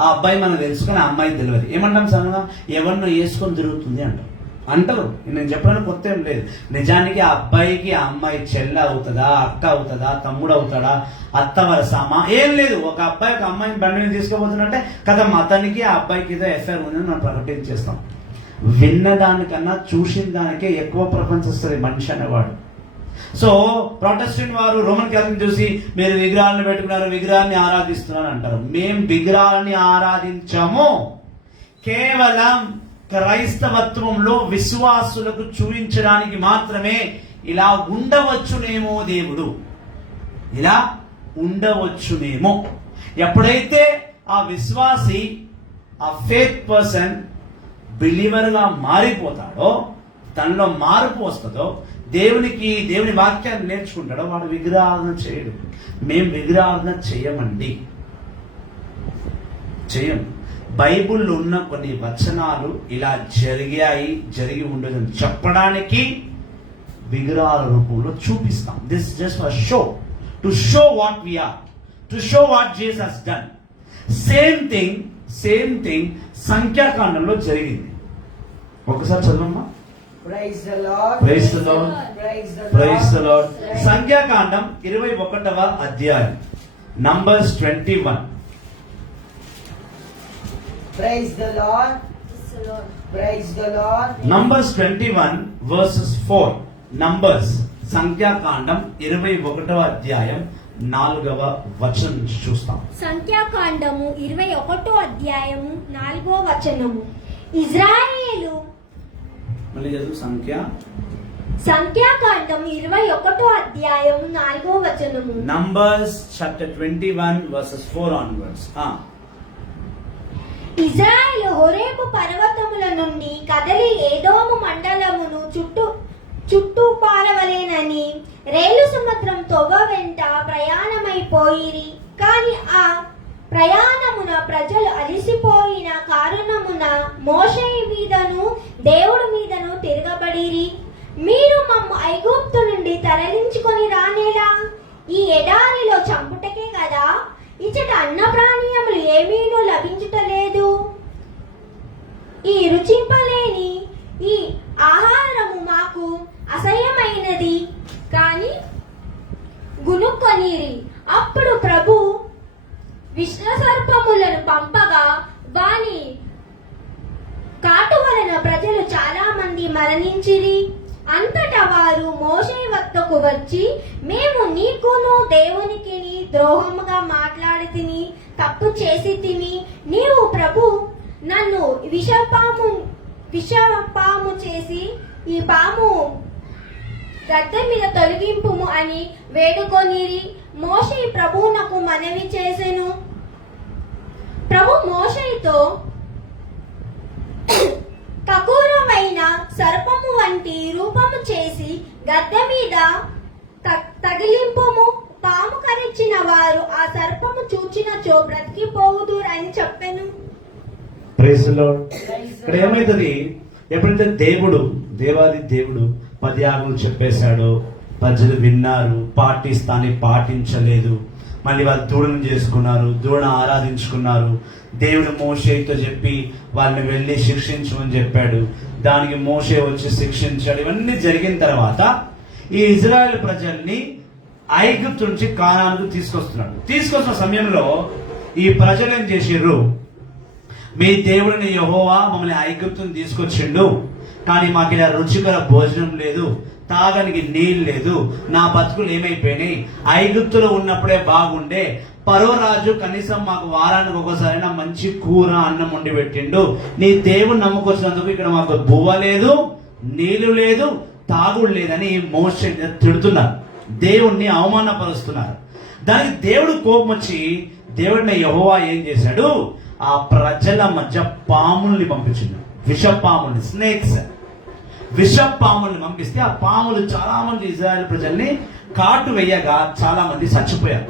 ఆ అబ్బాయి మనం తెలుసుకొని ఆ అమ్మాయికి తెలియదు. ఏమంటాం సడన్గా? ఎవరినో వేసుకొని తిరుగుతుంది అంటారు. నేను చెప్పడానికి కొత్త ఏం లేదు. నిజానికి ఆ అబ్బాయికి ఆ అమ్మాయి చెల్ల అవుతుందా, అక్క అవుతుందా, తమ్ముడు అవుతాడా, అత్త వరస ఏం లేదు. ఒక అబ్బాయి ఒక అమ్మాయిని బండి మీద తీసుకోబోతున్నట్టే కదా, అతనికి ఆ అబ్బాయికి ఏదో ఎఫ్ఐఆర్ ఉందని మనం ప్రకటించేస్తాం. విన్నదానికన్నా చూసిన దానికే ఎక్కువ ప్రిఫరెన్స్ ఇస్తుంది మనిషి అనేవాడు. సో ప్రొటెస్టెంట్ వారు రోమన్ క్యాథలిక్ చూసి మీరు విగ్రహాలను పెట్టుకున్నారు, విగ్రహాన్ని ఆరాధిస్తున్నారు అంటారు. మేం విగ్రహాలని ఆరాధించాము, కేవలం క్రైస్తవత్వంలో విశ్వాసులకు చూపించడానికి మాత్రమే. ఇలా ఉండవచ్చునేమో దేవుడు, ఇలా ఉండవచ్చునేమో. ఎప్పుడైతే ఆ విశ్వాసి, ఆ ఫేత్ పర్సన్ బిలీవర్గా మారిపోతాడో, తనలో మార్పు వస్తుందో, దేవుని వాక్యాన్ని నేర్చుకుంటాడో, వాడు విగ్రహారాధన చేయడు. మేము విగ్రహారాధన చేయమండి, చేయం. బైబిల్లో ఉన్న కొన్ని వచనాలు ఇలా జరిగి ఉండదని చెప్పడానికి విగ్రహాల రూపంలో చూపిస్తాం. This just for show, to show what we are, to show what Jesus has done. Same thing సంఖ్యాకాండంలో జరిగింది. ఒకసారి చదవమ్మా. Praise the Lord, praise the Lord, praise the praise the Lord. సంఖ్యాకాండం 21వ అధ్యాయం, Numbers 21. Praise the Lord, praise the Lord. Numbers 21 verses 4. Numbers సంఖ్యాకాండం 21వ అధ్యాయం 4వ వచనం చూస్తాం. సంఖ్యాకాండము 21 అధ్యాయము 4వ వచనము. ఇజ్రాయేలు మళ్ళీ చదువు. సంఖ్యాకాండం 21 అధ్యాయం 4వ వచనము. Numbers chapter 21 verses 4 onwards. Israel Horeb పర్వతముల నుండి కదలి ఏదోము మండలమును చుట్టూ పారవలేనని రేలు సముద్రం తొవ్వ వెంట ప్రయాణమైపోయిరి. కాని ఆ ప్రయాణమున ప్రజలు అలిసిపోయిన కారణమున మోషే మీదను దేవుడి మీదను తిరగబడిరి. మీరు మమ్ము ఐగుప్తు నుండి తరలించుకొని రానేలా? ఈ ఎడారిలో చంపుటకే కదా? ఇచ్చట అన్నప్రాణీయములు ఏమీనూ లభించుటలేదు. ఈ రుచింపలేని ఈ ఆహారము మాకు అసహ్యమైనది కాని గునుక్కొనిరి. అప్పుడు ప్రభు విషసర్పములను పంపగా వాని కాటు వలన ప్రజలు చాలా మంది మరణించిరి. అంతటా వారు మోషే వద్దకు వచ్చి, మేము నీకును దేవునికి ద్రోహముగా మాట్లాడితిని, తప్పు చేసి తిని. నీవు ప్రభు నన్ను విషపాము చేసి ఈ పాము గద్దె మీద తొలగింపుము అని వేడుకొనిరి. మోషే ప్రభువునకు మనవి చేసెను. ప్రభు మోషేతో, కఠోరమైన సర్పము వంటి రూపము చేసి గద్దె మీద తగిలింపుము. పాము కరిచిన వారు ఆ సర్పము చూచినచో బ్రతికిపోవుదురు అని చెప్పెను. Praise the Lord. ఇక్కడ ఏమైతుంది, ఎప్పుడైతే దేవాది దేవుడు 10 ఆజ్ఞలు చెప్పేశాడో, ప్రజలు విన్నారు, పాటించలేదు. మళ్ళీ వాళ్ళు దూడను చేసుకున్నారు, దూడను ఆరాధించుకున్నారు. దేవుడు మోషేతో చెప్పి వాళ్ళని వెళ్ళి శిక్షించమని చెప్పాడు. దానికి మోషే వచ్చి శిక్షించాడు. ఇవన్నీ జరిగిన తర్వాత ఈ ఇజ్రాయెల్ ప్రజల్ని ఐగుప్తు నుంచి కానానుకు తీసుకొస్తున్న సమయంలో ఈ ప్రజలు ఏం చేసిర్రు, మీ దేవుడిని యెహోవా మమ్మల్ని ఐగుప్తుని తీసుకొచ్చిండు, కానీ మాకు ఇలా రుచికర భోజనం లేదు, తాగడానికి నీళ్ళు లేదు, నా బతుకులు ఏమైపోయినాయి, ఐగుప్తులో ఉన్నప్పుడే బాగుండే, పరో రాజు కనీసం మాకు వారానికి ఒకసారి మంచి కూర అన్నం వండి పెట్టిండు, నీ దేవుని నమ్ముకొచ్చినందుకు ఇక్కడ మాకు బువ్వ లేదు, నీళ్లు లేదు, తాగుడు లేదని మోషే తిడుతున్నారు, దేవుణ్ణి అవమానపరుస్తున్నారు. దానికి దేవుడు కోపం వచ్చి దేవుడిని యెహోవా ఏం చేశాడు, ఆ ప్రజల మధ్య పాముల్ని పంపించిండు, విషపాముల్ని, స్నేక్స్, విషపాముల్ని పంపిస్తే ఆ పాములు చాలా మంది ఇజ్రాయెల్ ప్రజల్ని కాటు వేయగా చాలా మంది చచ్చిపోయారు.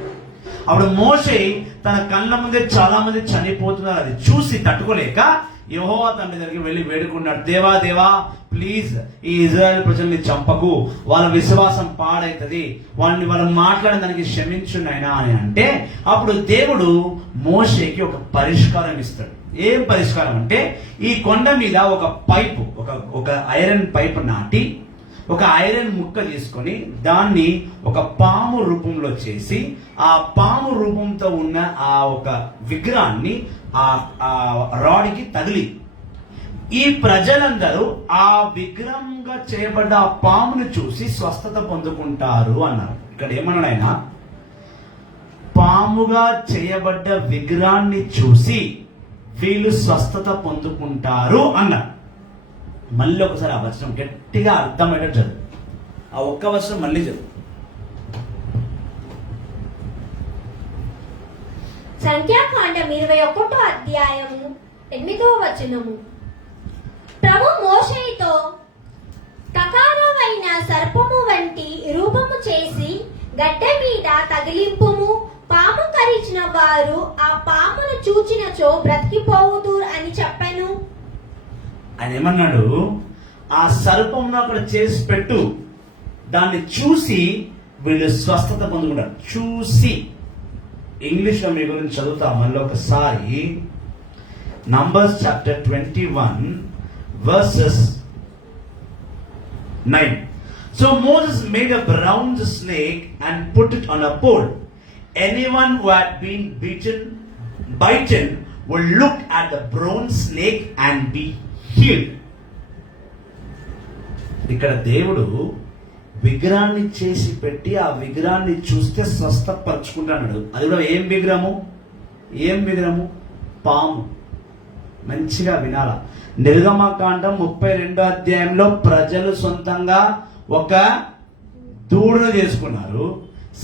అప్పుడు మోషే తన కళ్ళ ముందే చాలా మంది చనిపోతున్నారు, అది చూసి తట్టుకోలేక యెహోవా తండ్రి దగ్గరికి వెళ్ళి వేడుకున్నాడు, దేవా ప్లీజ్ ఈ ఇజ్రాయెల్ ప్రజల్ని చంపకు, వాళ్ళ విశ్వాసం పాడైతుంది, వాళ్ళు మాట్లాడిన దానికి క్షమించున్నాయినా అని అంటే, అప్పుడు దేవుడు మోషేకి ఒక పరిష్కారం ఇస్తాడు. ఏం పరిష్కారం అంటే, ఈ కొండ మీద ఒక పైపు, ఒక ఐరన్ పైపు నాటి ఒక ఐరన్ ముక్క తీసుకొని దాన్ని ఒక పాము రూపంలో చేసి ఆ పాము రూపంతో ఉన్న ఆ ఒక విగ్రహాన్ని ఆ రాడ్కి తగిలి ఈ ప్రజలందరూ ఆ విగ్రహంగా చేయబడ్డ ఆ పామును చూసి స్వస్థత పొందుకుంటారు అన్నారు. ఇక్కడ ఏమన్నాడు ఆయన, పాముగా చేయబడ్డ విగ్రహాన్ని చూసి వీళ్ళు స్వస్థత పొందుకుంటారు అన్నారు. మళ్ళీ ఒకసారి ఆ వచనం గట్టిగా అర్థమయ్యేటట్టు చదువు, ఆ ఒక్క వచనం మళ్ళీ చదువు. సంఖ్యాకాండం 21 అధ్యాయము 8వ వచనము. ప్రభు మోషేతో కకారమైన సర్పము వంటి రూపము చేసి గడ్డ మీద తగిలింపుము, పాము కరిచిన వారు ఆ పామును చూచినచో బ్రతికిపోవుదు అని చెప్పాను. ఆయన ఏమన్నాడు, ఆ సర్పంను అక్కడ చేసి పెట్టు, దాన్ని చూసి వీళ్ళు స్వస్థత పొందుకుంటారు. చూసి, ఇంగ్లీష్ లో మీ గురించి చదువుతా మళ్ళీ ఒకసారి. Numbers chapter 21 versus 9. So Moses made a bronze snake and put it on a pole. Anyone who had been bitten would look at the bronze snake and be healed. ఇక్కడ దేవుడు విగ్రహాన్ని చేసి పెట్టి ఆ విగ్రహాన్ని చూస్తే స్వస్థపరచుకుంటాడు. అది కూడా ఏం విగ్రహము? పాము. మంచిగా వినాల. నిర్గమకాండం 32 అధ్యాయంలో ప్రజలు సొంతంగా ఒక దూడను చేసుకున్నారు.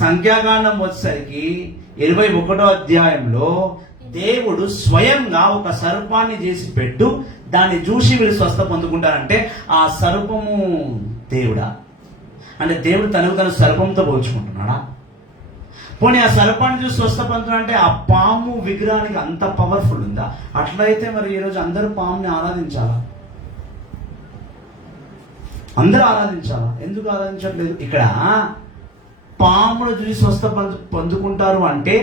సంఖ్యాకాండం వచ్చేసరికి 21 అధ్యాయంలో దేవుడు స్వయంగా ఒక సర్పాన్ని చేసి పెట్టు, దాన్ని చూసి వీళ్ళు స్వస్థ పొందుకుంటారంటే ఆ సర్పము దేవుడా? అంటే దేవుడు తను సర్పంతో పోల్చుకుంటున్నాడా? పోనీ ఆ సర్పాన్ని చూసి స్వస్థ పొందుతాడంటే ఆ పాము విగ్రహానికి అంత పవర్ఫుల్ ఉందా? అట్లయితే మరి ఈరోజు అందరూ పాముని ఆరాధించాలా? ఎందుకు ఆరాధించట్లేదు? ఇక్కడ పామును చూసి స్వస్థ పొందుకుంటారు అంటే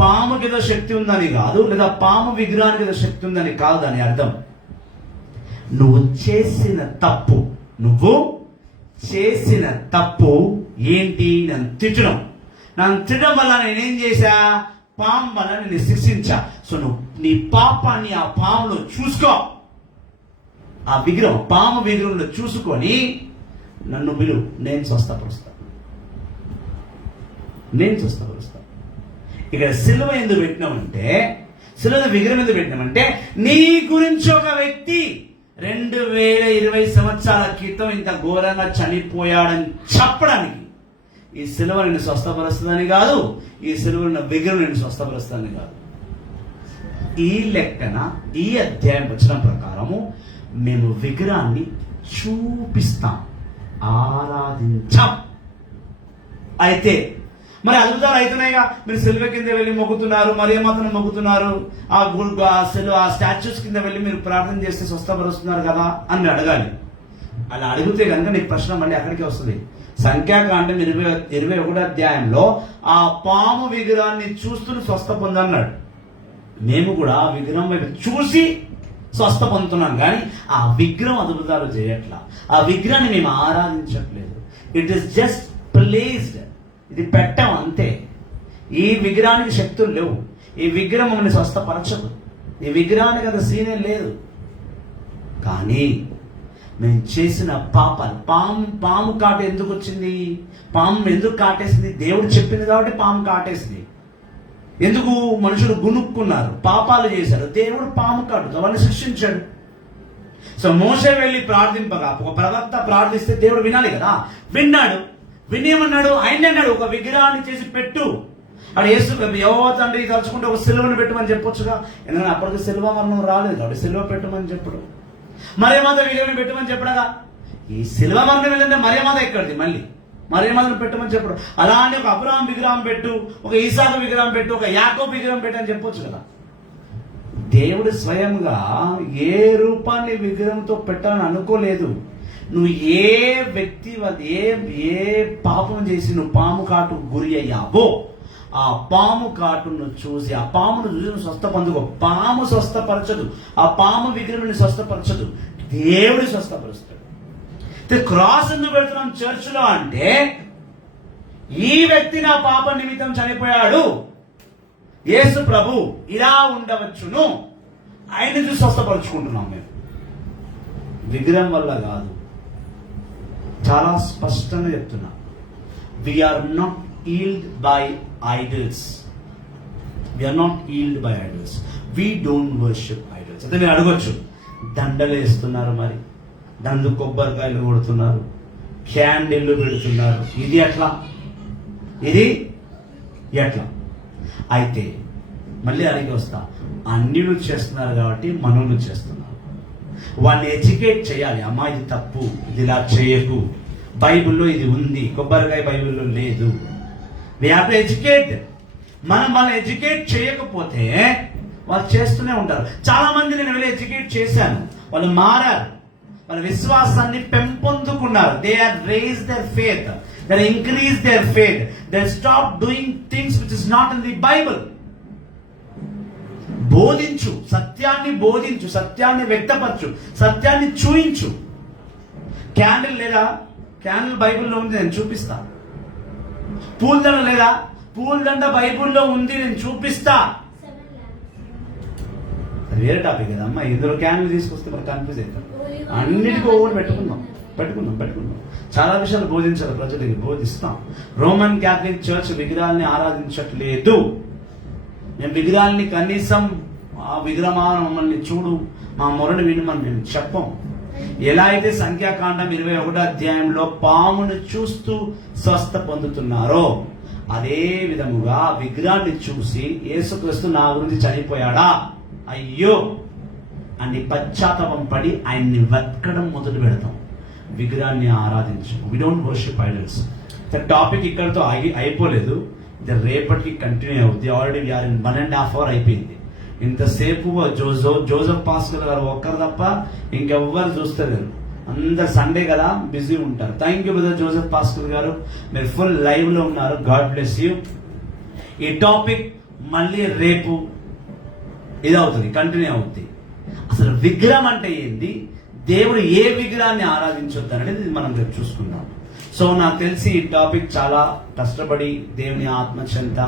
పాముకి ఏదో శక్తి ఉందని కాదు, లేదా పాము విగ్రహానికి ఏదో శక్తి ఉందని కాదు. దాని అర్థం నువ్వు చేసిన తప్పు ఏంటి? నన్ను తిట్టడం వల్ల నేనేం చేశా? పాము వల్ల నేను శిక్షించా. సో నువ్వు నీ పాపాన్ని ఆ పాములో చూసుకో, ఆ విగ్రహం పాము విగ్రహంలో చూసుకొని నన్ను పిలువు, నేను స్వస్థపరుస్తా. ఇక్కడ సిలువ ఎందుకు పెట్టినామంటే, సిలువ విగ్రహం ఎందుకు పెట్టినామంటే, నీ గురించి ఒక వ్యక్తి 2020 సంవత్సరాల క్రితం ఇంత ఘోరంగా చనిపోయాడని చెప్పడానికి. ఈ సిలువ నిన్ను స్వస్థపరుస్తుందని కాదు, ఈ సిలువ విగ్రహం నిన్ను స్వస్థపరుస్తుందని కాదు. ఈ లెక్కన ఈ అధ్యాయం వచనం ప్రకారము మేము విగ్రహాన్ని చూపిస్తాం, ఆరాధించాం. అయితే మరి అద్భుతాలు అవుతున్నాయిగా. మీరు సిలువ కింద వెళ్ళి మొక్కుతున్నారు, మరియమాతను మొక్కుతున్నారు, ఆ స్టాచ్యూస్ కింద వెళ్ళి మీరు ప్రార్థన చేస్తే స్వస్థపరుస్తున్నారు కదా అని అడగాలి. అలా అడిగితే కనుక నీకు ప్రశ్న మళ్ళీ అక్కడికి వస్తుంది. సంఖ్యాకాండం 21 అధ్యాయంలో ఆ పాము విగ్రహాన్ని చూస్తూ స్వస్థ పొందన్నాడు. మేము కూడా ఆ విగ్రహం వైపు చూసి స్వస్థ పొందుతున్నాం, కానీ ఆ విగ్రహం అద్భుతాలు చేయట్లా. ఆ విగ్రహాన్ని మేము ఆరాధించట్లేదు. It is just placed. ఇది పెట్టాం అంతే. ఈ విగ్రహానికి శక్తులు లేవు. ఈ విగ్రహం మమ్మల్ని స్వస్థపరచదు. ఈ విగ్రహానికి అంత సీనే లేదు. కానీ మేము చేసిన పాపాలు, పాము కాటు ఎందుకు వచ్చింది? పాము ఎందుకు కాటేసింది? దేవుడు చెప్పింది కాబట్టి పాము కాటేసింది. ఎందుకు? మనుషులు గునుక్కున్నారు, పాపాలు చేశారు. దేవుడు పాము కాటు వాళ్ళని శిక్షించాడు. సో మోషే వెళ్ళి ప్రార్థింపగా, ఒక ప్రవక్త ప్రార్థిస్తే దేవుడు వినాలి కదా. విన్నాడు. వినేమన్నాడు? ఆయన అన్నాడు, ఒక విగ్రహాన్ని చేసి పెట్టు. అక్కడ యేసు యెహోవా తండ్రి తలుచుకుంటే ఒక సిలువను పెట్టమని చెప్పొచ్చుగా. ఎందుకంటే అప్పటికి సిలువ మరణం రాలేదు కాబట్టి సిలువ పెట్టమని చెప్పడు. మరియమాత విగ్రహం పెట్టమని చెప్పడగా. ఈ సిలువ మరణం ఏంటంటే మరియమాత ఎక్కడిది? మళ్ళీ మరియమాతను పెట్టమని చెప్పడు. అలానే ఒక అబ్రహాం విగ్రహం పెట్టు, ఒక ఈసాకు విగ్రహం పెట్టు, ఒక యాకోబు విగ్రహం పెట్టు అని చెప్పొచ్చు కదా. దేవుడు స్వయంగా ఏ రూపాన్ని విగ్రహంతో పెట్టాలని అనుకోలేదు. నువ్వు ఏ వ్యక్తి ఏ పాపం చేసి నువ్వు పాము కాటు గురి అయ్యావో ఆ పాము కాటును చూసి, ఆ పామును చూసి నువ్వు స్వస్థ పొందుకో. పాము స్వస్థపరచదు, ఆ పాము విగ్రహం స్వస్థపరచదు, దేవుడు స్వస్థపరుస్తాడు. క్రాస్ ఎందుకు పెడుతున్నాం చర్చిలో అంటే, ఈ వ్యక్తి నా పాప నిమిత్తం చనిపోయాడు, యేసు ప్రభు ఇలా ఉండవచ్చును, ఆయన చూసి స్వస్థపరుచుకుంటున్నాం మేము. విగ్రహం వల్ల కాదు. చాలా స్పష్టంగా చెప్తున్నా, we're not yield by idols. We're not yield by idols. We don't worship idols. అయితే మీరు అడగొచ్చు, దండలు వేస్తున్నారు, మరి దండు కొబ్బరికాయలు కొడుతున్నారు, క్యాండిల్లు పెడుతున్నారు, ఇది ఎట్లా? అయితే మళ్ళీ అడిగి వస్తా, అన్యులు చేస్తున్నారు కాబట్టి మనవులు చేస్తున్నారు. వాళ్ళని ఎడ్యుకేట్ చేయాలి. అమ్మా ఇది తప్పు, ఇది ఇలా చేయకు, బైబిల్లో ఇది ఉంది, కొబ్బరికాయ బైబిల్లో లేదు. We have to educate. మనం వాళ్ళని ఎడ్యుకేట్ చేయకపోతే వాళ్ళు చేస్తూనే ఉంటారు. చాలా మంది నేను వెళ్ళి ఎడ్యుకేట్ చేశాను, వాళ్ళు మారారు, వాళ్ళ విశ్వాసాన్ని పెంపొందుకున్నారు. They are raise their faith, they increase their faith, they stop doing things which is not in the Bible. బోధించు, సత్యాన్ని బోధించు, సత్యాన్ని వ్యక్తపరచు, సత్యాన్ని చూయించు. క్యాండిల్ లేదా? క్యాండిల్ బైబిల్లో ఉంది, నేను చూపిస్తా. పూలదండ లేదా? పూలదండ బైబిల్లో ఉంది, నేను చూపిస్తా. అది వేరే టాపిక్ కదా అమ్మా. ఇందులో క్యాండిల్ తీసుకొస్తే మరి కన్ఫ్యూజ్ అవుతాం. అన్నిటికీ ఓవర్ పెట్టుకుందాం. చాలా విషయాలు బోధించాలి, ప్రజలకి బోధిస్తాం. రోమన్ క్యాథలిక్ చర్చ్ విగ్రహాల్ని ఆరాధించట్లేదు. నేను విగ్రహాల్ని కనీసం ఆ విగ్రహమా మమ్మల్ని చూడు, మా మొరను వినమని మేము చెప్పం. ఎలా అయితే సంఖ్యాకాండం 21వ అధ్యాయంలో పామును చూస్తూ స్వస్థ పొందుతున్నారో అదే విధముగా విగ్రహాన్ని చూసి యేసుక్రీస్తు నా గురించి చనిపోయాడా, అయ్యో అని పశ్చాత్తాపం పడి ఆయన్ని వెతకడం మొదలు పెడతాం. విగ్రహాన్ని ఆరాధించము. We don't worship idols. Topic ఇక్కడతో అయిపోలేదు, ఇది రేపటికి కంటిన్యూ అవుతుంది. ఆల్రెడీ వీఆర్ ఇన్ 1.5 hours అయిపోయింది. ఇంతసేపు జోసెఫ్ పాస్కర్ గారు ఒక్కరు తప్ప ఇంకెవ్వరు చూస్తలేరు. అందరు సండే కదా బిజీ ఉంటారు. థ్యాంక్ యూ బ్రదర్ జోసెఫ్ పాస్కర్ గారు, మీరు ఫుల్ లైవ్ లో ఉన్నారు. God bless you. ఈ టాపిక్ మళ్ళీ రేపు ఇది అవుతుంది, కంటిన్యూ అవుతుంది. అసలు విగ్రహం అంటే ఏంది, దేవుడు ఏ విగ్రహాన్ని ఆరాధించొద్దు అనేది మనం రేపు చూసుకుందాం. సో నాకు తెలిసి ఈ టాపిక్ చాలా కష్టపడి దేవుని ఆత్మచెంత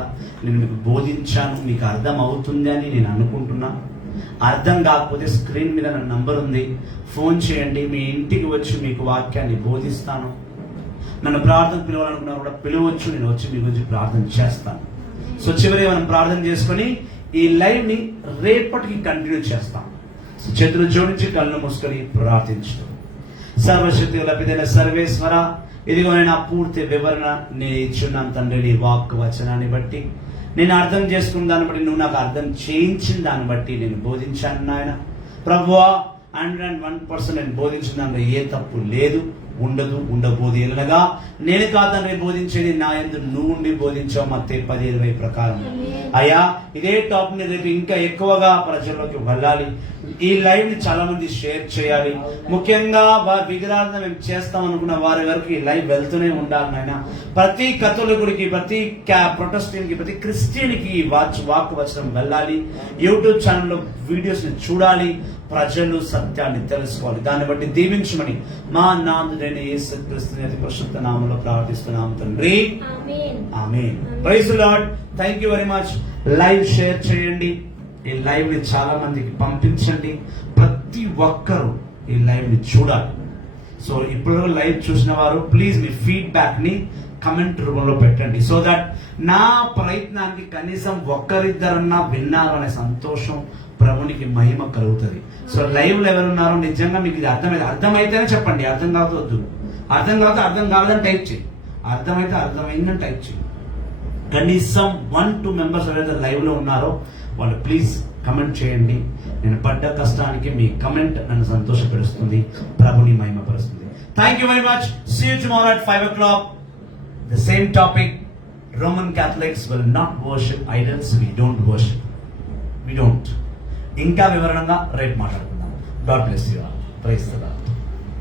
నేను మీకు బోధించాను, మీకు అర్థం అవుతుంది అని నేను అనుకుంటున్నా. అర్థం కాకపోతే స్క్రీన్ మీద నా నంబర్ ఉంది, ఫోన్ చేయండి. మీ ఇంటికి వచ్చి మీకు వాక్యాన్ని బోధిస్తాను. నన్ను ప్రార్థన పిలవాలనుకున్నా కూడా పిలవచ్చు, నేను వచ్చి మీ గురించి ప్రార్థన చేస్తాను. సో చివరి మనం ప్రార్థన చేసుకొని ఈ లైవ్ ని రేపటికి కంటిన్యూ చేస్తాం. చేతులు జోడించి కళ్ళు మూసుకొని ప్రార్థించు. సర్వశక్తి లభిదైన సర్వేశ్వర, ఇదిగో నేను పూర్తి వివరణ నేను ఇచ్చున్నాను తండ్రి. నీ వాక్ వచనాన్ని బట్టి నేను అర్థం చేసుకున్న దాన్ని బట్టి, నువ్వు నాకు అర్థం చేయించిన దాన్ని బట్టి నేను బోధించాను నాయన. ప్రభువా 101% నేను బోధించిన దానిలో ఏ తప్పు లేదు, ఉండదు, ఉండబోదు. ఎలాగా నేను కాదని బోధించేది, నా యందు నువ్వు ఉండి బోధించావు. మత్తయి 10:20 ప్రకారం అయ్యా ఇదే టాపిక్ ని రేపు ఇంకా ఎక్కువగా ప్రజల్లోకి వెళ్ళాలి. ఈ లైవ్ ని చాలా మంది షేర్ చేయాలి. ముఖ్యంగా విగ్రహాలను మేము చేస్తాం అనుకున్న వారి వరకు ఈ లైవ్ వెళ్తూనే ఉండాలి నాయన. ప్రతి కథోలికుడికి, ప్రతి ప్రొటెస్టెంట్ కి, ప్రతి క్రిస్టియన్ కి వాక్ వచనం వెళ్ళాలి. యూట్యూబ్ ఛానల్లో వీడియోస్ ని చూడాలి. ప్రజలు సత్యాన్ని తెలుసుకోవాలి. దాన్ని బట్టి దీవించమని మా నాథుడైన యేసుక్రీస్తు అతి పరిశుద్ధ నామములో ప్రార్థిస్తున్నాము తండ్రి, ఆమేన్. Praise the Lord. Thank you very much. Live share చేయండి. ఈ లైవ్ ని చాలా మందికి పంపించండి. ప్రతి ఒక్కరూ ఈ లైవ్ ని చూడాలి. సో ఇప్పుడు లైవ్ చూసిన వారు ప్లీజ్ మీ ఫీడ్బ్యాక్ ని కమెంట్ రూపంలో పెట్టండి. సో దట్ నా ప్రయత్నానికి కనీసం ఒక్కరిద్దరన్నా విన్నారు అనే సంతోషం, ప్రభునికి మహిమ కలుగుతుంది. సో లైవ్ లో ఎవరున్నారో నిజంగా మీకు ఇది అర్థమైతేనే చెప్పండి. అర్థం కావద్దు. అర్థం కాకపోతే అర్థం కావాలని టైప్ చేయి. అర్థమైతే అర్థమైందని టైప్ చేయి. కనీసం 1-2 మెంబర్స్ ఎవరైతే లైవ్ లో ఉన్నారో వాళ్ళు ప్లీజ్ కమెంట్ చేయండి. నేను పడ్డ కష్టానికి మీ కమెంట్ నన్ను సంతోషపరుస్తుంది, ప్రభుని మహిమపరుస్తుంది. Thank you very much. See you tomorrow at 5 o'clock. The same topic. Roman Catholics will not worship idols. We don't worship. We don't. ఇంకా వివరణంగా రేపు మాట్లాడుకుందాం. God bless you all. Praise the lord.